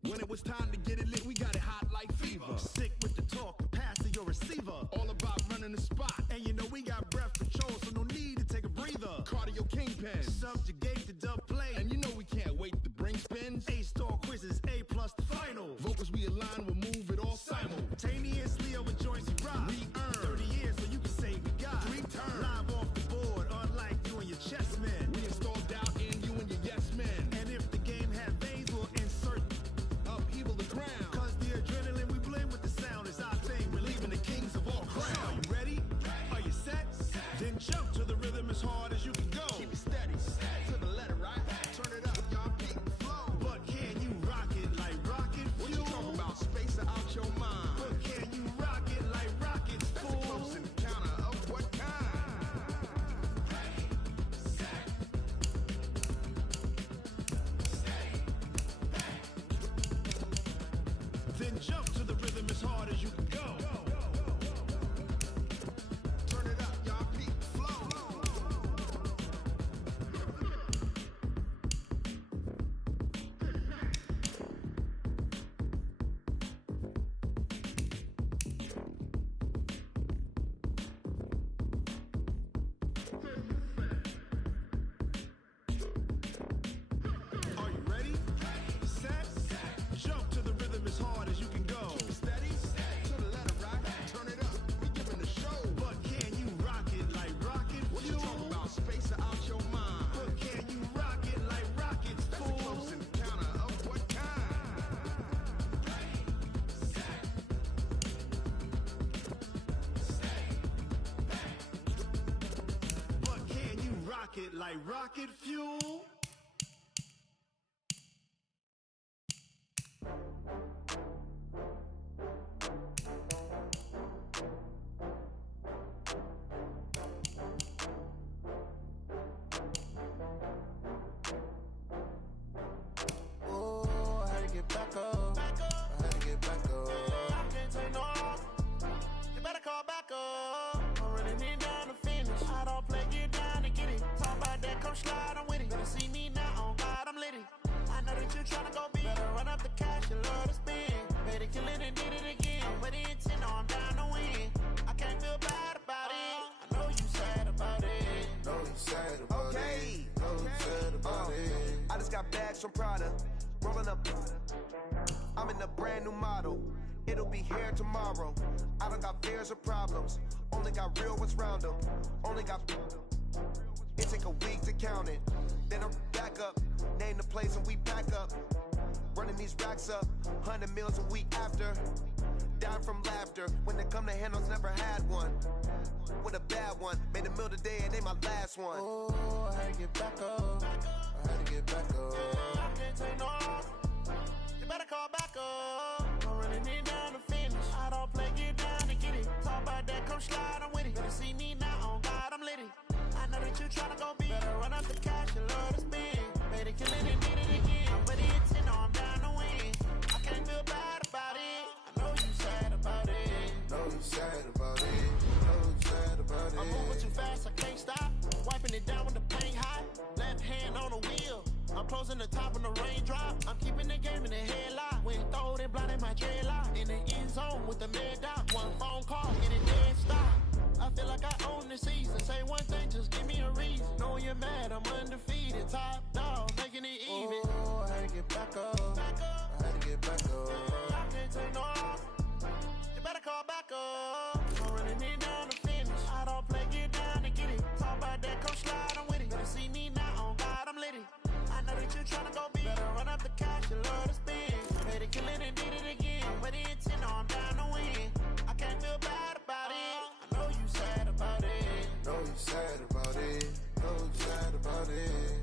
When it was time to get it lit, we got it hot like fever. Sick with the talk, the pass to your receiver. All about running the spot. And you know we got breath control, so no need to take a breather. Cardio kingpin, subjugate the dub play. And you know we can't wait to bring spins. A-star quizzes, A+ the final. Vocals we align, we'll move it all simultaneously over joints we rock. We earn 30 years, so you can say we got 3 turns. Live off the board, unlike you and your chess men. We installed doubt in you and your yes men. And if the game had veins, we'll insert upheaval the ground. Cause the adrenaline we blend with the sound is our thing. We're leaving the kings of all crowns. Are you ready? Are you set? Then jump to the rhythm as hard as you can go. Keep it steady, to the letter right. Turn it up, y'all peak the flow. But can you rock it like rocket fuel? What you talking about? Space out your mind. But can you rock it like rockets, fool? That's a close encounter of what kind? Then jump to the rhythm as hard as you can go. Turn it up, y'all peak the flow. Are you ready? Set, jump to the rhythm as hard as you can go. Keep it steady, to the letter rock. Turn it up, we giving a show. But can you rock it like rocket fuel? What you talking about? Space out your mind. But can you rock it like rockets, fool? That's a close encounter of what kind? But can you rock it like rocket fuel? Oh, I had to get back up. I had to get back up. I can't take no loss. You better call back up. I'm running it down to finish. I don't play, get down and get it. Talk about that, come slide, I'm with it. Better see me now, on God, I'm litty. I know that you tryna go big. Better run up the cash, you love to spend. Better kill it and did it again. But the intent, no, I'm down to win. I can't feel bad about it. I know you sad about it. Know you sad about it. Know you sad about it. I just got bags from Prada. Rolling up. I'm in a brand new model. It'll be here tomorrow. I don't got fears or problems. Only got real ones round them. Only got. It take a week to count it. Then I'm back up. Name the place and we pack up. Running these racks up. 100 meals a week after. Down from laughter. When it come to handles, never had one. With a bad one. Made a meal today and they my last one. Oh, I had to get back up. I had to get back up. I can't take no loss. You better call back up. I'm running it down to finish. I don't play, get down and get it. Talk about that, come slide, I'm with it. Better see me now, on God, I'm litty. I know that you tryna go big. Better run up the cash, you love to spend. Better kill it and did it again. I'm with the intent, no, I'm down to win. I can't feel bad about it. I know you sad about it. Know you sad about it. Know you sad about it. I'm moving too fast, I can't stop. Wiping it down with the paint hot. Left hand on the wheel. I'm closing the top on the raindrop. I'm keeping the game in the headlock. When throwed and blinded my dreadlock. In the end zone with the mad dot. One phone call, get it dead stop. I feel like I own the season. Say one thing, just give me a reason. Knowing you're mad, I'm undefeated. Top dog, making it even. Oh, I had to get back up. I had to get back up. I can't take no loss. You better call back up. I'm running it down to finish. I don't play, get down and get it. Talk about that, come slide, I'm with it. Better see me now, on God, I'm lit it. I know that you're trying to go big. Better run up the cash, you love to spend. Made it, kill it, and did it again. But the intent on down to win. I can't feel bad about it. I know you sad about it. Know you sad about it. Know you sad about it.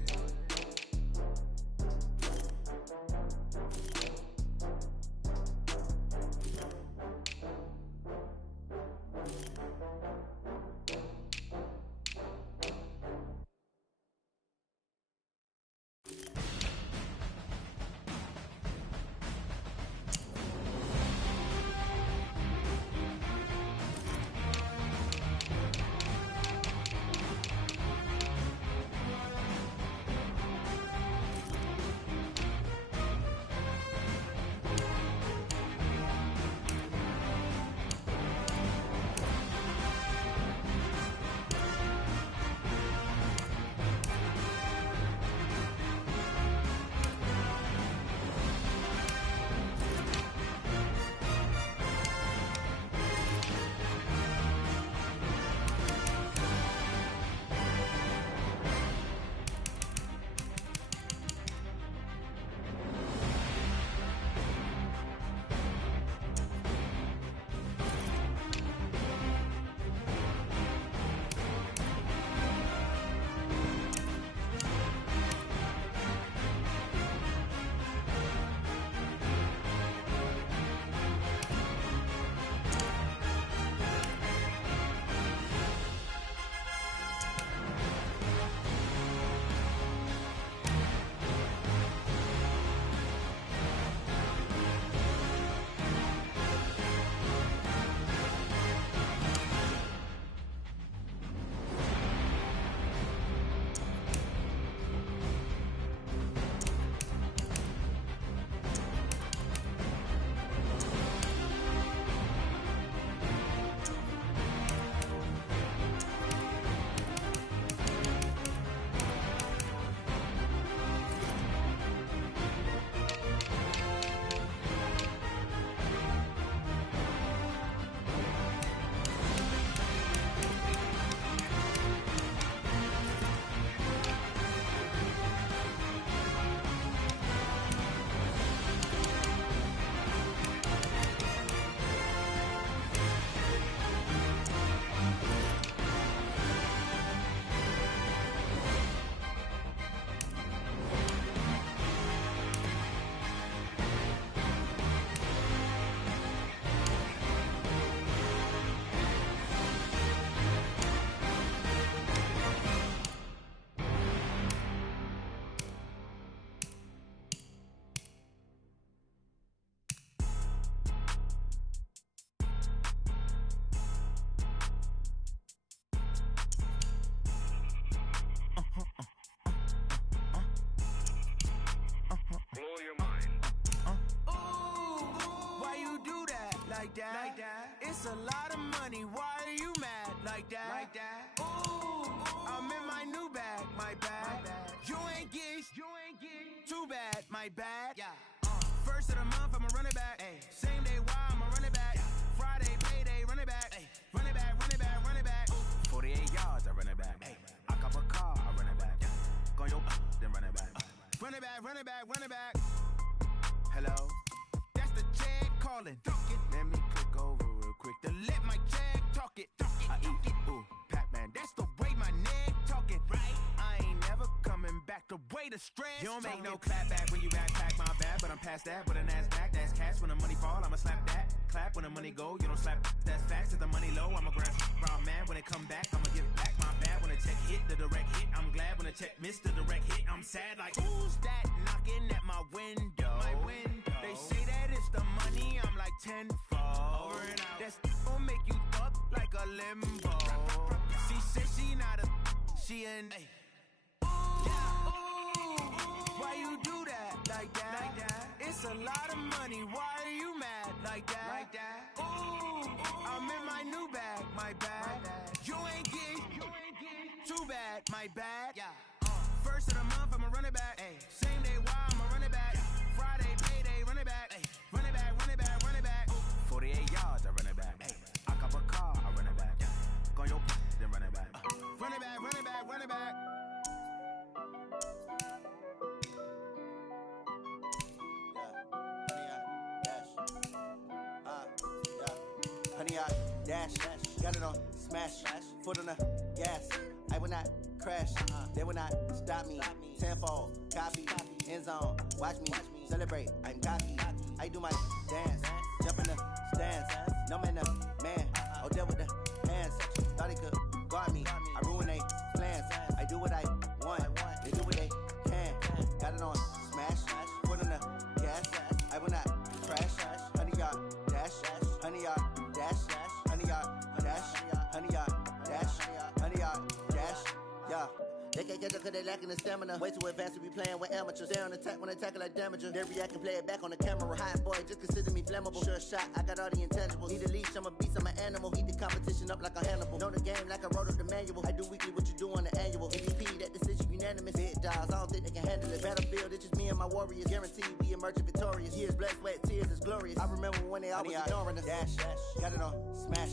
like that. It's a lot of money. Why are you mad like that? Like that. Ooh, I'm in my new bag. My bad. You ain't get too bad. My bad. Yeah. First of the month, I'ma run it back. Ay. Same day, why I'ma run it back. Yeah. Friday, payday, run it back. Ay. Run it back, run it back, run it back. 48 yards, I run it back. Ay. I cop a car, I run it back. Yeah. Go your then run it back. Run it back, run it back, run it back. Hello? That's the Jag calling. Let me click over real quick to let my Jag talk it. I eat it. Ooh, Pac-Man, that's the way my neck talking. Right? I ain't never coming back the way the stress. You don't make no clap back when you backpack, my bad, but I'm past that. With a NASDAQ, that's cash. When the money fall, I'ma slap that. Clap when the money go, you don't slap. That's facts. If the money low, I'ma grab round man. When it come back, I'ma give back my bad. When the check hit, the direct hit, I'm glad. When the check missed the direct hit, I'm sad like who's that knocking at my window? My window. They say that it's the money, I'm like tenfold. Over and out. That's gon' make you up like a limbo. She said she not a, she an. Ooh, yeah. Ooh, why you do that? Like that? It's a lot of money. Why are you mad? Like that? Ooh, I'm in my new bag. My bad. You ain't getting too bad. My bad. First of the month, I'ma run it back. Same day, why I'ma run it back. Friday, payday, run it back. Run it back, run it back, run it back. 48 yards, I run it back. I cop a car, I run it back. Go on your then run it back. Run it back, run it back, run it back. Honey, I dash, got it on smash, foot on the gas. I will not crash, they will not stop me. Tenfold, copy, end zone, watch me celebrate. I'm cocky, I do my dance, jump in the stands. No man, man, oh there with the hands. Thought he could guard me, I ruin they plans. I do what I want, they do what they can. Got it on smash, foot on the gas. I will not crash, honey, y'all dash, honey, y'all dash, honey, y'all dash, honey, y'all dash, honey, y'all dash, yeah. They can't catch up cause they lacking the stamina. Way too advanced to be playing with amateurs. They on attack when they tackle like damager. They react and play it back on the camera. Hot boy, just consider me flammable. Sure shot, I got all the intangibles. Need a leash, I'm a beast, I'm an animal. Eat the competition up like a Hannibal. Know the game like I wrote up the manual. I do weekly what you do on the annual. MVP, that decision unanimous. Big dogs, I don't think they can handle it. Battlefield, it's just me and my warriors. Guaranteed we emerging victorious. Years, blood, sweat, tears, is glorious. I remember when they always ignoring us. Dash, got it on smash,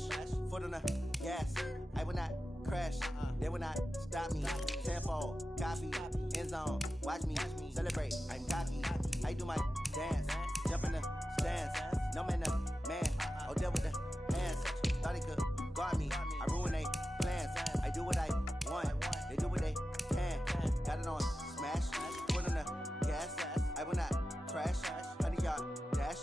foot on the gas. I will not crash, they will not stop me. Tenfold, copy, end zone, watch me celebrate. I'm cocky, I do my dance, jump in the stands. No man, man, oh there with the hands. Thought he could guard me, I ruin they plans. I do what I want, they do what they can. Got it on smash, foot on the gas. I will not crash, honey y'all dash,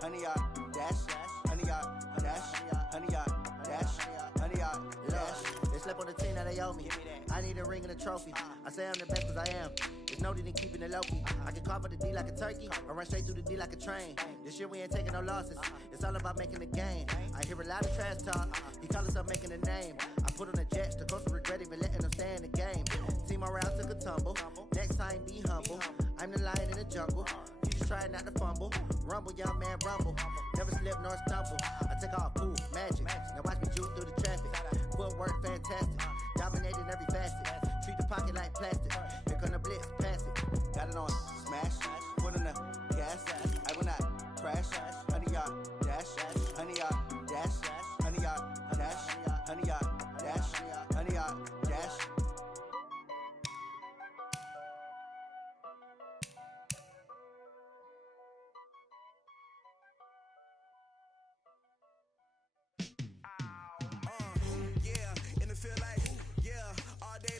honey y'all dash, honey y'all dash, honey y'all dash, honey y'all dash. They slept on the team that they owe me. I need a ring and a trophy. I say I'm the best cause I am. It's noted in keeping it low key. I can carve up the D like a turkey or run straight through the D like a train. This year we ain't taking no losses. It's all about making the game. I hear a lot of trash talk. He call himself making a name. I put on the jets. The coach will regret even letting them stay in the game. Team around took a tumble. Next time be humble. I'm the lion in the jungle. You just try not to fumble. Rumble, young man, rumble. Never slip nor stumble. I take off, poof, magic. Now watch me juke through the traffic. Footwork fantastic. Dominating every facet. Treat the pocket like plastic. Here come the blitz, pass it. Got it on smash. Foot on the gas. I will not crash. Honey, y'all dash. Honey, y'all dash. Honey, y'all dash. Honey, y'all dash. Honey, y'all dash. Yeah, in the feel like, yeah, all day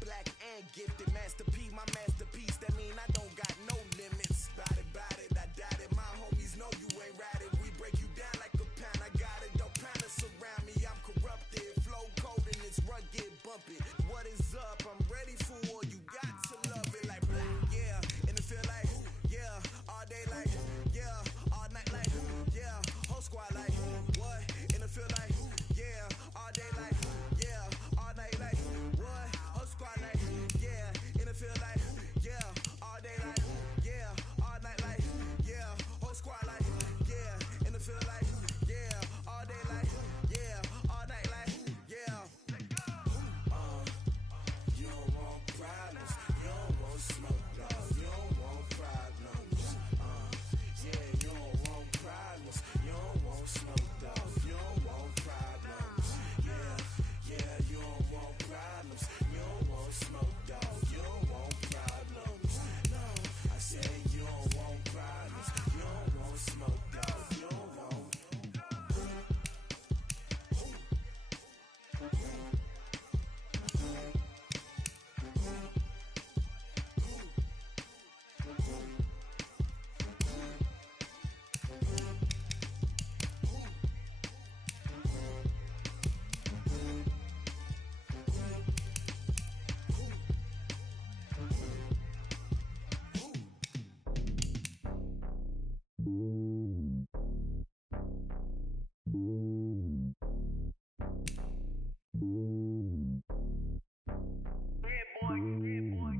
black and gifted. Master P, my masterpiece. That mean I don't got no limits. Bout it, I doubt it. My homies know you ain't ratted. We break you down like a pound. I got it, don't pound us around me. I'm corrupted, flow cold and it's rugged, bumpy. What is up? I'm ready for all you got to love it like black, yeah. And it feel like, yeah, all day like, yeah, all night like, yeah, whole squad like, what? And it feel like, yeah, all day like, yeah, all night like, what? Whole squad like, yeah, and it feel like, yeah, all day like, yeah, all night like, yeah, whole squad like, yeah, and it feel like, yeah, all day like, yeah, all night like, yeah. You don't want problems, you don't want smoke, dog. You don't want problems. Yeah, you don't want problems, you don't want smoke, dog. You don't want problems. Yeah, you don't want problems, you don't want smoke, dog. You don't want problems. No, I said you don't want problems, you don't want smoke, dog. You don't want.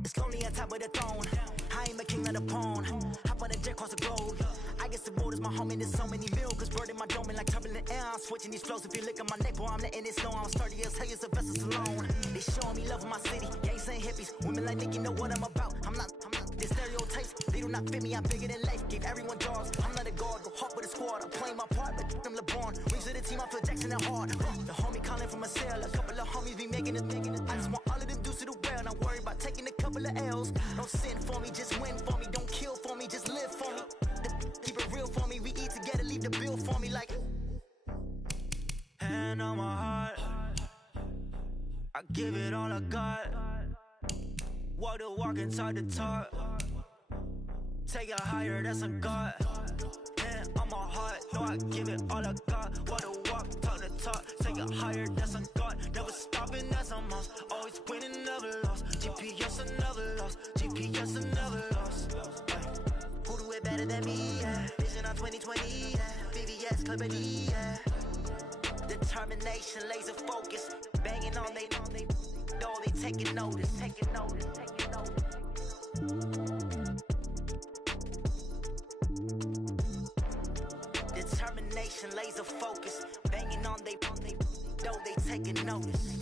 It's lonely on top of the throne. I ain't the king of the pawn. Hop on a jet across the globe. I guess the road is my home and there's so many milk. Bird in my dome and like turbulent air. I'm switching these flows. If you look at my neck, boy, I'm letting it slow. I'm sturdy as hell as Sylvester Stallone. They showing me love in my city. Gangsta and hippies. Women like Nick, you know what I'm about. I'm not the stereotypes. They do not fit me. I'm bigger than life. Give everyone jaws. I'm not a guard. Go hard with a squad. I'm playing my part, but I'm LeBron. Wings of the team, I feel Jackson and hard. The homie calling from a cell. A couple of homies be making it. I just want all of them dudes to do well. Not worry about taking a couple of L's. Don't sin for me, just win for me. Don't kill for me, just live for me. Keep it real for me. We eat together, leave the bill for me like. Hand on my heart, I give it all I got. Walk the walk and talk the talk. Take it higher, that's a God. Hand on my heart, no, I give it all I got. Walk the walk, talk the talk. Take it higher, that's a God. Never stopping, that's a must. Always winning, never lost. GPS, I never lost. GPS, I never lost. Who do it better than me? Yeah. Vision on 2020. Yeah. VVS, Clarity. Yeah. Determination, laser focus. Banging on they know they taking notice. Taking notice. Taking notice. Determination, laser focus. Banging on they know they taking notice.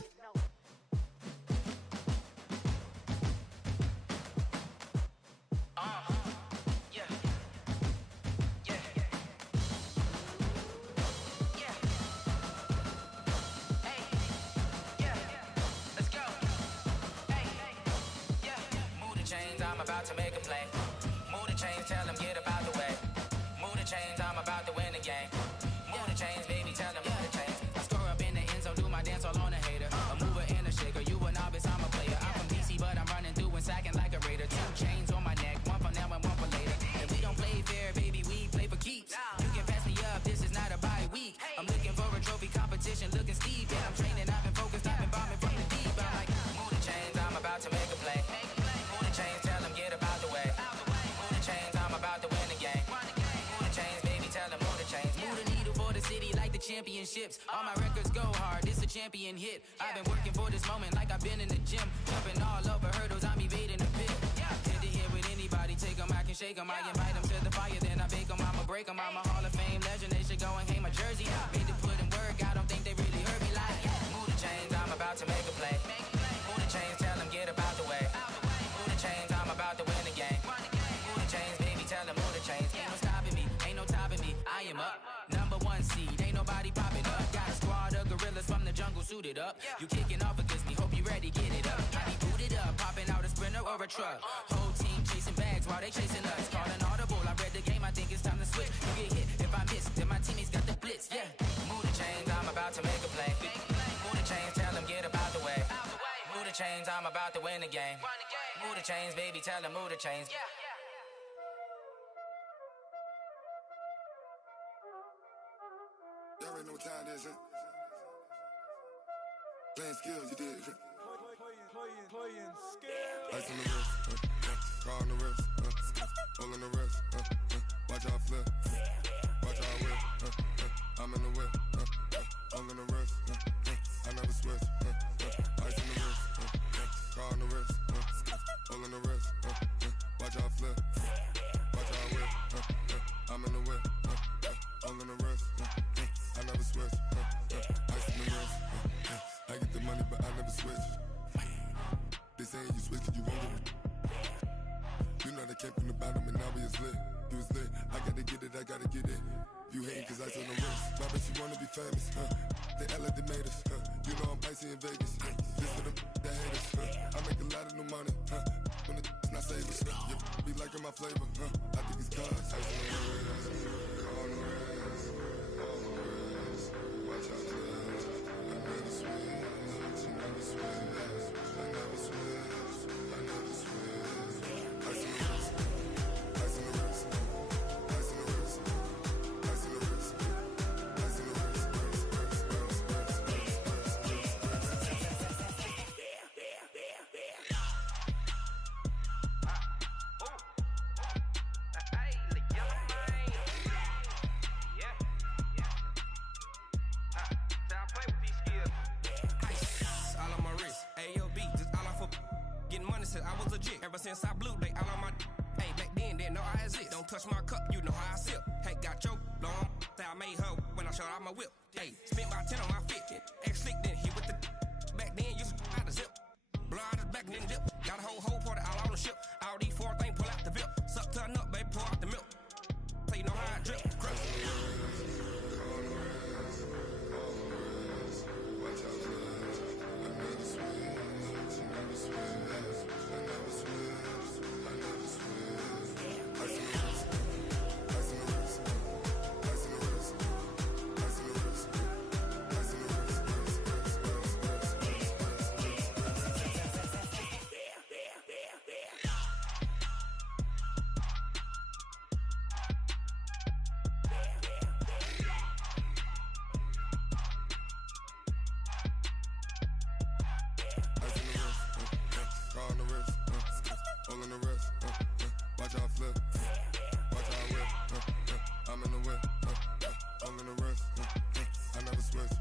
To make a play. Move the chains, tell them get about the way. Move the chains, I'm about to win the game. Move the chains, baby, tell them move the chains. I score up in the end zone, do my dance all on a hater. A mover and a shaker, you a novice, I'm a player. I'm from DC, but I'm running through and sacking like a raider. 2 chains on my neck, one for now and one for later. And we don't play fair, baby, we play for keeps. You can pass me up, this is not a bye week. I'm looking for a trophy competition, looking steep. And I'm training, I've been focused, I've been bombing from the deep. I'm like, move the chains, I'm about to make a play. Move the chains, tell them get about the way. Move the chains, I'm about to win the game. Move the chains, baby, tell them move the chains. Move the needle for the city like the championships. All my records go hard, this a champion hit. I've been working for this moment like I've been in the gym. Jumping all over hurdles, I'm evading the pit. Hit to hit with anybody, take them, I can shake them. I invite them to the fire, then I bake them. I'ma break them, I'm a Hall of Fame legend. They should go and hang my jersey. Made to put in work, I don't think they really heard me like. Move the chains, I'm about to make a play. Move the chains, tell them get about the way. Move the chains, I'm about to win the game. Move the chains, baby, tell them move the chains. Ain't no stopping me, ain't no topping me. I am up, #1 seed, ain't nobody popping up. Got a squad of gorillas from the jungle suited up. You kicking off against me, hope you ready, get it up. I be booted up, popping out a Sprinter or a truck. Whole team chasing bags while they chasing us. Call an audible, I read the game, I think it's time to switch. You get hit, if I miss, then my teammates got the blitz, yeah. Move the chains, I'm about to make a play. Move the chains, tell them get about the way. Move the chains, I'm about to to win the game. Move the chains, baby, tell them move the chains. Y'all already know what time it is, huh? Playing skills, you did. Playing skills. Ice on the wrist, car on the wrist, hole in the wrist, watch out flip, watch out whip, I'm in the whip, hole in the wrist, I never switch, ice on the wrist, car on the wrist, hole in the wrist, watch out flip, watch out whip, I'm in the whip, hole in the wrist, I never switch, ice on the wrist, I get the money but I never switch. They saying you switch it, you won't get it. You know they came from the bottom and now we is lit. You was lit, I gotta get it, I gotta get it. You hating cause ice on the wrist. My bitch, you wanna be famous, They Ella, they made us, You know I'm icy in Vegas, This for the that haters, I make a lot of new money, When the not savers, You be liking my flavor, I think it's cause ice on the wrist, on the wrist, on the wrist. Watch out, cuz I never switch, I never switch. I never switch, I never switch. Ice in the wrist, ice in the wrist, ice in the wrist, ice in the wrist, ice in the wrist, I was legit. Ever since I blew, they all on my hey, back then, didn't know I exist. Don't touch my cup, you know how I sip. Hey, got your long, I made her when I showed out my whip. Hey, spent about 10 on my fit. Ex-slick, then hit with the back then, used to out the zip. Blow out his back, then dip. Got a whole party all on the ship. All these 4 things, pull out the VIP. Suck to a nut, baby, pour out the milk. So you know how I drip. Crush. Watch out, cuz I never switch, I never switch. I never switch, I never switch. Ice in the wrist, ice in the wrist, ice in the wrist, ice in the wrist, ice in the wrist, car on the wrist, hole in the wrist, watch out flip, watch out whip, I'm in the whip, hole in the wrist, I never switch.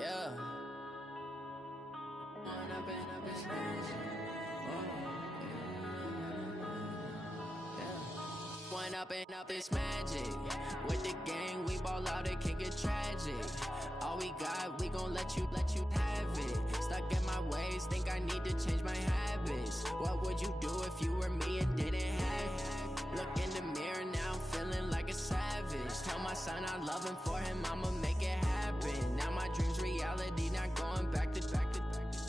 Yeah. Going up and it's magic. One up and up, it's magic. With the gang, we ball out, it can get tragic. All we got, we gon' let you have it. Stuck in my ways, think I need to change my habits. What would you do if you were me and didn't have it? Look in the mirror, now I'm feeling like a savage. Tell my son I love him, for him I'ma make it happen. Now my dream's reality, not going back to.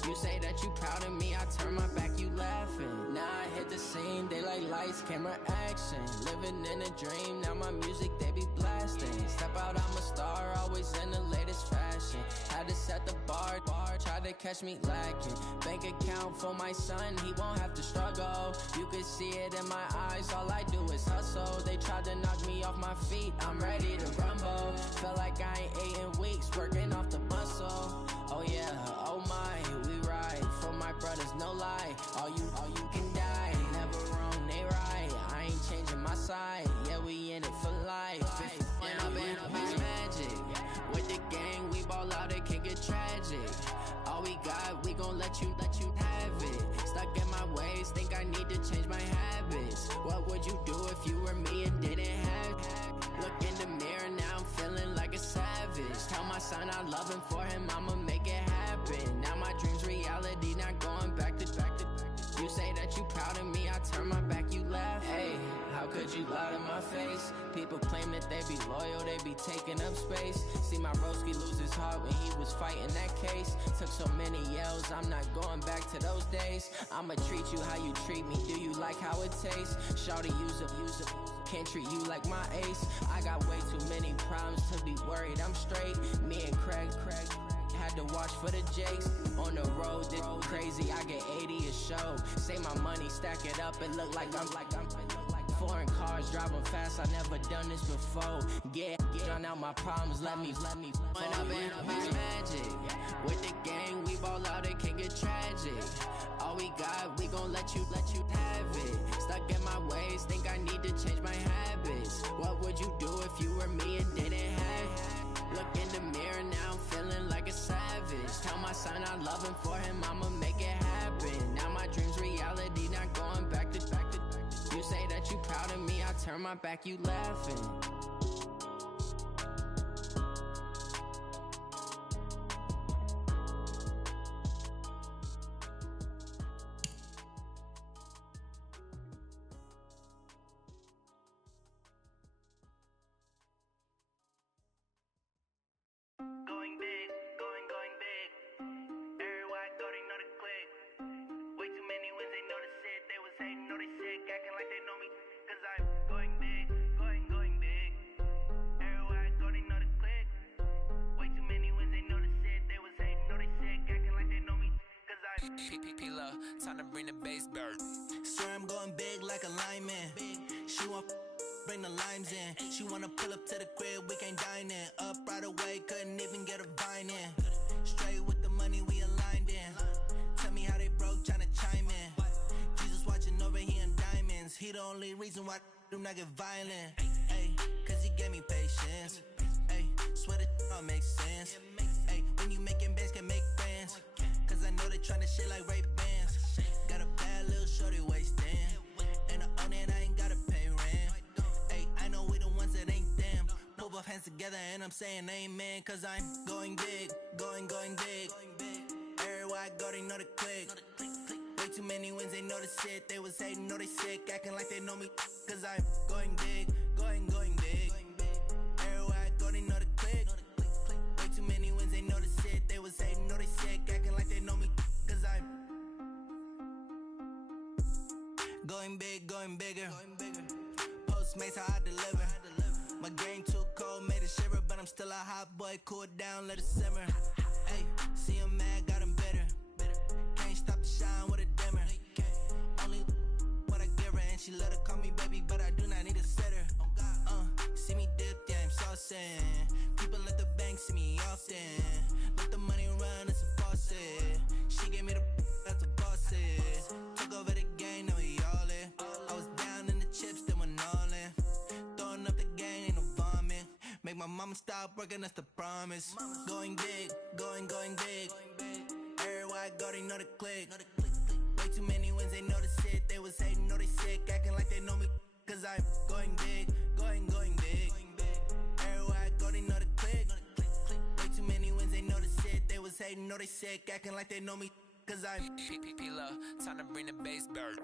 You say that you proud of me, I turn my back, you laughing. Now I hit the scene, they like lights, camera, action. Living in a dream, now my music, they be blasting. Step out, I'm a star, always in the latest fashion. Had to set the bar, tried to catch me lacking. Bank account for my son, he won't have to struggle. You could see it in my eyes, all I do is hustle. They tried to knock me off my feet, I'm ready to rumble. Felt like I ain't ate in weeks, working off the muscle. Oh yeah, oh my, we ride for my brothers, no lie. All you can die, never wrong, they right. I ain't changing my side, yeah, we in it for life. When I've been up, it's magic. With the gang, we ball out, it can get tragic. All we got, we gon' let you have it. Stuck in my ways, think I need to change my habits. What would you do if you were me and didn't have it? Look in the mirror, now I'm feeling like a savage. Tell my son I love him, for him I'ma make it happen. Now my dream's reality, not going back to. You say that you proud of me, I turn my back, you laugh. Hey, how could you lie to my face? People claim that they be loyal, they be taking up space. See my broski lose his heart when he was fighting that case. Took so many yells, I'm not going back to those days. I'ma treat you how you treat me, do you like how it tastes? Shawty, use it, can't treat you like my ace. I got way too many problems to be worried, I'm straight. Me and Craig had to watch for the Jakes. On the road, this crazy, I get 80 a show. Say my money, stack it up, it look like I'm foreign cars, driving fast, I never done this before. Get drown out my problems, let me When I've been up, it's magic. With the gang, we ball out, it can get tragic. All we got, we gon' let you have it. Stuck in my ways, think I need to change my habits. What would you do if you were me and didn't have it? Look in the mirror, now I'm feeling like a savage. Tell my son I love him, for him I'ma make it happen. Now my dream's reality, not going back to. You say that you proud of me, I turn my back, you laughing. Going big, going big. Everywhere I go, they know the click. Way too many wins, they know the shit. They was hating, know they sick, acting like they know me. Cause I'm going big, going big. Everywhere I go, they know the click. Way too many wins, they know the shit. They was hating, know they sick, acting like they know me. Cause I'm P-P-P-Love, time to bring the bass dirt. Swear I'm going big like a lineman. She want bring the limes in. She wanna pull up to the crib, we can't dine in. Up right away, couldn't even get a vine in. Straight with the money, we aligned in. Tell me how they broke, tryna chime in. Jesus watching over here in diamonds. He the only reason why do not get violent. Ay, cause he gave me patience. Ay, swear that all makes sense. Ay, when you making bands, can make friends. Cause I know they tryna shit like Ray Bans. Got a bad little shorty wasting. And I own it, I ain't gotta pay rent. Ay, I know we the ones that ain't them. Pull both hands together and I'm saying amen. Cause I'm going big, going big. Everywhere I go, they know the click. Way too many wins, they know the shit. They was hating, know they sick, acting like they know me. Cause I'm going big, going big. Everywhere I go, they know the click. Way too many wins, they know the shit. They was hating, know they sick, acting like they know me. Cause I'm going big, going bigger. Postmates, how I deliver. My game too cold, made it shiver. But I'm still a hot boy, cool it down, let it simmer. Hey, see him mad, got him bitter. Can't stop the shine with a dimmer. Only what I give her, and she let her call me baby, but I do not need a sitter. See me dip, yeah, I'm saucing. People at the bank see me often. Let the money run, it's a faucet. She gave me the that's a boss it. Took over the game, now we all in. I was down in the chips, then went all in. Throwing up the game, ain't no vomit. Make my mama stopped working, that's the promise. Going big, going big. Everywhere I go, they know the click. Way too many wins, they know the shit. They was hating, know they sick, acting like they know me. Cause I'm going big, going big. Everywhere I go, they know the click. Way too many wins, they know the shit. They was hating, know they sick, acting like they know me. Cause I'm P-Love, time to bring the bass bird.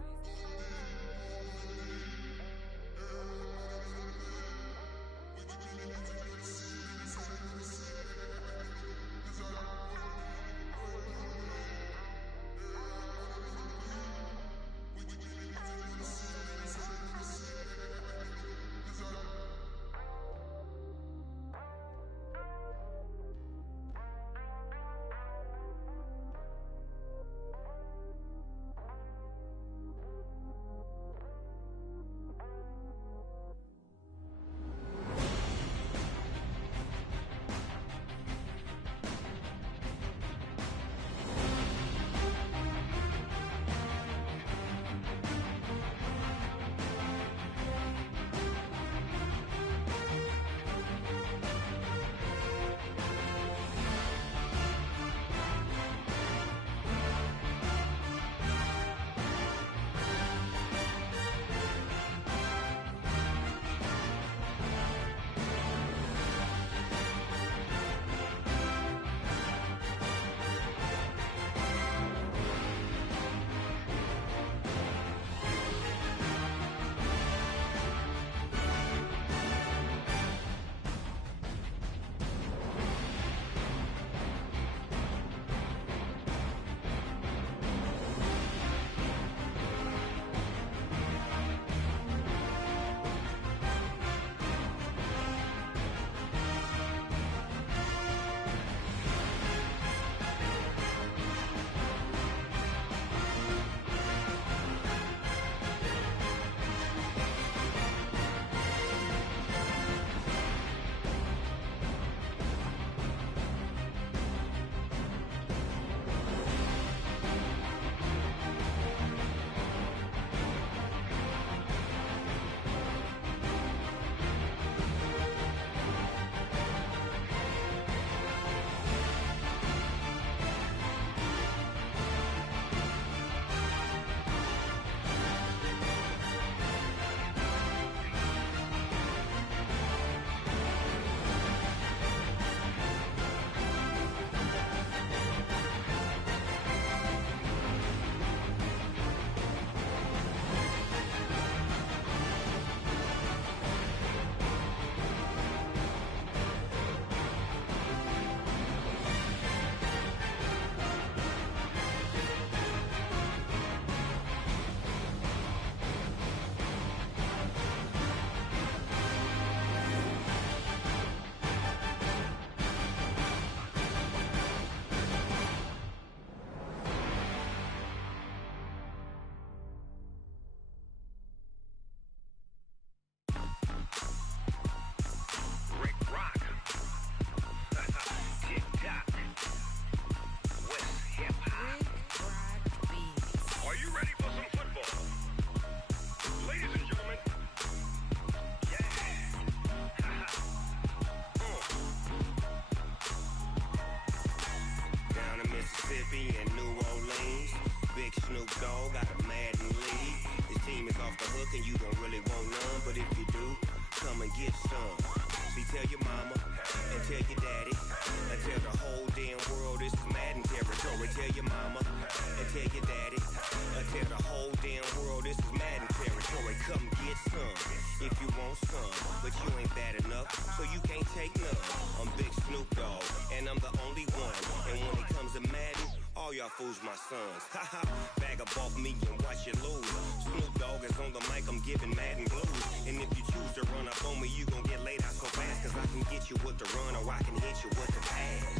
Fools my sons. Haha, bag up off me and watch you lose. Snoop Dogg is on the mic, I'm giving Madden blues. And if you choose to run up on me, you gon' get laid out so fast. Cause I can get you with the run or I can hit you with the pass.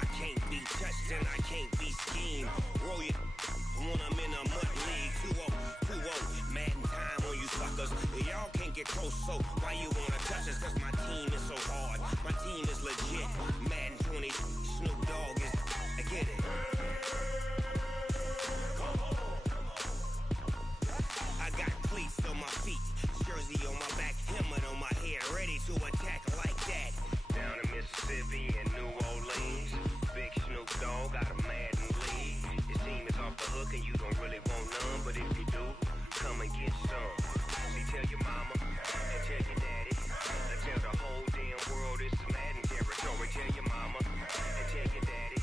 I can't be touched and I can't be schemed. Roll you when I'm in a mud league. 2-0, Madden time on you suckers. Y'all can't get close, so why you wanna touch us? Cause my team is so hard. My team is legit. Madden 20, Snoop Dogg is. I get it. I got cleats on my feet, jersey on my back, helmet on my head, ready to attack like that. Down in Mississippi and New Orleans, Big Snoop Dogg got a Madden league. His team is off the hook and you don't really want none, but if you do, come and get some. See, tell your mama and tell your daddy, and tell the whole damn world this is Madden territory. Tell your mama and tell your daddy,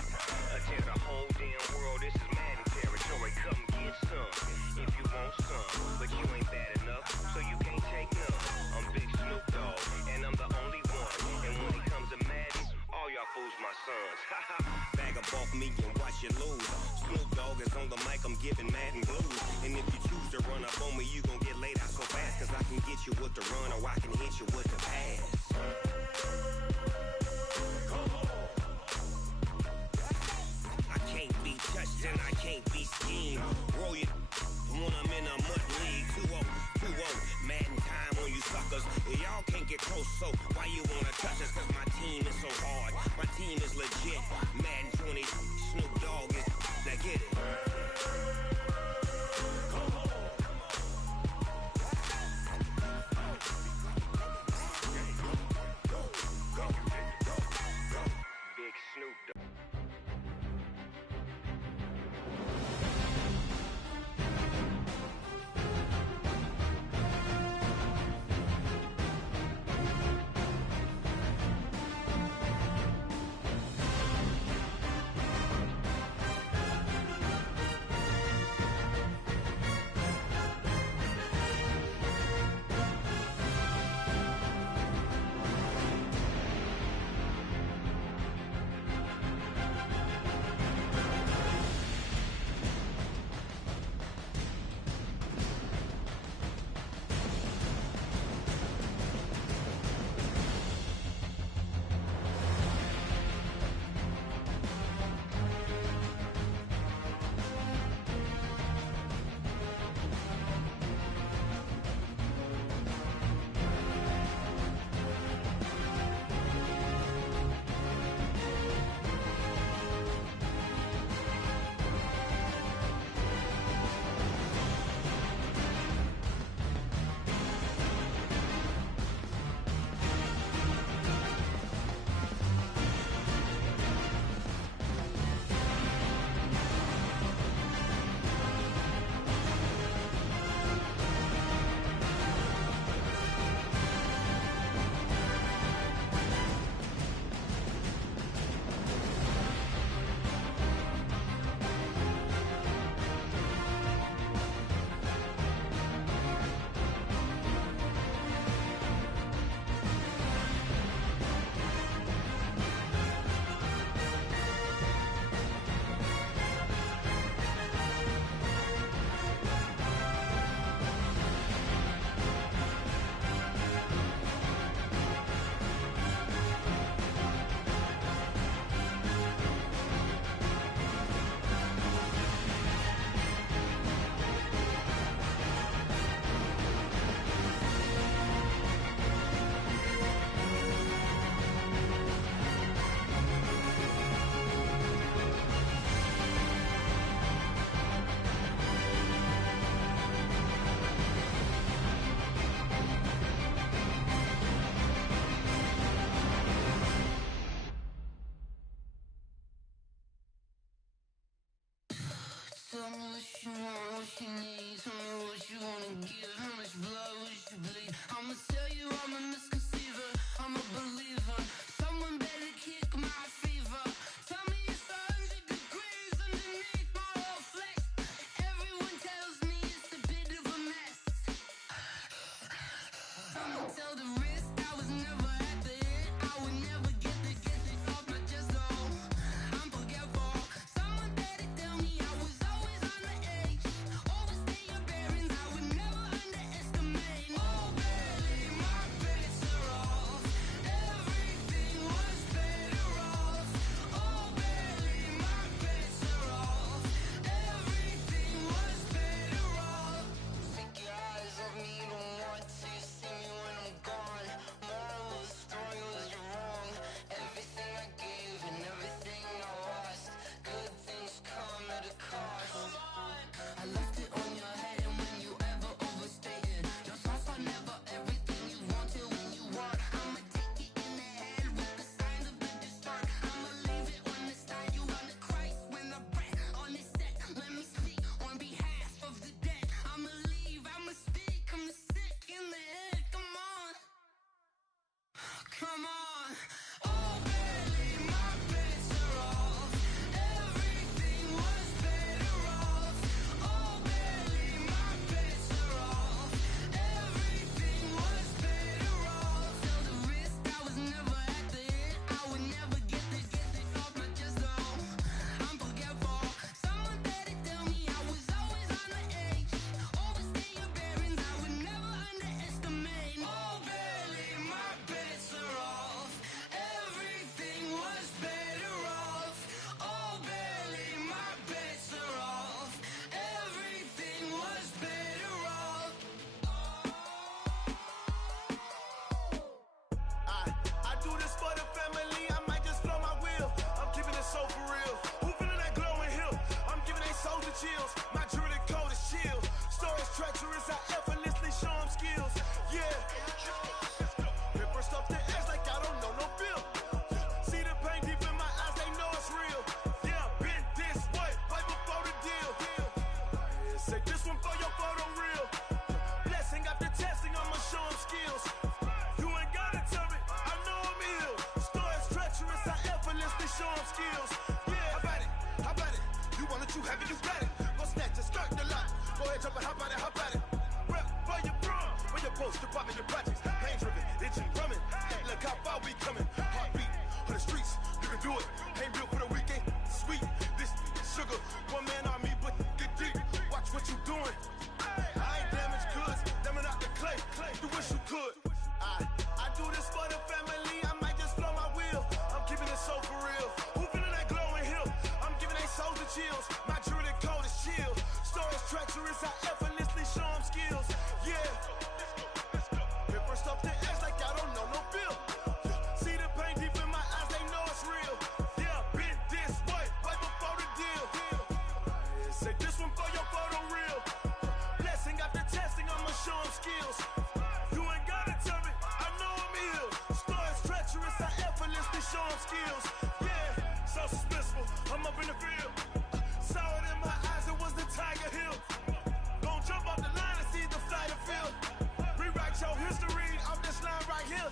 and tell the whole damn world this is Madden territory. Come get some if you want some, but you ain't bad enough, so you can't take none. I'm Big Snoop Dogg, and I'm the only one. And when it comes to Madden, all y'all fools my sons. Bag up off me and watch you lose. Snoop Dogg is on the mic, I'm giving Madden blues. And if you choose to run up on me, you gon' get laid out so fast, cause I can get you with the run or I can hit you with the pass. I can't be touched and I can't be schemed. Roll you when I'm in a mud league. 2-0, 2-0, Madden time on you suckers. Y'all can't get close, so why you wanna touch us? Cause my team is so hard, my team is legit. Madden 20, Snoop Dogg is, now get it. Big Snoop Dogg. Tell me what you want, what you need. Tell me what you wanna give. How much blood would you bleed? I'ma tell you I'm a misconceiver. I'm a believer. Someone better kick my fever. Tell me it's 100 degrees underneath my whole flesh. Everyone tells me it's a bit of a mess. I'ma tell the risk I was never at the end. I would never get it off my chest though. I'm forgetful. Someone better tell me I was always on the edge. Overstay your bearings, I would never underestimate. chills. My jewelry code is chill. Stories treacherous, I effortlessly show them skills. Yeah. Paper stuff the edge like I don't know no feel. See the pain deep in my eyes, they know it's real. Yeah, been this way, right before the deal. Yeah, say this one for your photo real. Blessing after testing, I'ma show them skills. You ain't gotta tell me, I know I'm ill. Stories treacherous, I effortlessly show them skills. Yeah, how about it? You want it, you have it, you got it. Go snatch it, skirt the lot. Go ahead, jump it, how about it? Rep for your bro, for your post, your poppin' your projects. Pain driven, itching, drumming. Hey, look how far we coming. Heartbeat for the streets, you can do it. Ain't built for the weekend, sweet. This sugar, one man army, but get deep. Watch what you doing. I ain't damaged goods, damn it out the clay. You wish you could. I do this for the family. I might just blow my wheel. I'm keeping it so for real. Who feeling that glowing hill? I'm giving they souls the chills. My jewelry code is chill. Stories treacherous, I effortlessly show them skills. Yeah. Paper stuff the edge like I don't know no feel. See the pain deep in my eyes, they know it's real. Yeah, been this way, right before the deal. Say this one for your photo real. Blessing after testing, I'ma show them skills. You ain't gotta tell me, I know I'm ill. Stories treacherous, I effortlessly show them skills. Yeah, so suspenseful, I'm up in the field. Saw it in my eyes, it was the Tiger Hill. Gon' jump off the line and see the flight of field. Rewrite your history off this line right here.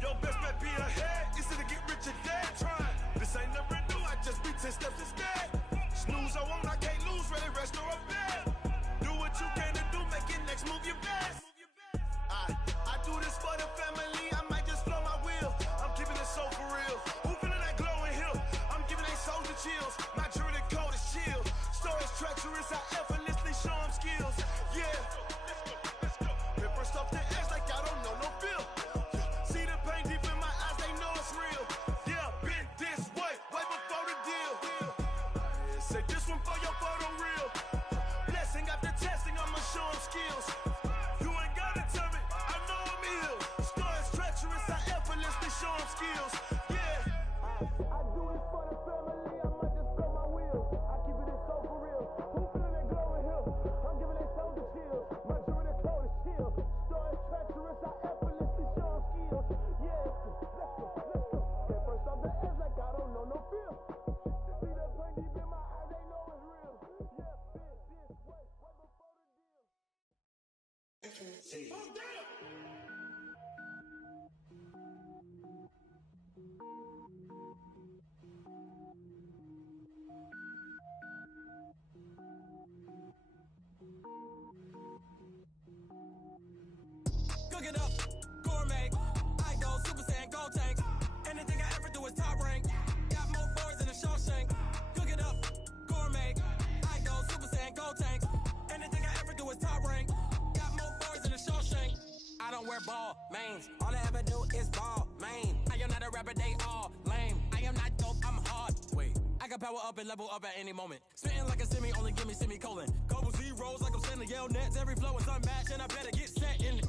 Your best bet be ahead, easy to get rich or dead trying. This ain't never new, I just be 10 steps instead. Snooze I won't, I can't lose, ready, rest or a bed. Do what you can to do, make it next move your best. I do this for the family, I might just blow my wheel. I'm keeping it so for real. Who feeling that glowing hill? I'm giving they souls the chills. My jewelry code is chill. Stories treacherous, I effortlessly show them skills. Yeah. Paper stuff the edge like I don't know no feel. See the pain deep in my eyes, they know it's real. Yeah, been this way, right before the deal. Say this one for your photo real. Blessing after testing, I'ma show them skills. You ain't gotta tell me, I know I'm ill. Stories treacherous, I effortlessly show them skills. Yeah. I do this for the family, I might just blow my wheel. I keep it so for real. Who feeling that glowing hill? I'm giving they souls the chills. My jewelry code is chill. Stories treacherous, I effortlessly show them skills. Yeah, let's go. Get first off the edge like I don't know no feel. See the pain deep in my eyes, they know it's real. Yeah, been this way, right before the deal. Oh, damn! Cook it up, gourmet. I go Super Saiyan, go tank. Anything I ever do is top rank. Got more boards than a Shawshank. Cook it up, gourmet. I go Super Saiyan, go tank. Anything I ever do is top rank. Got more boards than a Shawshank. I don't wear ball mains. All I ever do is ball main. I am not a rapper, they all lame. I am not dope, I'm hard. Wait, I can power up and level up at any moment. Spitting like a semi, only give me semicolon. Couple zeros like I'm sending yell nets. Every flow is unmatched and I better get set in.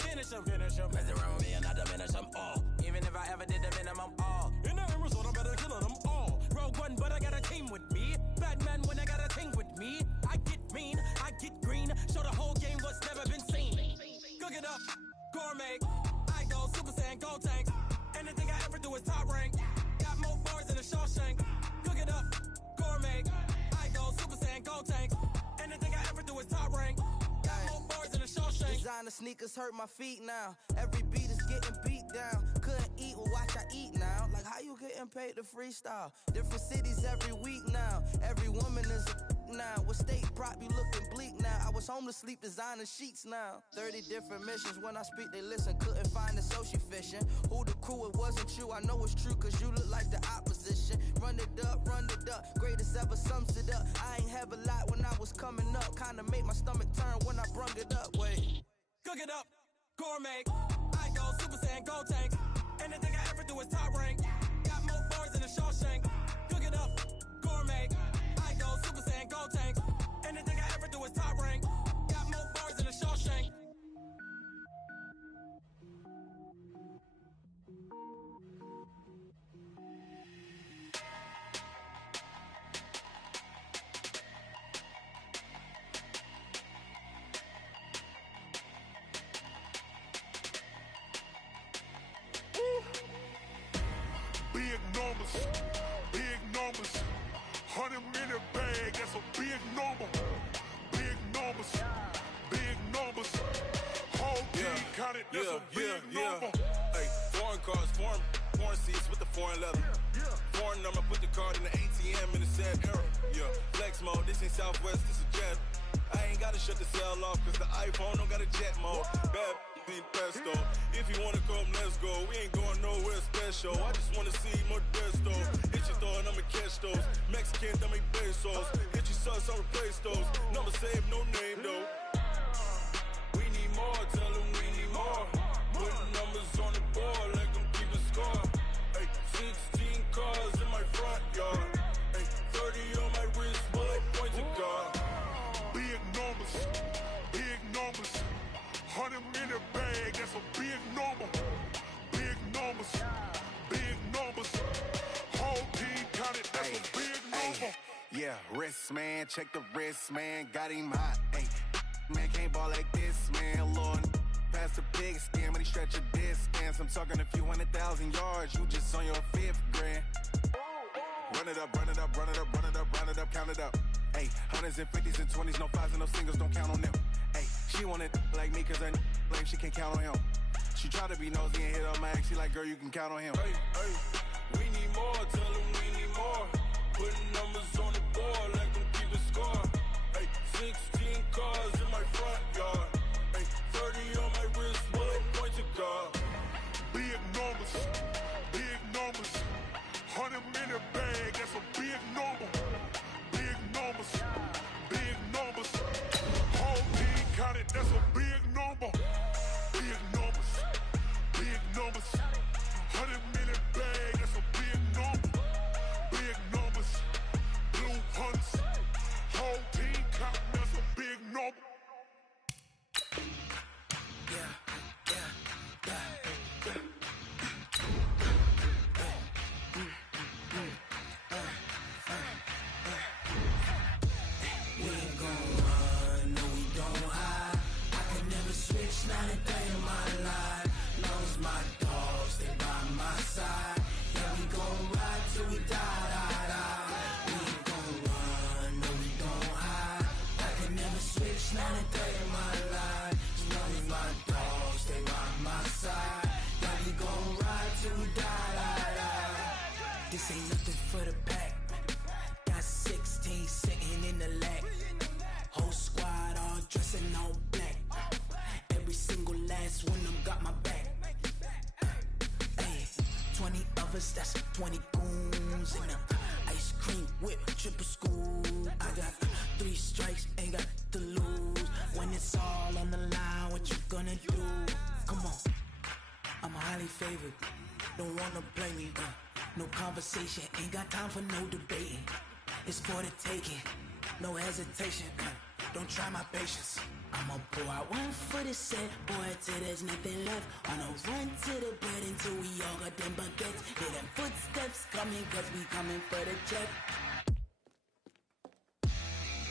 Finish them. Mess around with me and I diminish them all. Even if I ever did the minimum all. In the Arizona, better kill them all. Rogue One, but I got a team with me. Batman when I got a team with me. I get mean, I get green. Show the whole game what's never been seen. Cook it up, gourmet. I go Super Saiyan, go tank. Anything I ever do is top rank. Got more boards than a Shawshank. Cook it up, gourmet. I go Super Saiyan, go tank. Anything I ever do is top rank. Got more boards than a Shawshank. Designer sneakers hurt my feet now. Every beat is getting beat down. Couldn't eat, well watch I eat now. Like how you getting paid to freestyle? Different cities every week now. Every woman is a now. With state prop, you looking bleak now. I was home to sleep, designer sheets now. 30 different missions. When I speak, they listen. Couldn't find the social fishing. Who the crew? It wasn't you. I know it's true, cause you look like the opposition. Run it up, greatest ever sums it up. I ain't have a lot when I was coming up. Kinda make my stomach turn when I brung it up. Wait. Cook it up, gourmet. I go Super Saiyan, go tank. Anything I ever do is top rank. Got more boards than a Shawshank. Cook it up, gourmet. I go Super Saiyan, go tank. Anything I ever do is top rank. Got more boards than a Shawshank. big numbers, big numbers. 100 minute bag, that's a big number. Big numbers, big numbers. Whole team counted, that's a big number. Hey, foreign cars, foreign seats with the foreign leather. Foreign number, put the card in the ATM in the sad era. Yeah, flex mode, this ain't Southwest, this is jet. I ain't gotta shut the cell off, cause the iPhone don't got a jet mode. Bad need pesto. If you wanna come, let's go. We ain't going nowhere special. I just wanna see more desto. Hit your throw and I'ma catch those. Mexican, dummy pesos. Hit your sus, I'll replace those. Number save, no name though. We need more, tell them we need more. Put numbers on the board, let them keep a score. Hey, 16 cars in my front yard. Hey, 30 on my wrist, bullet point to God. Big numbers, big numbers. 100 minute bag, that's a big number. Big numbers, big numbers. Whole team counted, that's a big number. Yeah, wrist, man, check the wrist, man, got him hot. Hey, man, can't ball like this, man, Lord. Pass the big skin when he stretch a distance. I'm talking a few 100,000 yards, you just on your 5th grand. Run it up, run it up, run it up, run it up, run it up, count it up. Hey, 100s and 50s and 20s, no 5s and no singles, don't count on them. Hey, she want it like me cause her lame, she can't count on him. She try to be nosy and hit up my ex, she like, girl, you can count on him. Hey, hey, we need more, tell them we need more. Putting numbers on the board, let them keep a score. Hey, 16 cars in my front yard. Hey, 30 on my wrist, bullet point to God. Big numbers, big numbers. 100 minute bag, that's a big number. Big numbers, big numbers. Whole team counted, that's a big number. Big numbers, big numbers. 100 minute bag, that's a big number. Big numbers, blue hunts. Whole team counting, that's a big number. Not a day in my life. Long as my dogs stay by my side. Yeah, we gon' ride till we die, die, die. We ain't gon' run, no, we don't hide. I can never switch, not a day in my life. As long as my dogs stay by my side. Yeah, we gon' ride till we die, die, die. This ain't nothing for the pack. Got 16 sitting in the lag. Whole squad all dressing all black. Every single last one of them got my back. Hey, 20 of us, that's 20 goons in the ice cream whip, triple scoop. I got 3 strikes, ain't got to lose. When it's all on the line, what you gonna do? Come on, I'm highly favored. Don't wanna play me, no conversation, ain't got time for no debating. It's for the taking, no hesitation. Don't try my patience. I'ma pour out one for the set, boy, till there's nothing left. On a run to the bread until we all got them baguettes. Hear them footsteps coming, cause we coming for the check.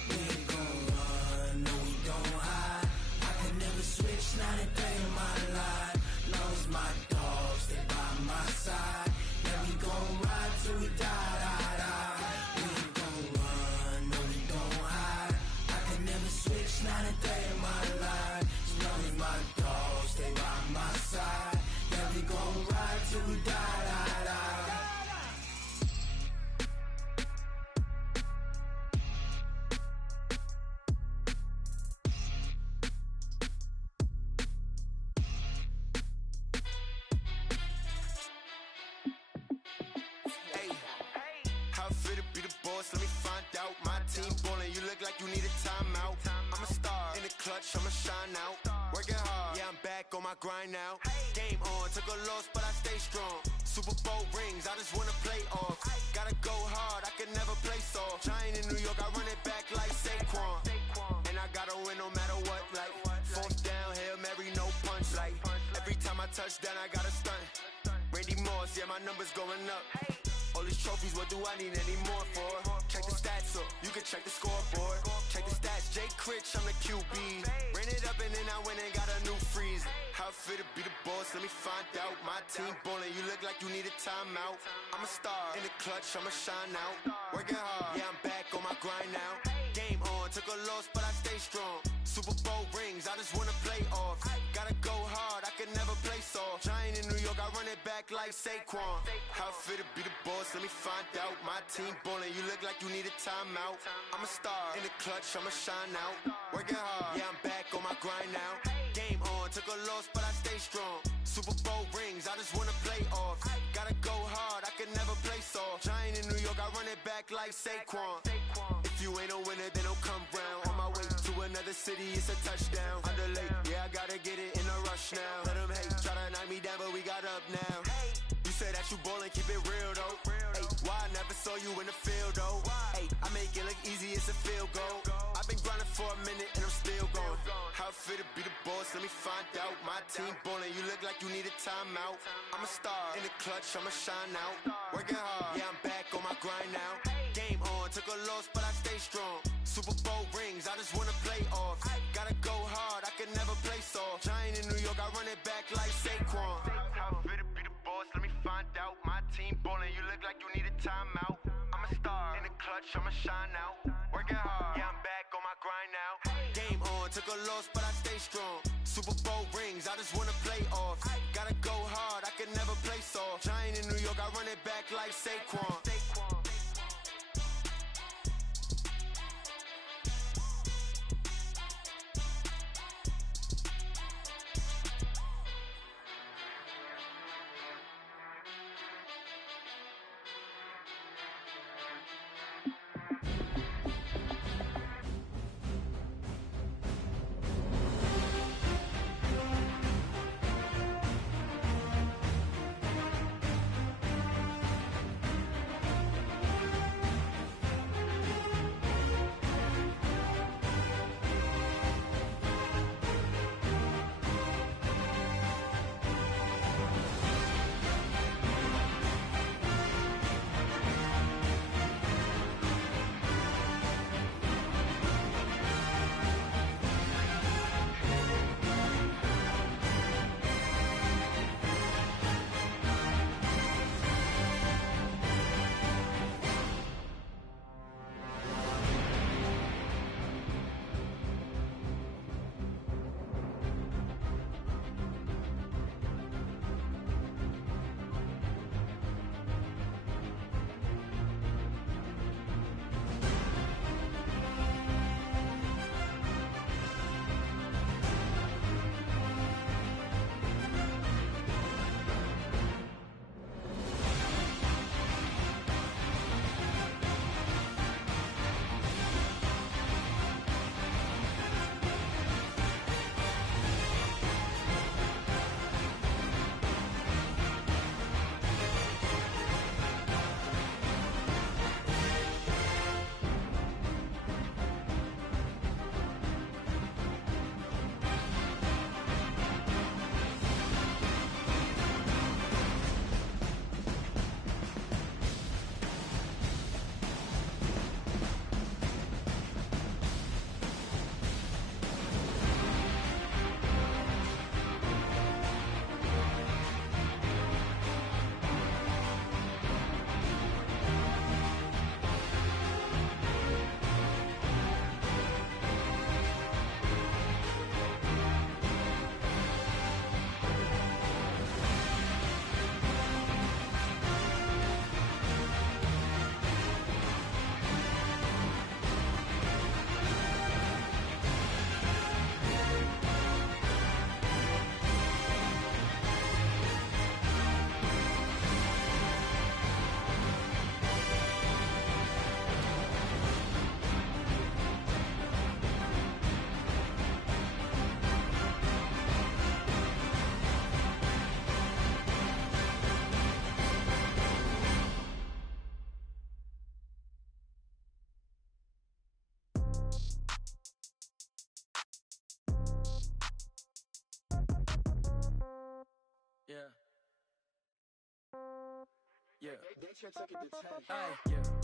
We ain't gon' run, no, we don't hide. I can never switch, not a day in my life. Long as my dogs stay by my side. Yeah, we gon' ride till we die, die, die. We ain't gon' run, no, we don't hide. I can never switch, not a day in my life. As long as my dogs stay by my side. Yeah, we gon' ride till we die, die, die. Hey, how fit to be the boss? Let me find out. My team ballin', you look like you need a timeout. I'm a star in the clutch, I'ma shine out. Working hard, yeah, I'm back on my grind now. Game on, took a loss, but I stay strong. Super Bowl rings, I just wanna play off. Gotta go hard, I can never play soft. Giant in New York, I run it back like Saquon. And I gotta win no matter what, like 4th down, Hail Mary, no punch. Like every time I touch down, I gotta stunt. Randy Moss, yeah, my numbers going up. All these trophies, what do I need any more for? Check the stats up, you can check the scoreboard. Check the stats, Jay Critch, I'm the QB. Ran it up and then I went and got a new freeze. How fit to be the boss, let me me find out. My team ballin', you look like you need a timeout. I'm a star in the clutch, I'ma shine out. Working hard, yeah, I'm back on my grind now. Game on, took a loss, but I stay strong. Super Bowl rings, I just wanna play off. Gotta go hard, I can never play soft. Giant in New York, I run it back like Saquon. How it feel to be the boss, let me find out. My team ballin', you look like you need a timeout. I'm a star in the clutch, I'ma shine out. Working hard, yeah, I'm back on my grind now. Game on, took a loss, but I stay strong. Super Bowl rings, I just wanna play off. Gotta go hard, I can never play soft. Giant in New York, I run it back like Saquon. If you ain't a winner, then don't come round. On my way to another city, it's a touchdown. Underlay, yeah, I gotta get it in a rush now. Let them hate, try to knock me down, but we got up now. You say that you ballin', keep it real though. Ay, why I never saw you in the field though? Ay, I make it look easy, it's a field goal. I've been grinding for a minute and I'm still going. How it feel to be the boss, let me find out. My team ballin', you look like you need a timeout. I'm a star in the clutch, I'ma shine out. Working hard, yeah, I'm back on my grind now. Game on, took a loss, but I stay strong. Super Bowl rings, I just wanna play off. Gotta go hard, I can never play soft. Giant in New York, I run it back like Saquon. How it feel to be the boss, let me find out. My team ballin', you look like you need a timeout. I'm a star in the clutch, I'ma shine out. Working hard, yeah, I'm back on my grind now. Game on, took a loss, but I stay strong. Super Bowl rings, I just wanna play off. Gotta go hard, I can never play soft. Giant in New York, I run it back like Saquon. Yeah. Yeah.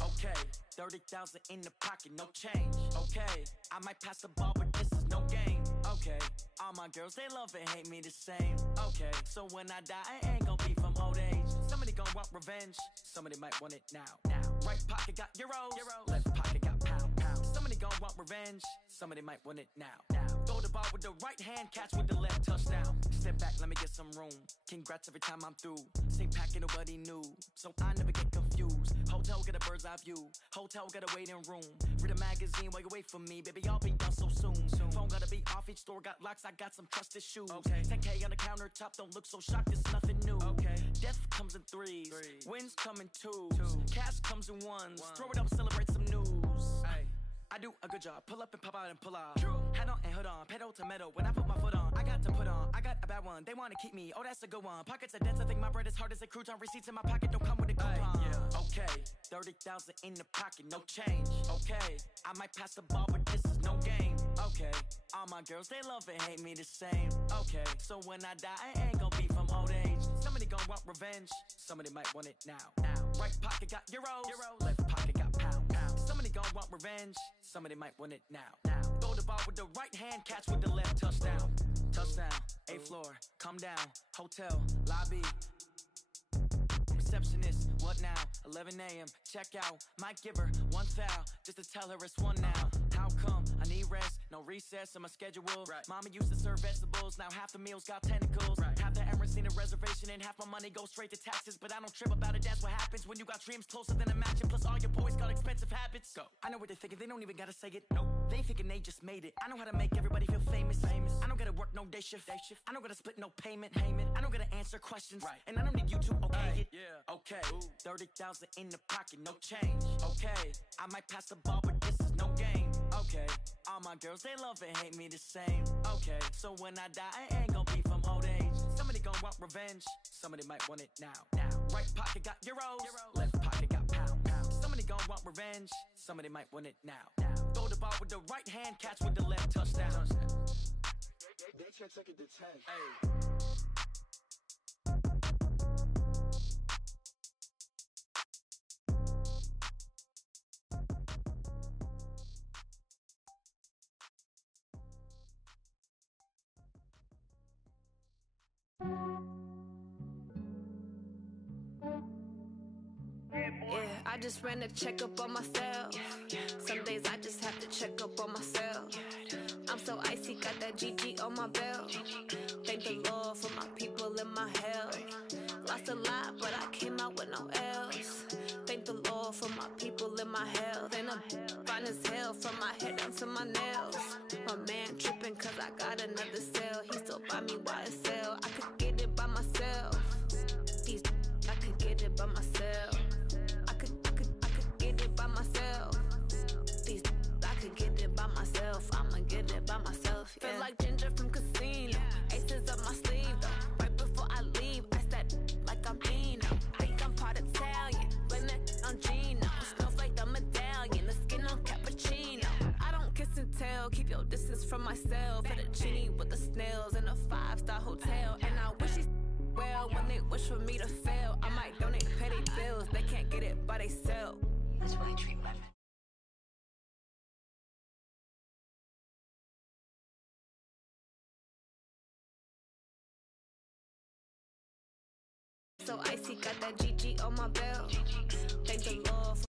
Okay. 30,000 in the pocket, no change. Okay. I might pass the ball, but this is no game. Okay. Okay, all my girls, they love and hate me the same. Okay, so when I die, I ain't gon' be from old age. Somebody gon' want revenge, somebody might want it now. Right pocket got euros, left pocket got pounds. Somebody gon' want revenge, somebody might want it now. Throw the ball with the right hand, catch with the left, touchdown. Step back, let me get some room. Congrats every time I'm through. Same packet, nobody knew, so I never get confused. Hotel get a bird's eye view, hotel get a waiting room. Read a magazine while you wait for me, baby, I'll be done so soon. Phone gotta be off, each store got locks, I got some trusted shoes. 10K on the countertop, don't look so shocked, it's nothing new. Death comes in threes, wins come in twos. Cash comes in ones, throw it up, celebrate some news. I do a good job, pull up and pop out and pull out. Head on and hood on, pedal to metal. When I put my foot on, I got to put on. I got a bad one, they wanna keep me, oh that's a good one. Pockets are dense, I think my bread is hard as a crouton. Receipts in my pocket don't come with a coupon. Okay, 30,000 in the pocket, no change. Okay, I might pass the ball, but this is no game. Okay, all my girls, they love and hate me the same. Okay, so when I die, I ain't gon' be from old age. Somebody gon' want revenge, somebody might want it now. Right pocket got euros, left pocket got pounds. Somebody gon' want revenge, somebody might want it now. Throw the ball with the right hand, catch with the left, touchdown. Touchdown, 8th floor, come down, hotel, lobby. Receptionist, what now? 11 a.m., check out. Might give her one foul, just to tell her it's one now. How come? I need rest, no recess in my schedule. Mama used to serve vegetables, now half the meals got tentacles. Half the Emirates need a reservation and half my money goes straight to taxes. But I don't trip about it, that's what happens when you got dreams closer than a mansion. Plus all your boys got expensive habits. Go. I know what they're thinking, they don't even gotta say it. Nope. They thinking they just made it. I know how to make everybody feel famous. I don't gotta work no day shift. I don't gotta split no payment. I don't gotta answer questions. And I don't need you to okay it. Okay, 30,000 in the pocket, no change. Okay, I might pass the ball, but this is no game. Okay, all my girls, they love and hate me the same. Okay, so when I die, I ain't gon' be from old age. Somebody gon' want revenge, somebody might want it now. Right pocket got euros, left pocket got pounds. Somebody gon' want revenge, somebody might want it now. Throw the ball with the right hand, catch with the left, touchdown. They can't take it to 10. Yeah, I just ran a checkup on myself. Some days I just have to check up on myself. I'm so icy, got that GG on my belt. Thank the Lord for my people in my health. Lost a lot, but I came out with no L's. Thank the Lord for my people in my health. And I'm fine as hell from my head down to my nails. My man tripping cause I got another cell. He still buy me YSL. I could get it by myself. I could get it by myself. I could get it by myself. I could get it by myself. I'ma get it by myself. Yeah. Feel like Ginger from Casino. Aces up my sleeve though. Right before I leave, I said like I'm Dino. Think I'm part Italian. Blame it on Gino. Smells like the medallion. The skin on cappuccino. I don't kiss and tell. Keep your distance from myself. At a genie with the snails in a 5-star hotel. And I wish he's well when they wish for me to fail. I might donate petty bills. They can't get it by themselves. That's why you treat my so icy, got that GG on my belt. Thank the Lord for